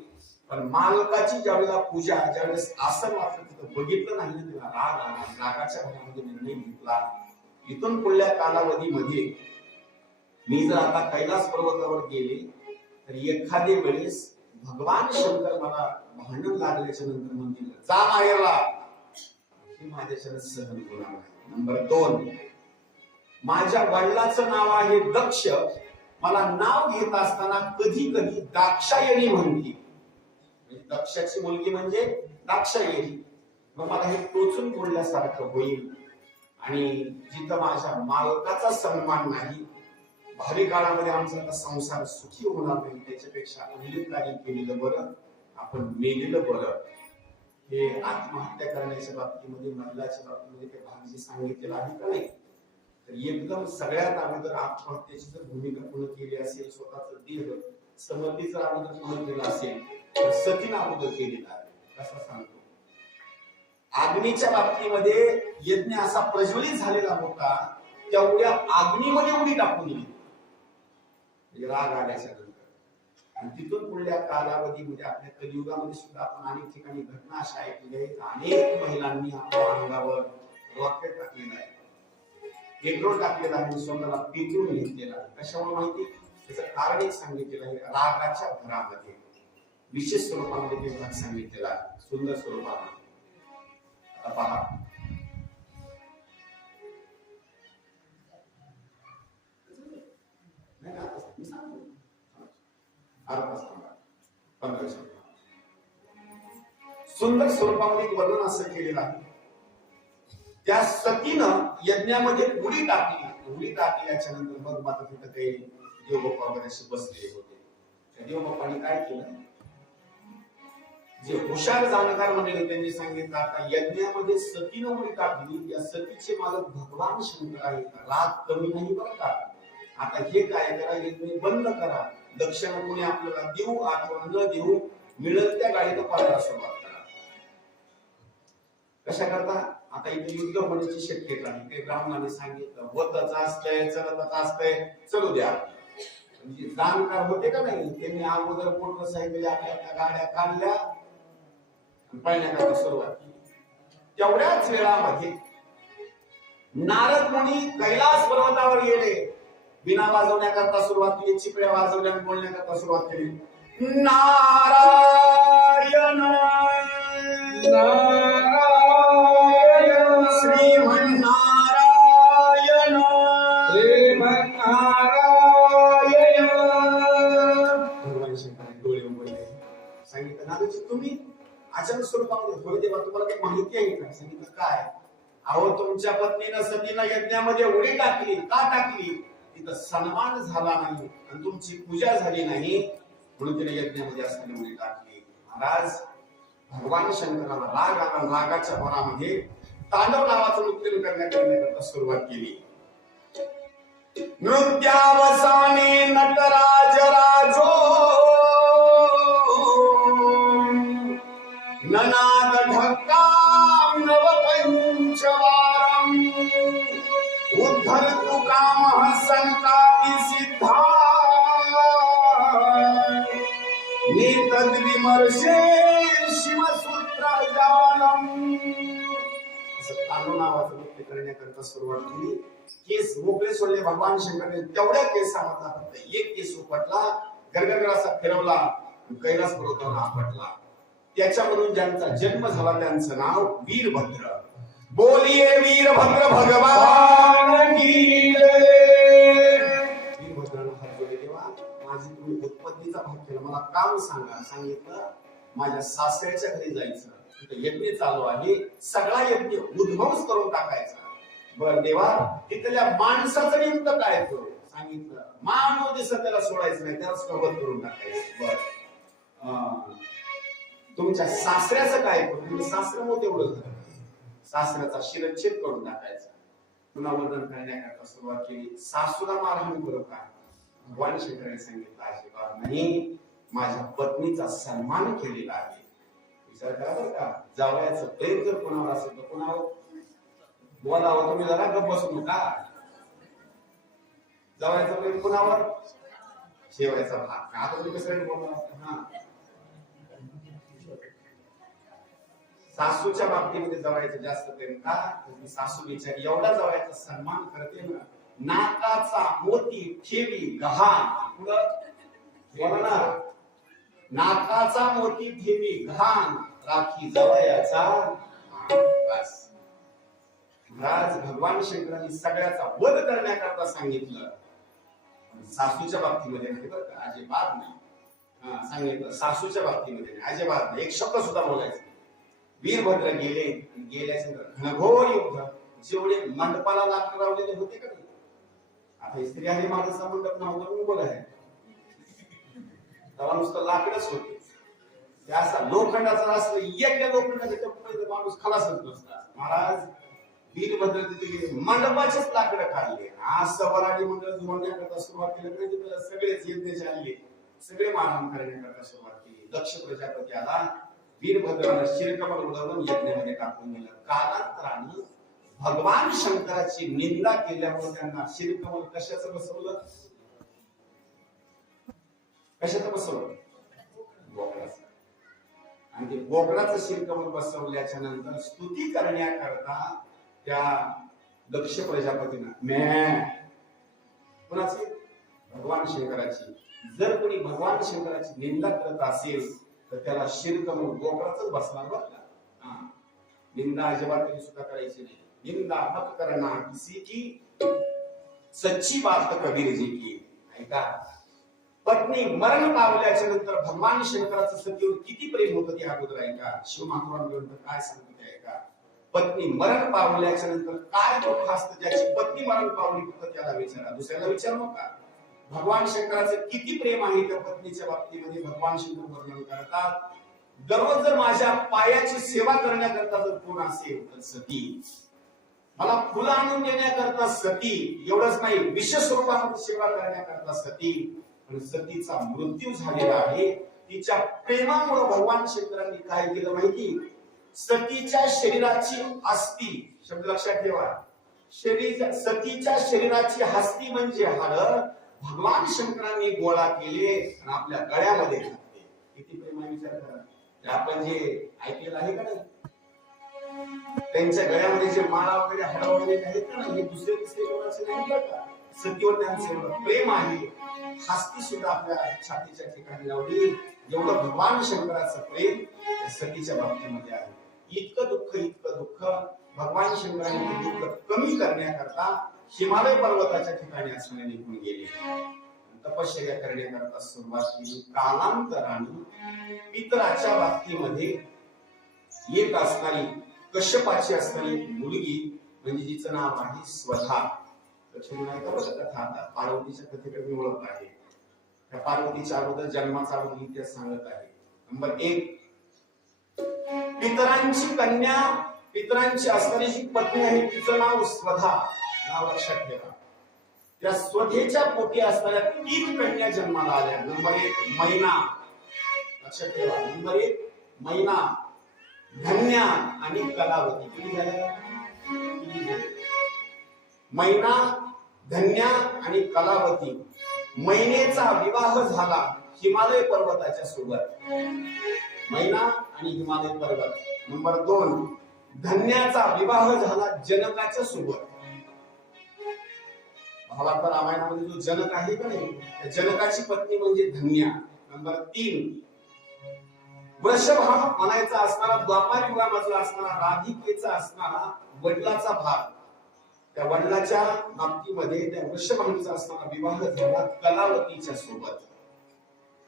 पण मालकाची ज्यावेळेला पूजा, ज्यावेळेस असं मात्र तिथं बघितलं नाही, तिला राग आला. रागाच्या भरामध्ये निर्णय घेतला, इथून पुढल्या कालावधीमध्ये मी जर आता कैलास पर्वतावर गेले तर एखाद्या वेळेस भगवान शंकर मला भांडण लागल्याच्या नंतर म्हणजे जा माहेरला, हे माझ्याच्यानं सहन होणार नाही. नंबर 2, माझ्या वडिलाचं नाव आहे दक्ष, मला नाव घेत असताना कधी कधी दाक्षायणी म्हणते, दक्षाची मुलगी म्हणजे दाक्षायणी. मग मला हे टोचून बोलल्यासारखं होईल आणि जिथं माझ्या मालकाचा सन्मान नाही, भावी काळामध्ये आमचा आता संसार सुखी होणार नाही, त्याच्यापेक्षा उल्लेखकारी केलेलं बरं, आपण मेलेलं बरं. हे आत्महत्या करण्याच्या बाबतीमध्ये, महिलाच्या बाबतीमध्ये ते भाग सांगितलेलं आहे का नाही, तर एकदम सगळ्यात अगोदर आत्महत्येची जर भूमिका पूर्ण केली असेल, स्वतःच देह समर्पित जर अगोदर पूर्ण केलं असेल तर सतीनं अगोदर केलेला आहे. कसा सांगतो, अग्नीच्या बाबतीमध्ये यज्ञ असा प्रज्वलित झालेला होता, तेवढ्या अग्नीमध्ये उडी टाकून दिली राग आल्याच्या नंतर. आणि तिथून पुढल्या कालावधीमध्ये आपल्या कलियुगामध्ये सुद्धा आपण अनेक ठिकाणी घटना अशा ऐकल्या आहेत, अनेक महिलांनी आपल्या अंगावर रॉकेट टाकलेला आहे, पेट्रोल टाकलेला आहे, स्वतःला पेटवून घेतलेला आहे. कशामुळे माहिती, त्याचं कारण एक सांगितलेलं आहे, रागाच्या भरामध्ये विशेष स्वरूपामध्ये ते भाग सांगितलेला आहे, सुंदर स्वरूपामध्ये. आता पहा, सुंदर स्वरूपामध्ये एक वर्णन असं केलेलं आहे, त्या सतीनं यज्ञामध्ये उडी टाकली. उडी टाकल्याच्या नंतर मग मात्र तिथं काही देवबाप्पा वगैरे असे बसलेले होते. त्या देवबाप्पाने काय केलं, जे हुशार जाणकार म्हणजे त्यांनी सांगितलं, आता यज्ञामध्ये सतीनं उडी टाकली, या सतीचे मालक भगवान शंकर आहेत, राग कमी नाही बरं का. आता हे काय करा, यज्ञ बंद करा, दक्षिणा कोणी आपल्याला देऊ अथवा न देऊ, मिळेल त्या गाडीनं पाहायला सुरुवात करा. कशा करता, आता इथे युद्ध होण्याची शक्यता आहे. ते ब्राह्मणाने सांगितलं, होतच असतंय, चलतच असतंय, चलू द्या. म्हणजे जाणकार होते का नाही, त्यांनी अगोदर मोटरसायकल आपल्या गाड्या काढल्या, पळण्याकरता सुरुवात केली. तेवढ्याच वेळामध्ये नारद मुनी कैलास पर्वतावर गेले, बिना वाजवण्याकरता सुरुवात केली, चिपळ्या वाजवल्या, बोलण्याकरता सुरुवात केली. नारायण नारायण श्रीमन्नारायण श्रीमन्नारायण. भगवान शंकराने डोळे उघडले, सांगितलं, नारदजी तुम्ही अचानक स्वरूपामध्ये, होय देवा तुम्हाला काही माहिती आहे का? सांगितलं, काय? अहो तुमच्या पत्नीनं सतीनं यज्ञामध्ये उडी टाकली. का टाकली? तिथं सन्मान झाला नाही आणि तुमची पूजा झाली नाही, म्हणून तिने यज्ञामध्ये असताना उडी टाकली. महाराज, भगवान शंकराला राग आला, रागाच्या भरामध्ये तांडव नावाचं नृत्य करण्याकरता सुरुवात केली. नृत्यावसाने नटराज राजो ननाद ढक्काम नवपंचवारम उद्धर तु कामः संताति सिद्धा तद्विमर्शे शिवसूत्र जालम. असं कानू नावाचं नृत्य करण्याकरता सुरुवात केली. केस मोकळे सोडले भगवान शंकराने. तेवढ्या केसामधला फक्त एक केस उपटला, गरगरगर असा फिरवला, कैलास पर्वतावर आपटला. त्याच्यामधून ज्यांचा जन्म झाला त्यांचं नाव वीरभद्र. बोलिये वीरभद्र भगवान की जय. वीरभद्रानं हात जोडले, देवा माझी तुम्ही उत्पत्तीचा भाग केला, मला काम सांगा. सांगितलं माझ्या सासऱ्याच्या घरी जायचं, तिथे यज्ञ चालू आहे, सगळा यज्ञ उद्ध्वंस करून टाकायचा. बर देवा तिथल्या माणसाचं नेमकं काय करू? सांगितलं मानव दिसत त्याला सोडायचं नाही, त्याला सोबत करून टाकायचं. बर तुमच्या सासऱ्याचं काय करू? तुम्ही सासऱ्यामुळे तेवढं झालं, सासऱ्याचा शिरच्छेद करून टाकायचा. पुन्हा वर्णन करण्याकरता सुरुवात केली. सासूला मारहाण करू का? भगवान शंकराने सांगितलं अजिबात नाही, माझ्या पत्नीचा सन्मान केलेला आहे. विचार करा बरं का, जावयाचं प्रेम जर कोणावर असेल तर कोणावर बोलावं? तुम्ही जरा गप्प बसू नका. जावयाचं प्रेम कोणावर? शेवयाचा भाग. आता तुम्ही कसं बोलणार? हा, सासूच्या बाबतीमध्ये जवळचं जास्त प्रेम का? सासू बिचारी एवढा जवळचा सन्मान करते ना, नाकाचा मोती ठेवी गहाण. पुढं बोला ना, नाकाचा मोती ठेवी गहाण, राखी जवळचा. बस महाराज भगवान शंकरांनी सगळ्याचा वध करण्याकरता सांगितलं. सासूच्या बाबतीमध्ये नाही बरं का, अजिबात नाही. सांगितलं सासूच्या बाबतीमध्ये नाही, अजिबात नाही, एक शब्द सुद्धा बोलायचं. वीरभद्र गेले, गेल्याच्या घनघोर युद्ध. जेवढे मंडपाला लाकडं लावलेले होते का नाही, आता स्त्री आणि माणसा मंडप नाव बोल आहे, तेव्हा नुसतं लाकडच होते. ते असा लोखंडाचा असलं, एक लोखंडाच्या टप्प्यात माणूस खलासच नसता. महाराज वीरभद्र तिथे गेले, मंडपाचेच लाकडं खाल्ले. आज सवाराडी मंडळ जोडण्याकरता सुरुवात केली, सगळेच यज्ञ आले, सगळे मारहाण करण्याकरता सुरुवात केली. दक्ष प्रजापती आला, वीरभद्राला शिरकमल उडवून यज्ञामध्ये टाकून दिलं. कालांतराने भगवान शंकराची निंदा केल्यामुळे त्यांना शिरकमल कशाचं बसवलं? कशाचं बसवलं? बोकडाचं. आणि ते बोकडाचं शिरकमल बसवल्याच्या नंतर स्तुती करण्याकरता त्या दक्ष प्रजापतीनं कोणाची? भगवान शंकराची. जर कोणी भगवान शंकराची निंदा करत असेल तर त्याला शिरकमल बोकडाच बसणार बरं का. निंदा अजिबात सुद्धा करायची नाही. निंदा मत करना किसी की, सच्ची बात कबीर जी की. ऐका, पत्नी मरण पावल्याच्या नंतर भगवान शंकराचं सतीवर किती प्रेम होतं ते अगोदर ऐका. शिव महापुराण काय सांगतो ते ऐका. पत्नी मरण पावल्याच्या नंतर काय दुःख असतं ज्याची पत्नी मरण पावली, फक्त त्याला विचारा, दुसऱ्याला विचारू नका. भगवान शंकराचं किती प्रेम आहे त्या पत्नीच्या बाबतीमध्ये भगवान शंकर वर्णन करतात. दररोज जर माझ्या पायाची सेवा करण्याकरता जर कोण असेल तर सती, मला फुलं आणून देण्याकरता सती, एवढंच नाही विशेष स्वरूपामध्ये सेवा करण्याकरता सती. पण सतीचा मृत्यू झालेला आहे. तिच्या प्रेमामुळे भगवान शंकरांनी काय केलं माहिती? सतीच्या शरीराची अस्थी, शब्द लक्षात ठेवा, सतीच्या शरीराची हस्ती म्हणजे हाड भगवान शंकरांनी गोळा केले आणि आपल्या गळ्यामध्ये घातले. किती प्रेम आहे विचार करा. आपण जे ऐकलेलं आहे का नाही, त्यांच्या गळ्यामध्ये जे माळा वगैरे हाड वगैरे आहेत का नाही, हे दुसरे कोणाचे नाही का. सतीवर त्यांचं एवढं प्रेम आहे. हस्ती सुद्धा आपल्या छातीच्या ठिकाणी लावली. एवढं भगवान शंकराचं प्रेम सतीच्या बाबतीमध्ये आहे. इतकं दुःख भगवान शंकरांनी दुःख कमी करण्याकरता हिमालय पर्वताच्या ठिकाणी असणे निघून गेले. तपश्चर्या करण्याकरता सुरुवात केली. कालांतराने पितराच्या बाबतीमध्ये एक असणारी कश्यपाची असणारी मुलगी, म्हणजे जिचं नाव आहे स्वधा. कथा आता पार्वतीच्या कथेकडे मी ओळख आहे. त्या पार्वतीच्या अगोदर जन्माचा अगोदर इतिहास सांगत आहे. नंबर 1, पितरांची कन्या, पितरांची असणारी जी पत्नी आहे तिचं नाव स्वधा. नाव लक्षात ठेवा. त्या स्वधेच्या पोटी असणाऱ्या 3 कन्या जन्माला आल्या. नंबर 1 मैना, लक्षात ठेवा. नंबर 1 मैना, धन्या आणि कलावती. किती झाल्या? मैना, धन्या आणि कलावती मैनेचा विवाह झाला हिमालय पर्वताच्या सोबत. मैना आणि हिमालय पर्वत. नंबर 2, धन्याचा विवाह झाला जनकाच्या सोबत. भावार्थ रामायणामध्ये जो जनक आहे का नाही, त्या जनकाची पत्नी म्हणजे धन्या. नंबर 3, वृषभ हा म्हणायचा असणारा द्वापार युगामधला असणारा राधिकेचा असणारा वडिलाचा भाग. त्या वडिलाच्या बाबतीमध्ये त्या वृषभांचा असणारा विवाह झाला कलावतीच्या सोबत.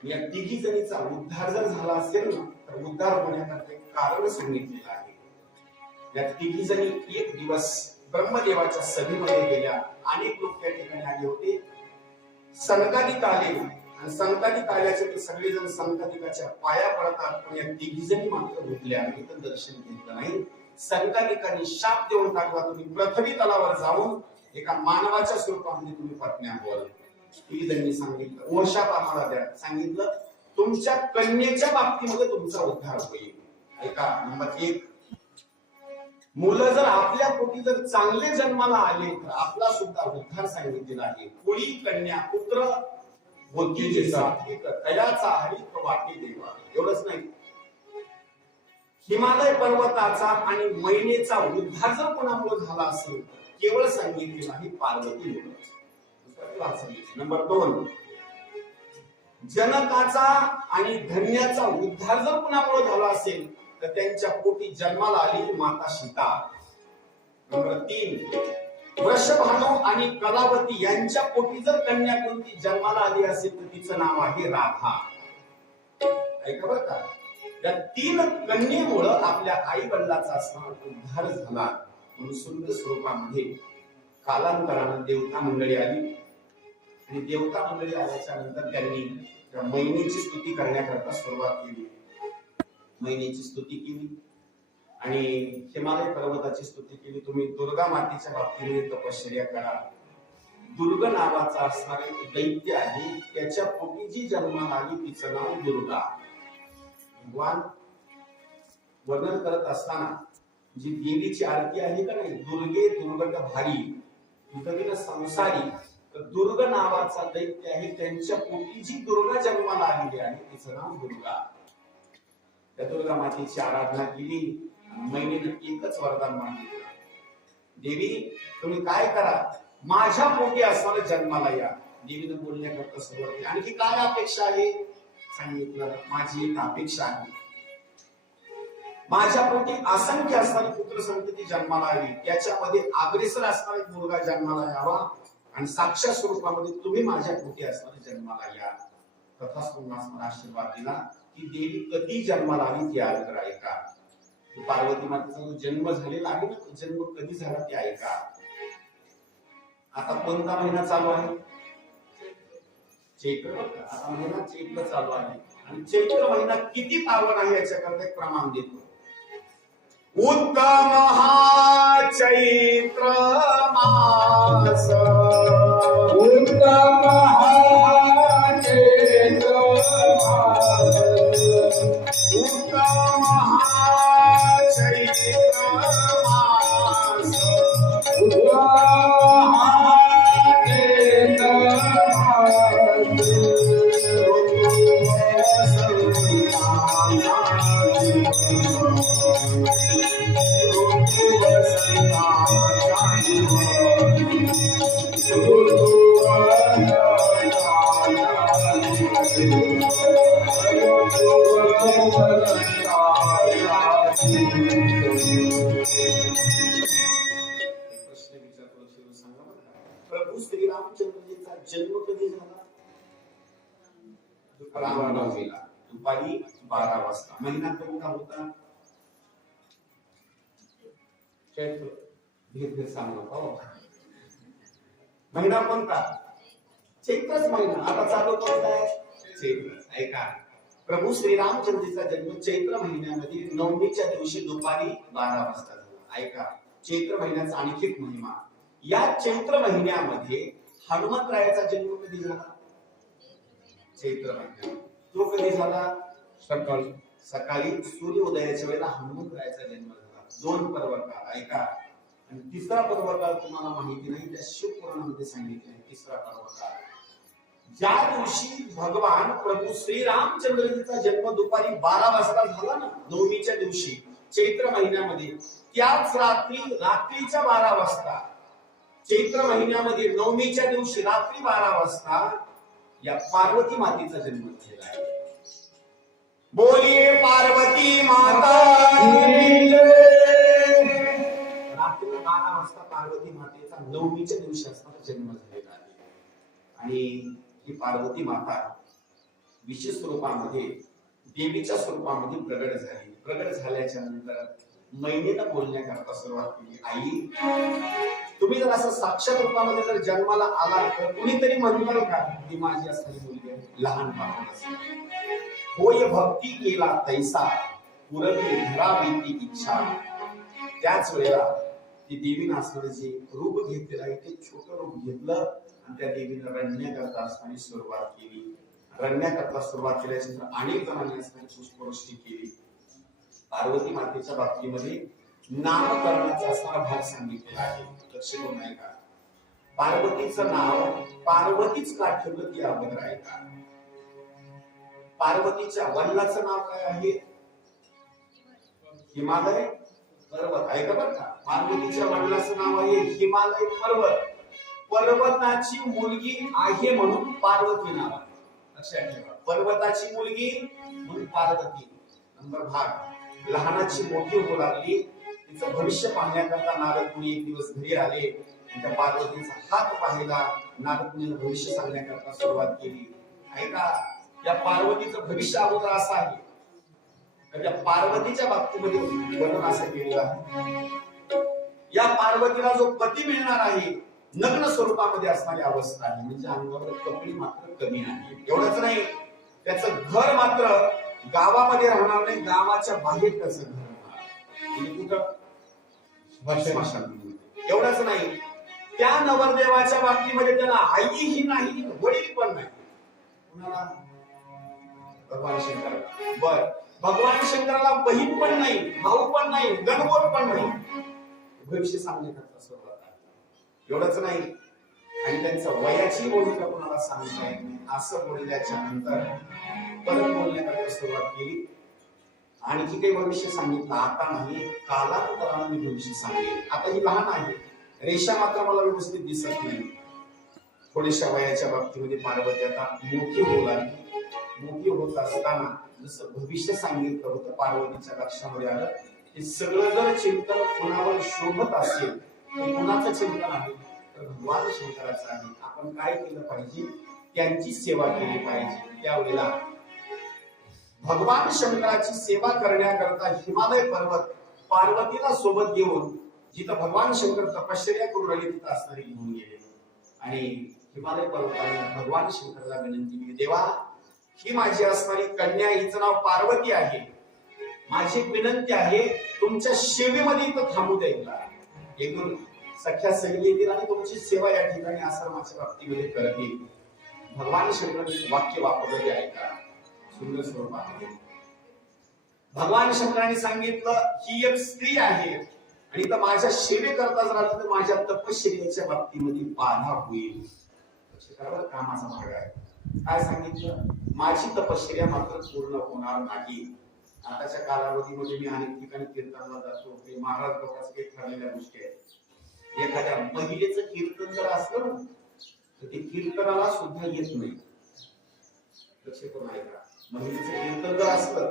या तिघी जणीचा उद्धार जर झाला असेल ना, तर उद्धार होण्याकरता एक कारण सांगितलेलं आहे. या तिघी जणी एक दिवस ब्रह्मदेवाच्या सभेमध्ये गेल्या. अनेक लोक त्या ठिकाणी आले होते. संकादिक आले आणि संकादिक आल्याचे ते सगळेजण संकादिकाच्या पाया पडतात, पण या तिघी जणी मात्र उठल्या आणि तर दर्शन घेतलं नाही. संकादिकांनी शाप देऊन टाकला, तुम्ही पृथ्वी तलावर जाऊन एका मानवाच्या स्वरूपामध्ये तुम्ही पत्न्या व्हाल. तिघी जणी सांगितलं, ओ शाप आम्हाला द्या. सांगितलं, तुमच्या कन्येच्या बाबतीमध्ये तुमचा उद्धार होईल. ऐका, नंबर 1, मुलं जर आपल्या पोटी जर चांगले जन्माला आले तर आपला सुद्धा उद्धार सांगितलेला आहे. कुळी कन्या पुत्र बुद्धीचा तयाचा हरित वाटी देवा. एवढंच नाही, हिमालय पर्वताचा आणि मैनेचा उद्धार जर कोणामुळे झाला असेल केवळ सांगितलेलं आहे पार्वतीमुळे. नंबर 2, जनकाचा आणि धन्याचा उद्धार जर कोणामुळे झाला असेल तर त्यांच्या पोटी जन्माला आली माता सीता. नंबर 3, वृषभानु आणि कलावती यांच्या पोटी जर कन्या कोणती जन्माला आली असेल तर तिचं नाव आहे राधा. ऐका बरं का, या 3 कन्येमुळे आपल्या आई वडिलाचा असणारा उद्धार झाला. म्हणून सुंदर स्वरूपामध्ये कालांतरानं देवता मंडळी आली आणि देवता मंडळी आल्याच्या नंतर त्यांनी मैनेची स्तुती करण्याकरता सुरुवात केली. मैनेची स्तुती केली आणि हिमालय पर्वताची स्तुती केली. तुम्ही दुर्गा मातेच्या बाबतीमध्ये तपश्चर्या करा. दुर्ग नावाचा असणारा एक दैत्य आहे, त्याच्या पोटी जी जन्माला आली तिचं नाव दुर्गा. भगवान वर्णन करत असताना जी देवीची आरती आहे का नाही, दुर्गे दुर्गट भारी दुर्गेन संसारी, तर दुर्ग नावाचा दैत्य आहे, त्यांच्या पोटी जी दुर्गा जन्माला आलेली आहे तिचं नाव दुर्गा. त्या दुर्गा मातेची आराधना केली. मैनेने एकच वरदान मागितलं, देवी तुम्ही काय करा, माझ्या पोटी असणाऱ्या जन्माला या. देवीने बोलण्याकरता सुरुवात केली. आणखी काय अपेक्षा आहे सांगितलं, माझी एक अपेक्षा आहे, माझ्या पोटी असंख्य असणारी पुत्र संतती जन्माला आली, त्याच्यामध्ये अग्रेसर असणारा एक मुलगा जन्माला यावा आणि साक्षात स्वरूपामध्ये तुम्ही माझ्या पोटी असणारे जन्माला या. तथास्तु आशीर्वाद दिला की देवी कधी जन्माला आली ती ऐका. ऐका, पार्वती मातेचा जो जन्म झालेला आहे ना, तो जन्म कधी झाला ते ऐका. आता कोणता महिना चालू आहे? चैत्र. आता महिना चैत्र चालू आहे आणि चैत्र महिना किती पावन आहे याच्याकरता एक प्रमाण देतो. उत्तम हा चैत्र मास, उत्तम हा चैत्र मास, उत्तम हा चैत्र मास, उत्तम हा चैत्र प्रभू श्री रामचंद्रजीचा जन्म कधी झाला? रामनवमीला दुपारी 12 वाजता. महिना कोणता होता? चैत्र. धीर सांगू नका. महिना कोणता? चैत्रच महिना. आता चालू कोणता आहे? चैत्र. ऐका, प्रभू श्री रामचंद्रजीचा जन्म चैत्र महिन्यामध्ये नवमीच्या दिवशी दुपारी 12 वाजता झाला. ऐका, चैत्र महिन्याचा आणखी एक महिमा. या चैत्र महिन्यामध्ये हनुमंतरायाचा जन्म कधी झाला? चैत्र महिन्यात. तो कधी झाला? सकाळी. सकाळी सूर्योदयाच्या वेळेला हनुमंतरायाचा जन्म झाला. 2 पर्वकाळ. ऐका, आणि तिसरा पर्वकाळ तुम्हाला माहिती नाही, त्या शिवपुराणामध्ये सांगितले. तिसरा पर्वकाळ ज्या दिवशी भगवान प्रभू श्री रामचंद्रजीचा जन्म दुपारी 12 वाजता झाला ना, नवमीच्या दिवशी चैत्र महिन्यामध्ये, त्याच रात्रीच्या 12 वाजता, चैत्र महिन्यामध्ये नवमीच्या दिवशी रात्री 12 वाजता या पार्वती मातेचा जन्म झालेला आहे. बोलिये पार्वती माता की जय. रात्री 12 वाजता पार्वती मातेचा नवमीच्या दिवशी असताना जन्म झालेला आहे. आणि ही पार्वती माता विशेष स्वरूपामध्ये देवीच्या स्वरूपामध्ये प्रगट झाली. प्रगट झाल्याच्या नंतर मैनेनं बोलण्याकरता सुरुवात केली, आई तुम्ही जर असं साक्षात रूपामध्ये जर जन्माला आला तर कुणीतरी म्हणणार का ती माझी असणारी मुलगी आहे, लहानपणापासून होय भक्ती केला तैसा पुरवी धरावी ती इच्छा. त्याच वेळेला ती देवीनं असणारे जे रूप घेतलेलं आहे ते छोटं रूप घेतलं आणि त्या देवीनं रडण्याकरता असणारी सुरुवात केली. रडण्याकरता सुरुवात केल्यानंतर अनेक जणांनी असणारी पुष्पवृष्टी केली. पार्वती मातेच्या बाबतीमध्ये नामकरणाचा असणारा भाग सांगितलेला आहे. लक्ष करून आहे का? पार्वतीचं नाव पार्वतीच का ठेवलं ती अगोदर आहे का? पार्वतीच्या वडिलांचं नाव काय आहे? हिमालय पर्वत आहे का? बरं का, पार्वतीच्या वडिलांचं नाव आहे हिमालय पर्वत. पर्वताची मुलगी आहे म्हणून पार्वती नाव. लक्षात ठेवा, पर्वताची मुलगी म्हणून पार्वती. नंबर भाग, लहानाची मोठी होऊ लागली, तिचं भविष्य पाहण्याकरता नारद मुनी एक दिवस घरी आले. त्या पार्वतीचा हात पाहिला. नारद मुनीने भविष्य सांगण्याकरता सुरुवात केली. ऐका, या पार्वतीचं भविष्य अगोदर असं आहे तर त्या पार्वतीच्या बाबतीमध्ये वर्णन असं केलेलं आहे, या पार्वतीला जो पती मिळणार आहे नग्न स्वरूपामध्ये असणारी अवस्था आहे, म्हणजे अंगावर कपडी मात्र कमी आहे. एवढंच नाही, त्याचं घर मात्र गावामध्ये राहणार नाही, गावाच्या बाहेर त्याचं घर राहणार. कुठं? स्मशानभूमीमध्ये. एवढंच नाही, त्या नवरदेवाच्या बाबतीमध्ये त्याला आईही नाही, वडील पण नाही. कुणाला? भगवान शंकर. बर, भगवान शंकराला बहीण पण नाही, भाऊ पण नाही, गणगोत पण नाही. भविष्य सांगण्याकरता सुरुवात आहे. एवढंच नाही, आणि त्यांच्या वयाची भूमिका कोणाला सांगता येत नाही. असं बोलल्याच्या नंतर परत बोलण्याकरता सुरुवात केली. आणखी काही भविष्य सांगितलं? आता नाही, कालांतराने मी भविष्य सांगेन. आता ही लहान आहे, रेषा मात्र मला व्यवस्थित दिसत नाही. थोड्याशा वयाच्या बाबतीमध्ये पार्वती आता मोठी होऊ लागली. मोठी होत असताना जसं भविष्य सांगितलं होतं पार्वतीच्या लक्षामध्ये आलं, हे सगळं जर चिंतन कुणावर शोभत असेल तर कुणाचं चिंतन आहे? तर भगवान शंकराचं आहे. आपण काय केलं पाहिजे? त्यांची सेवा केली पाहिजे. त्यावेळेला भगवान शंकराची सेवा करण्याकरता हिमालय पर्वत पार्वतीला सोबत घेऊन जिथं भगवान शंकर तपश्चर्या करून राहिले तिथं असणारे घेऊन गेले. आणि हिमालय पर्वताने भगवान शंकराला विनंती केली, देवा ही माझी असणारी कन्या, हिचं नाव पार्वती आहे, माझी विनंती आहे तुमच्या सेवेमध्ये इथं थांबू द्यायला. एकूण सख्या सगळी येतील आणि तुमची सेवा या ठिकाणी आश्रमाच्या बाबतीमध्ये करतील. भगवान शंकरांनी वाक्य वापरले आहे का? सुंदर स्वरूपामध्ये भगवान शंकरांनी सांगितलं, ही एक स्त्री आहे आणि तर माझ्या सेवेकरता जर आलं तर माझ्या तपश्चर्याच्या बाबतीमध्ये बाधा होईल. कामाचा भाग आहे. काय सांगितलं? माझी तपश्चर्या मात्र पूर्ण होणार नाही. आताच्या कालावधीमध्ये मी अनेक ठिकाणी कीर्तनाला जातो, ते महाराज लोकांचं काही ठरलेल्या गोष्टी आहेत. एखाद्या महिलेचं कीर्तन जर असलं ना तर ते कीर्तनाला सुद्धा येत नाही. लक्ष करून ऐका, महिलेचं कीर्तन जर असलं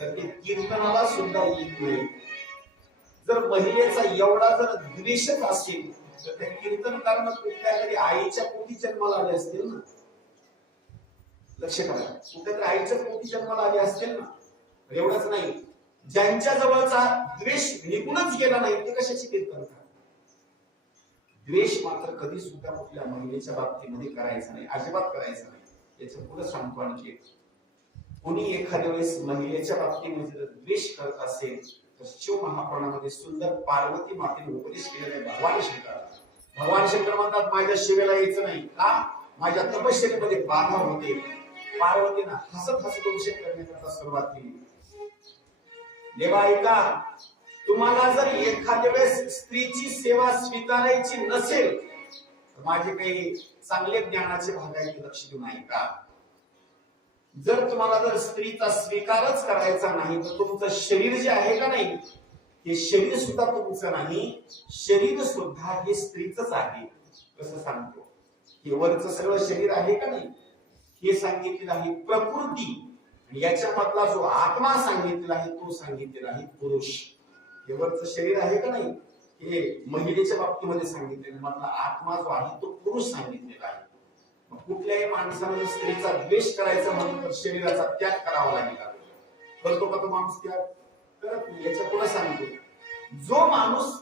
तर ते कीर्तनाला सुद्धा येत नाही. जर महिलेचा एवढा जर द्वेषच असेल तर त्या कीर्तनकारांना कुठल्या तरी आईच्या पोटी जन्माला आले असतील ना. लक्ष करा, कुठल्या तरी आईच्या पोटी जन्माला आले असतील ना. एवढंच नाही, ज्यांच्या जवळचा द्वेष निघूनच गेला नाही ते कशाची कीर्तन करतात? द्वेष मात्र कधी सुद्धा कुठल्या महिलेच्या बाबतीमध्ये करायचा नाही, अजिबात करायचा नाही. याचं पुढे सांगतो आणखी, कोणी एखाद्या वेळेस महिलेच्या बाबतीमध्ये द्वेष करत असेल तर शिव महापुराणामध्ये सुंदर पार्वती मातेने उपदेश केलेला आहे भगवान शंकराला. भगवान शंकर म्हणतात माझ्या शिवेला यायचं नाही का? माझ्या तपश्चर्येमध्ये बाधा होते. पार्वतीनं हसत हसत अभिषेक करण्याकरता सुरुवात केली. देवा ऐका, तुम्हाला जर एखाद्या वेळेस स्त्रीची सेवा स्वीकारायची नसेल तर माझे काही चांगले ज्ञानाचे भाग आहे ते लक्ष देऊन ऐका. जर तुम्हाला जर स्त्रीचा स्वीकारच करायचा नाही तर तुमचं शरीर जे आहे का नाही, हे शरीर सुद्धा तुमचं नाही, शरीर सुद्धा हे स्त्रीचंच आहे. कसं सांगतो, हे वरचं सगळं शरीर आहे का नाही, हे सांगितलेलं आहे प्रकृती, आणि याच्या मधला जो आत्मा सांगितलेला आहे तो सांगितलेला आहे पुरुष. हे वरचं शरीर आहे का नाही, हे महिलेच्या बाबतीमध्ये सांगितलेलं, मधला आत्मा जो आहे तो पुरुष सांगितलेला आहे. कुठल्याही माणसाने स्त्रीचा द्वेष करायचा म्हणून तर शरीराचा त्याग करावा लागेल. करतो का तो माणूस त्याग? करत नाही. याच्या पुढे सांगतो, जो माणूस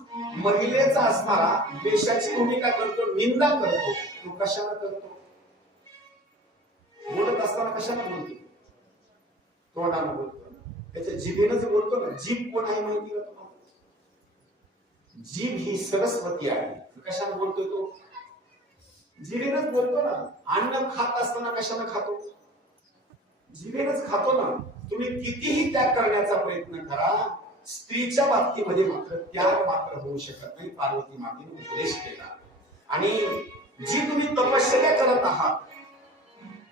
महिलेचा असणारा द्वेषाची भूमिका करतो, निंदा करतो, तो कशाला करतो? बोलत असताना कशाला बोलतो? तोंडाने बोलतो, त्याच्या जिभेनंच बोलतो ना. जीभ कोण आहे माहिती का तुम्हाला? जीभ ही सरस्वती आहे. कशाने बोलतोय तो? जिभेनंच बोलतो ना. अन्न खात असताना कशाने खातो? जिभेनंच खातो ना. तुम्ही कितीही त्याग करण्याचा प्रयत्न करा, स्त्रीच्या बाबतीमध्ये मात्र त्याग मात्र होऊ शकत नाही. पार्वती मातेने उपदेश केला. आणि जी तुम्ही तपश्चर्या करत आहात,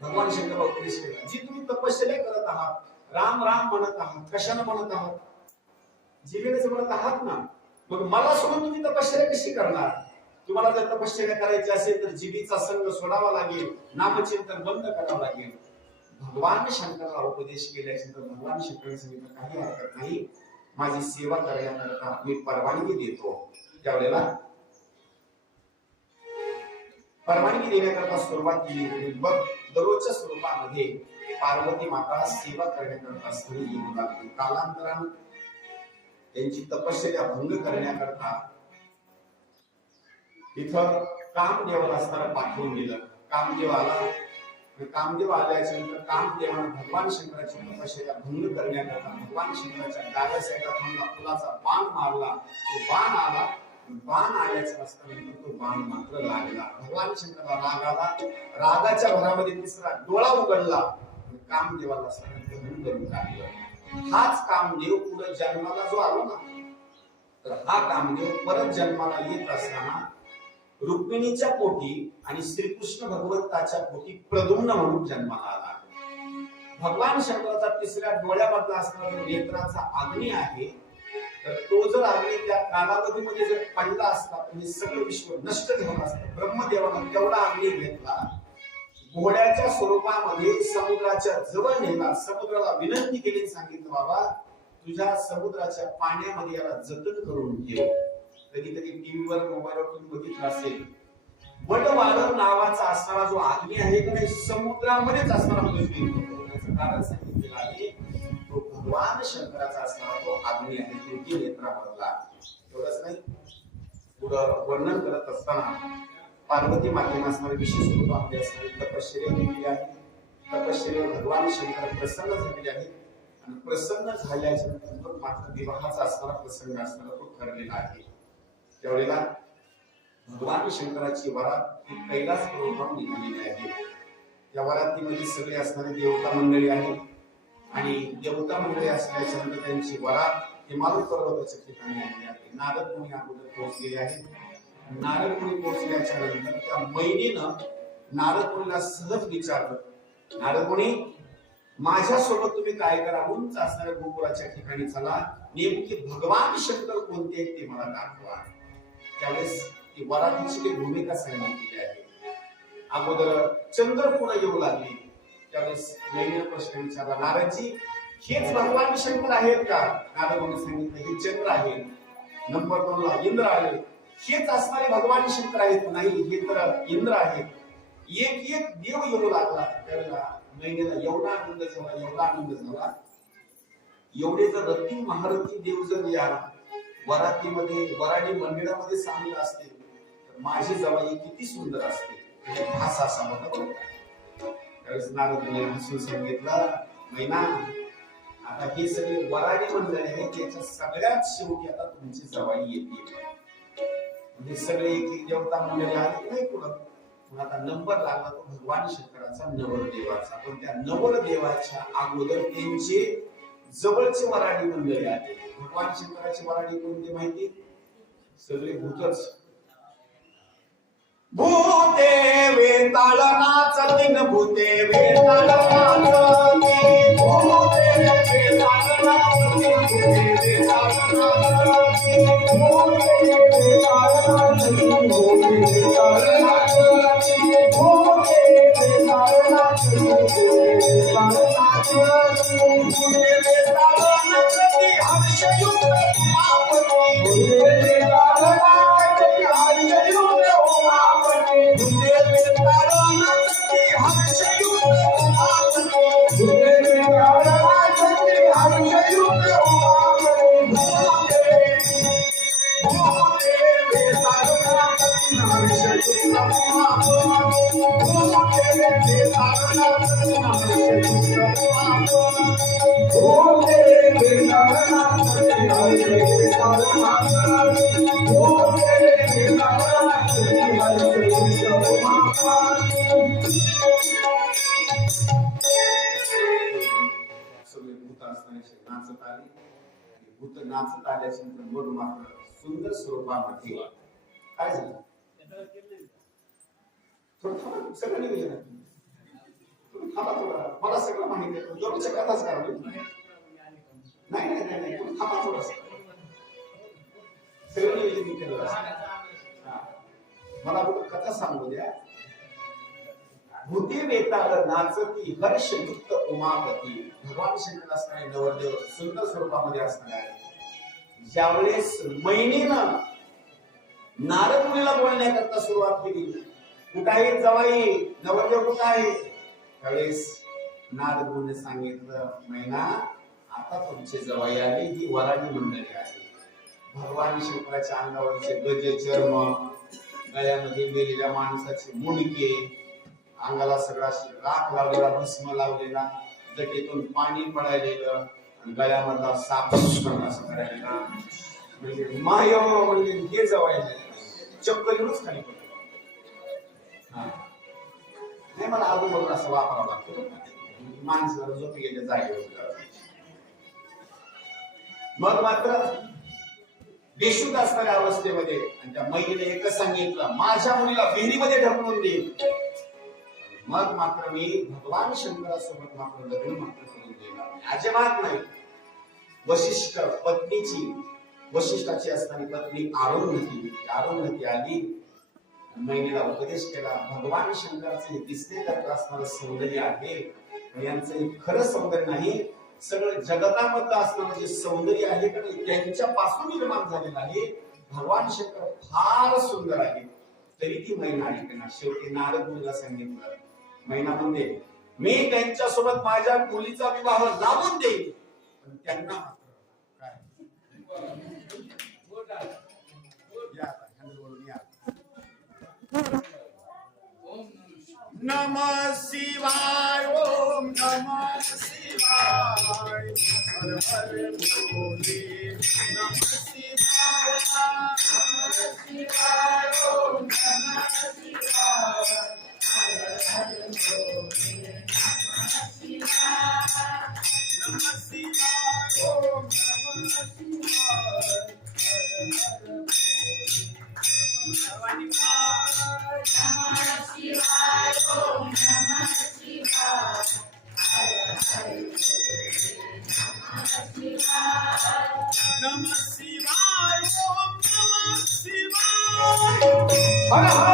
भगवान शंकर उपदेश केला, जी तुम्ही तपश्चर्या करत आहात, राम राम म्हणत आहात, कशाने म्हणत आहात? जिभेनेच म्हणत आहात ना. मग मला सोडून तुम्ही तपश्चर्या कशी करणार? तुम्हाला जर तपश्चर्या करायची असेल तर जिभेचा संग सोडावा लागेल, नामचिंतन बंद करावं लागेल. भगवान शंकराला उपदेश केल्याचे तर भगवान शंकर सांगितलं काही हरकत नाही, माझी सेवा करण्याकरता मी परवानगी देतो. त्यावेळेला परवानगी देण्याकरता सुरुवात केली. बघ, दररोजच्या स्वरूपामध्ये पार्वती माता सेवा करण्याकरता स्थळी येऊ लागली. कालांतराने त्यांची तपश्चर्या भंग करण्याकरता इथं कामदेवाला असताना पाठवून दिलं. कामदेव आला. कामदेव आल्याच्या नंतर कामदेवाने भगवान शंकराची तपश्चर्या भंग करण्याकरता भगवान शंकराच्या डाव्या साईडला फुलाचा बाण मारला. तो बाण आला. बाण आल्याच्या नंतर तो बाण मात्र लागला. भगवान शंकराला राग आला. रागाच्या भरामध्ये तिसरा डोळा उघडला. कामदेवाला दहन करून टाकलं. हाच कामदेव पुढे जन्माला जो आला ना, तर हा कामदेव परत जन्माला येत असताना रुक्मिणीच्या पोटी आणि श्रीकृष्ण भगवंताच्या पोटी प्रद्युम्न म्हणून जन्माला आला. भगवान शंकराचा तिसऱ्या डोळ्यामधला असणारा नेत्राचा अग्नी आहे, तर तो जर अग्नी त्या कालावधीमध्ये जर पडला असता तर हे सगळं विश्व नष्ट झालं असतं. ब्रह्मदेवानं तेवढा अग्नी घेतला, घोड्याच्या स्वरूपामध्ये समुद्राच्या जवळ नेला. समुद्राला विनंती केली, सांगितलं बाबा तुझ्या समुद्राच्या पाण्यामध्ये याला जतन करून ठेव. कधीतरी टीव्हीवर मोबाईलवर तुम्ही बघितलं असेल, वडवाळर नावाचा असणारा जो अग्नी आहे की नाही, समुद्रामध्येच असणारा त्याचं कारण सांगितलेलं आहे. तो भगवान शंकराचा असणारा तो अग्नी आहे, तो नेत्रामधला. एवढंच नाही, पुढं वर्णन करत असताना पार्वती मातेने असणारे विशेष स्वरूपामध्ये असणारी तपश्चर्या केलेली आहे. तपश्चर्या भगवान शंकर प्रसन्न झालेले आहेत. आणि प्रसन्न झाल्याच्या नंतर मात्र विवाहाचा असणारा प्रसंग असणारा तो ठरलेला आहे. त्यावेळेला भगवान शंकराची वरात ही कैलास पर्वतावर निघालेली आहे. या वरातीमध्ये सगळे असणारे देवता मंडळी आहेत. आणि देवता मंडळी असल्याच्या नंतर त्यांची वरात हिमालय पर्वताच्या ठिकाणी आलेली आहे. नारद मुनी अगोदर पोहोचलेले आहेत. नारद मुनी पोहोचल्याच्या नंतर त्या मैनीनं नारद मुनीला सहज विचारलं, नारद मुनी माझ्यासोबत तुम्ही काय करा, उंच असणाऱ्या गोपुराच्या ठिकाणी चला, नेमकी भगवान शंकर कोणते आहेत ते मला दाखवा. त्यावेळेस ती वरातीची काही भूमिका सांगितलेली आहे. अगोदर चंद्र पुढे येऊ लागले. त्यावेळेस मैनीनं प्रश्न विचारला, नारदजी हेच भगवान शंकर आहेत का? नारद मुनी सांगितलं हे चंद्र आहे. नंबर 2 ला इंद्र आले. हेच असणारे भगवान शंकर आहेत? नाही, हे तर इंद्र आहेत. एक एक देव येऊ लागला. त्यावेळेला मैनीला एवढा आनंद झाला, एवढा आनंद झाला, एवढे जर रती महारथी देव जर या वरातीमध्ये वराडी मंदिरामध्ये सामील असतील तर माझी जवाई किती सुंदर असते. भासा असा होता. त्यावेळेस नारद मुनी हसून सांगितलं, मैना आता हे सगळे वराडी मंडळी आहे, त्याच्या सगळ्यात शेवटी आता तुमची जवाई येते. म्हणजे सगळे एक एक देवता मंडळी आले नाही पुढं. आता नंबर लागला तो भगवान शंकराचा, नवरदेवाचा. पण त्या नवरदेवाच्या अगोदर त्यांचे जवळचे वराडी मंडळी आले. भगवान शंकराची वराडी कोणती माहिती? सगळे भूतच. भूते वेताळ नाचती न भूते वेताळ नाचती भूते वेताळ नाचती भूते वेताळ नाचती भूते वेताळ नाचती भूते वेताळ नाचती भूते वेताळ नाचती भूते वेताळ नाचती भूते वेताळ नाचती हर्षयुक्त उमापती भूते वेताळ नाचती हर्षयुक्त उमापती भूते वेताळ नाचती हर्षयुक्त उमापती भूते वेताळ नाचती हर्षयुक्त उमापती भूते भूते वेताळ नाचती हर्षयुक्त उमापती भूते वेताळ नाचती हर्षयुक्त उमापती भूते वेताळ नाचती हर्षयुक्त उमापती भूते वेताळ नाचती हर्षयुक्त उमापती. सगळे भूत असणारे नाचत आले भूत नाचत आल्याच्या नंतर गोड मात्र सुंदर स्वरूपामध्ये काय झालं थोडं थांबा, सगळं नियोजन आहे. तुम्ही थांबा थोडा, मला सगळं माहिती आहे. जोडीच्या कथाच करावी. नाही नाही नाही नाही, तुम्ही थांबा थोडंसं. सगळं नियोजन मी केलं असं. हा. मला कुठं कथा सांगू द्या. भूती वेताळ नाचती हर्षयुक्त उमापती. भगवान शंकर असणारे नवरदेव सुंदर स्वरूपामध्ये असणारे आहे. ज्यावेळेस मैनीनं नारद मुनीला बोलण्याकरता सुरुवात केली, कुठं आहे जवाई, नवरदेव कुठं आहे? त्यावेळेस नारद मुनीने सांगितलं, मैना आता तुमचे जवाई आले, ही वराडी मंडळी आहे. भगवान शंकराच्या अंगावरचे गज चर्म, गळ्यामध्ये मेलेल्या माणसाचे मुंडके, अंगाला सगळा राख लावलेला, भस्म लावलेला, जटेतून पाणी पडायलेलं आणि गळ्यामधला साप असं करायला म्हणजे माय म्हणजे हे जवळ चक्कर येऊनच खाली पडलं. नाही मला अगोदर असं वापरावं लागतं माणसाला झोपी गेल्या जागेवर. मग मात्र बेशुद्ध असणाऱ्या अवस्थेमध्ये आणि त्या महिलेने एकच सांगितलं, माझ्या मुलीला विहिरीमध्ये ढकलून दे. मग मात्र मी भगवान शंकरासोबत मात्र लग्न मात्र करून देणार अजिबात नाही. वशिष्ठ पत्नीची, वशिष्ठाची असणारी पत्नी आरुंधती आली, महिलेला उपदेश केला. भगवान शंकराचं हे दिसण्याकरता असणारं सौंदर्य आहे, यांचं हे खरं सौंदर्य नाही, सगळं जगतामधलं असणारं जे सौंदर्य आहे त्यांच्यापासून निर्माण झालेलं आहे. भगवान शंकर फार सुंदर आहे. तरी ती महिना ऐकणार. शेवटी नारद मुनीला सांगितलं, महिना म्हणते मी त्यांच्यासोबत माझ्या मुलीचा विवाह लावून देईन, पण त्यांना मात्र काय नमः शिवाय ओम नमः शिवाय हर हर भोले नमः शिवाय ओम नमः शिवाय हर हर भोले नमः शिवाय ओम नमः शिवाय नमः शिवाय ओम नमः शिवाय हर हर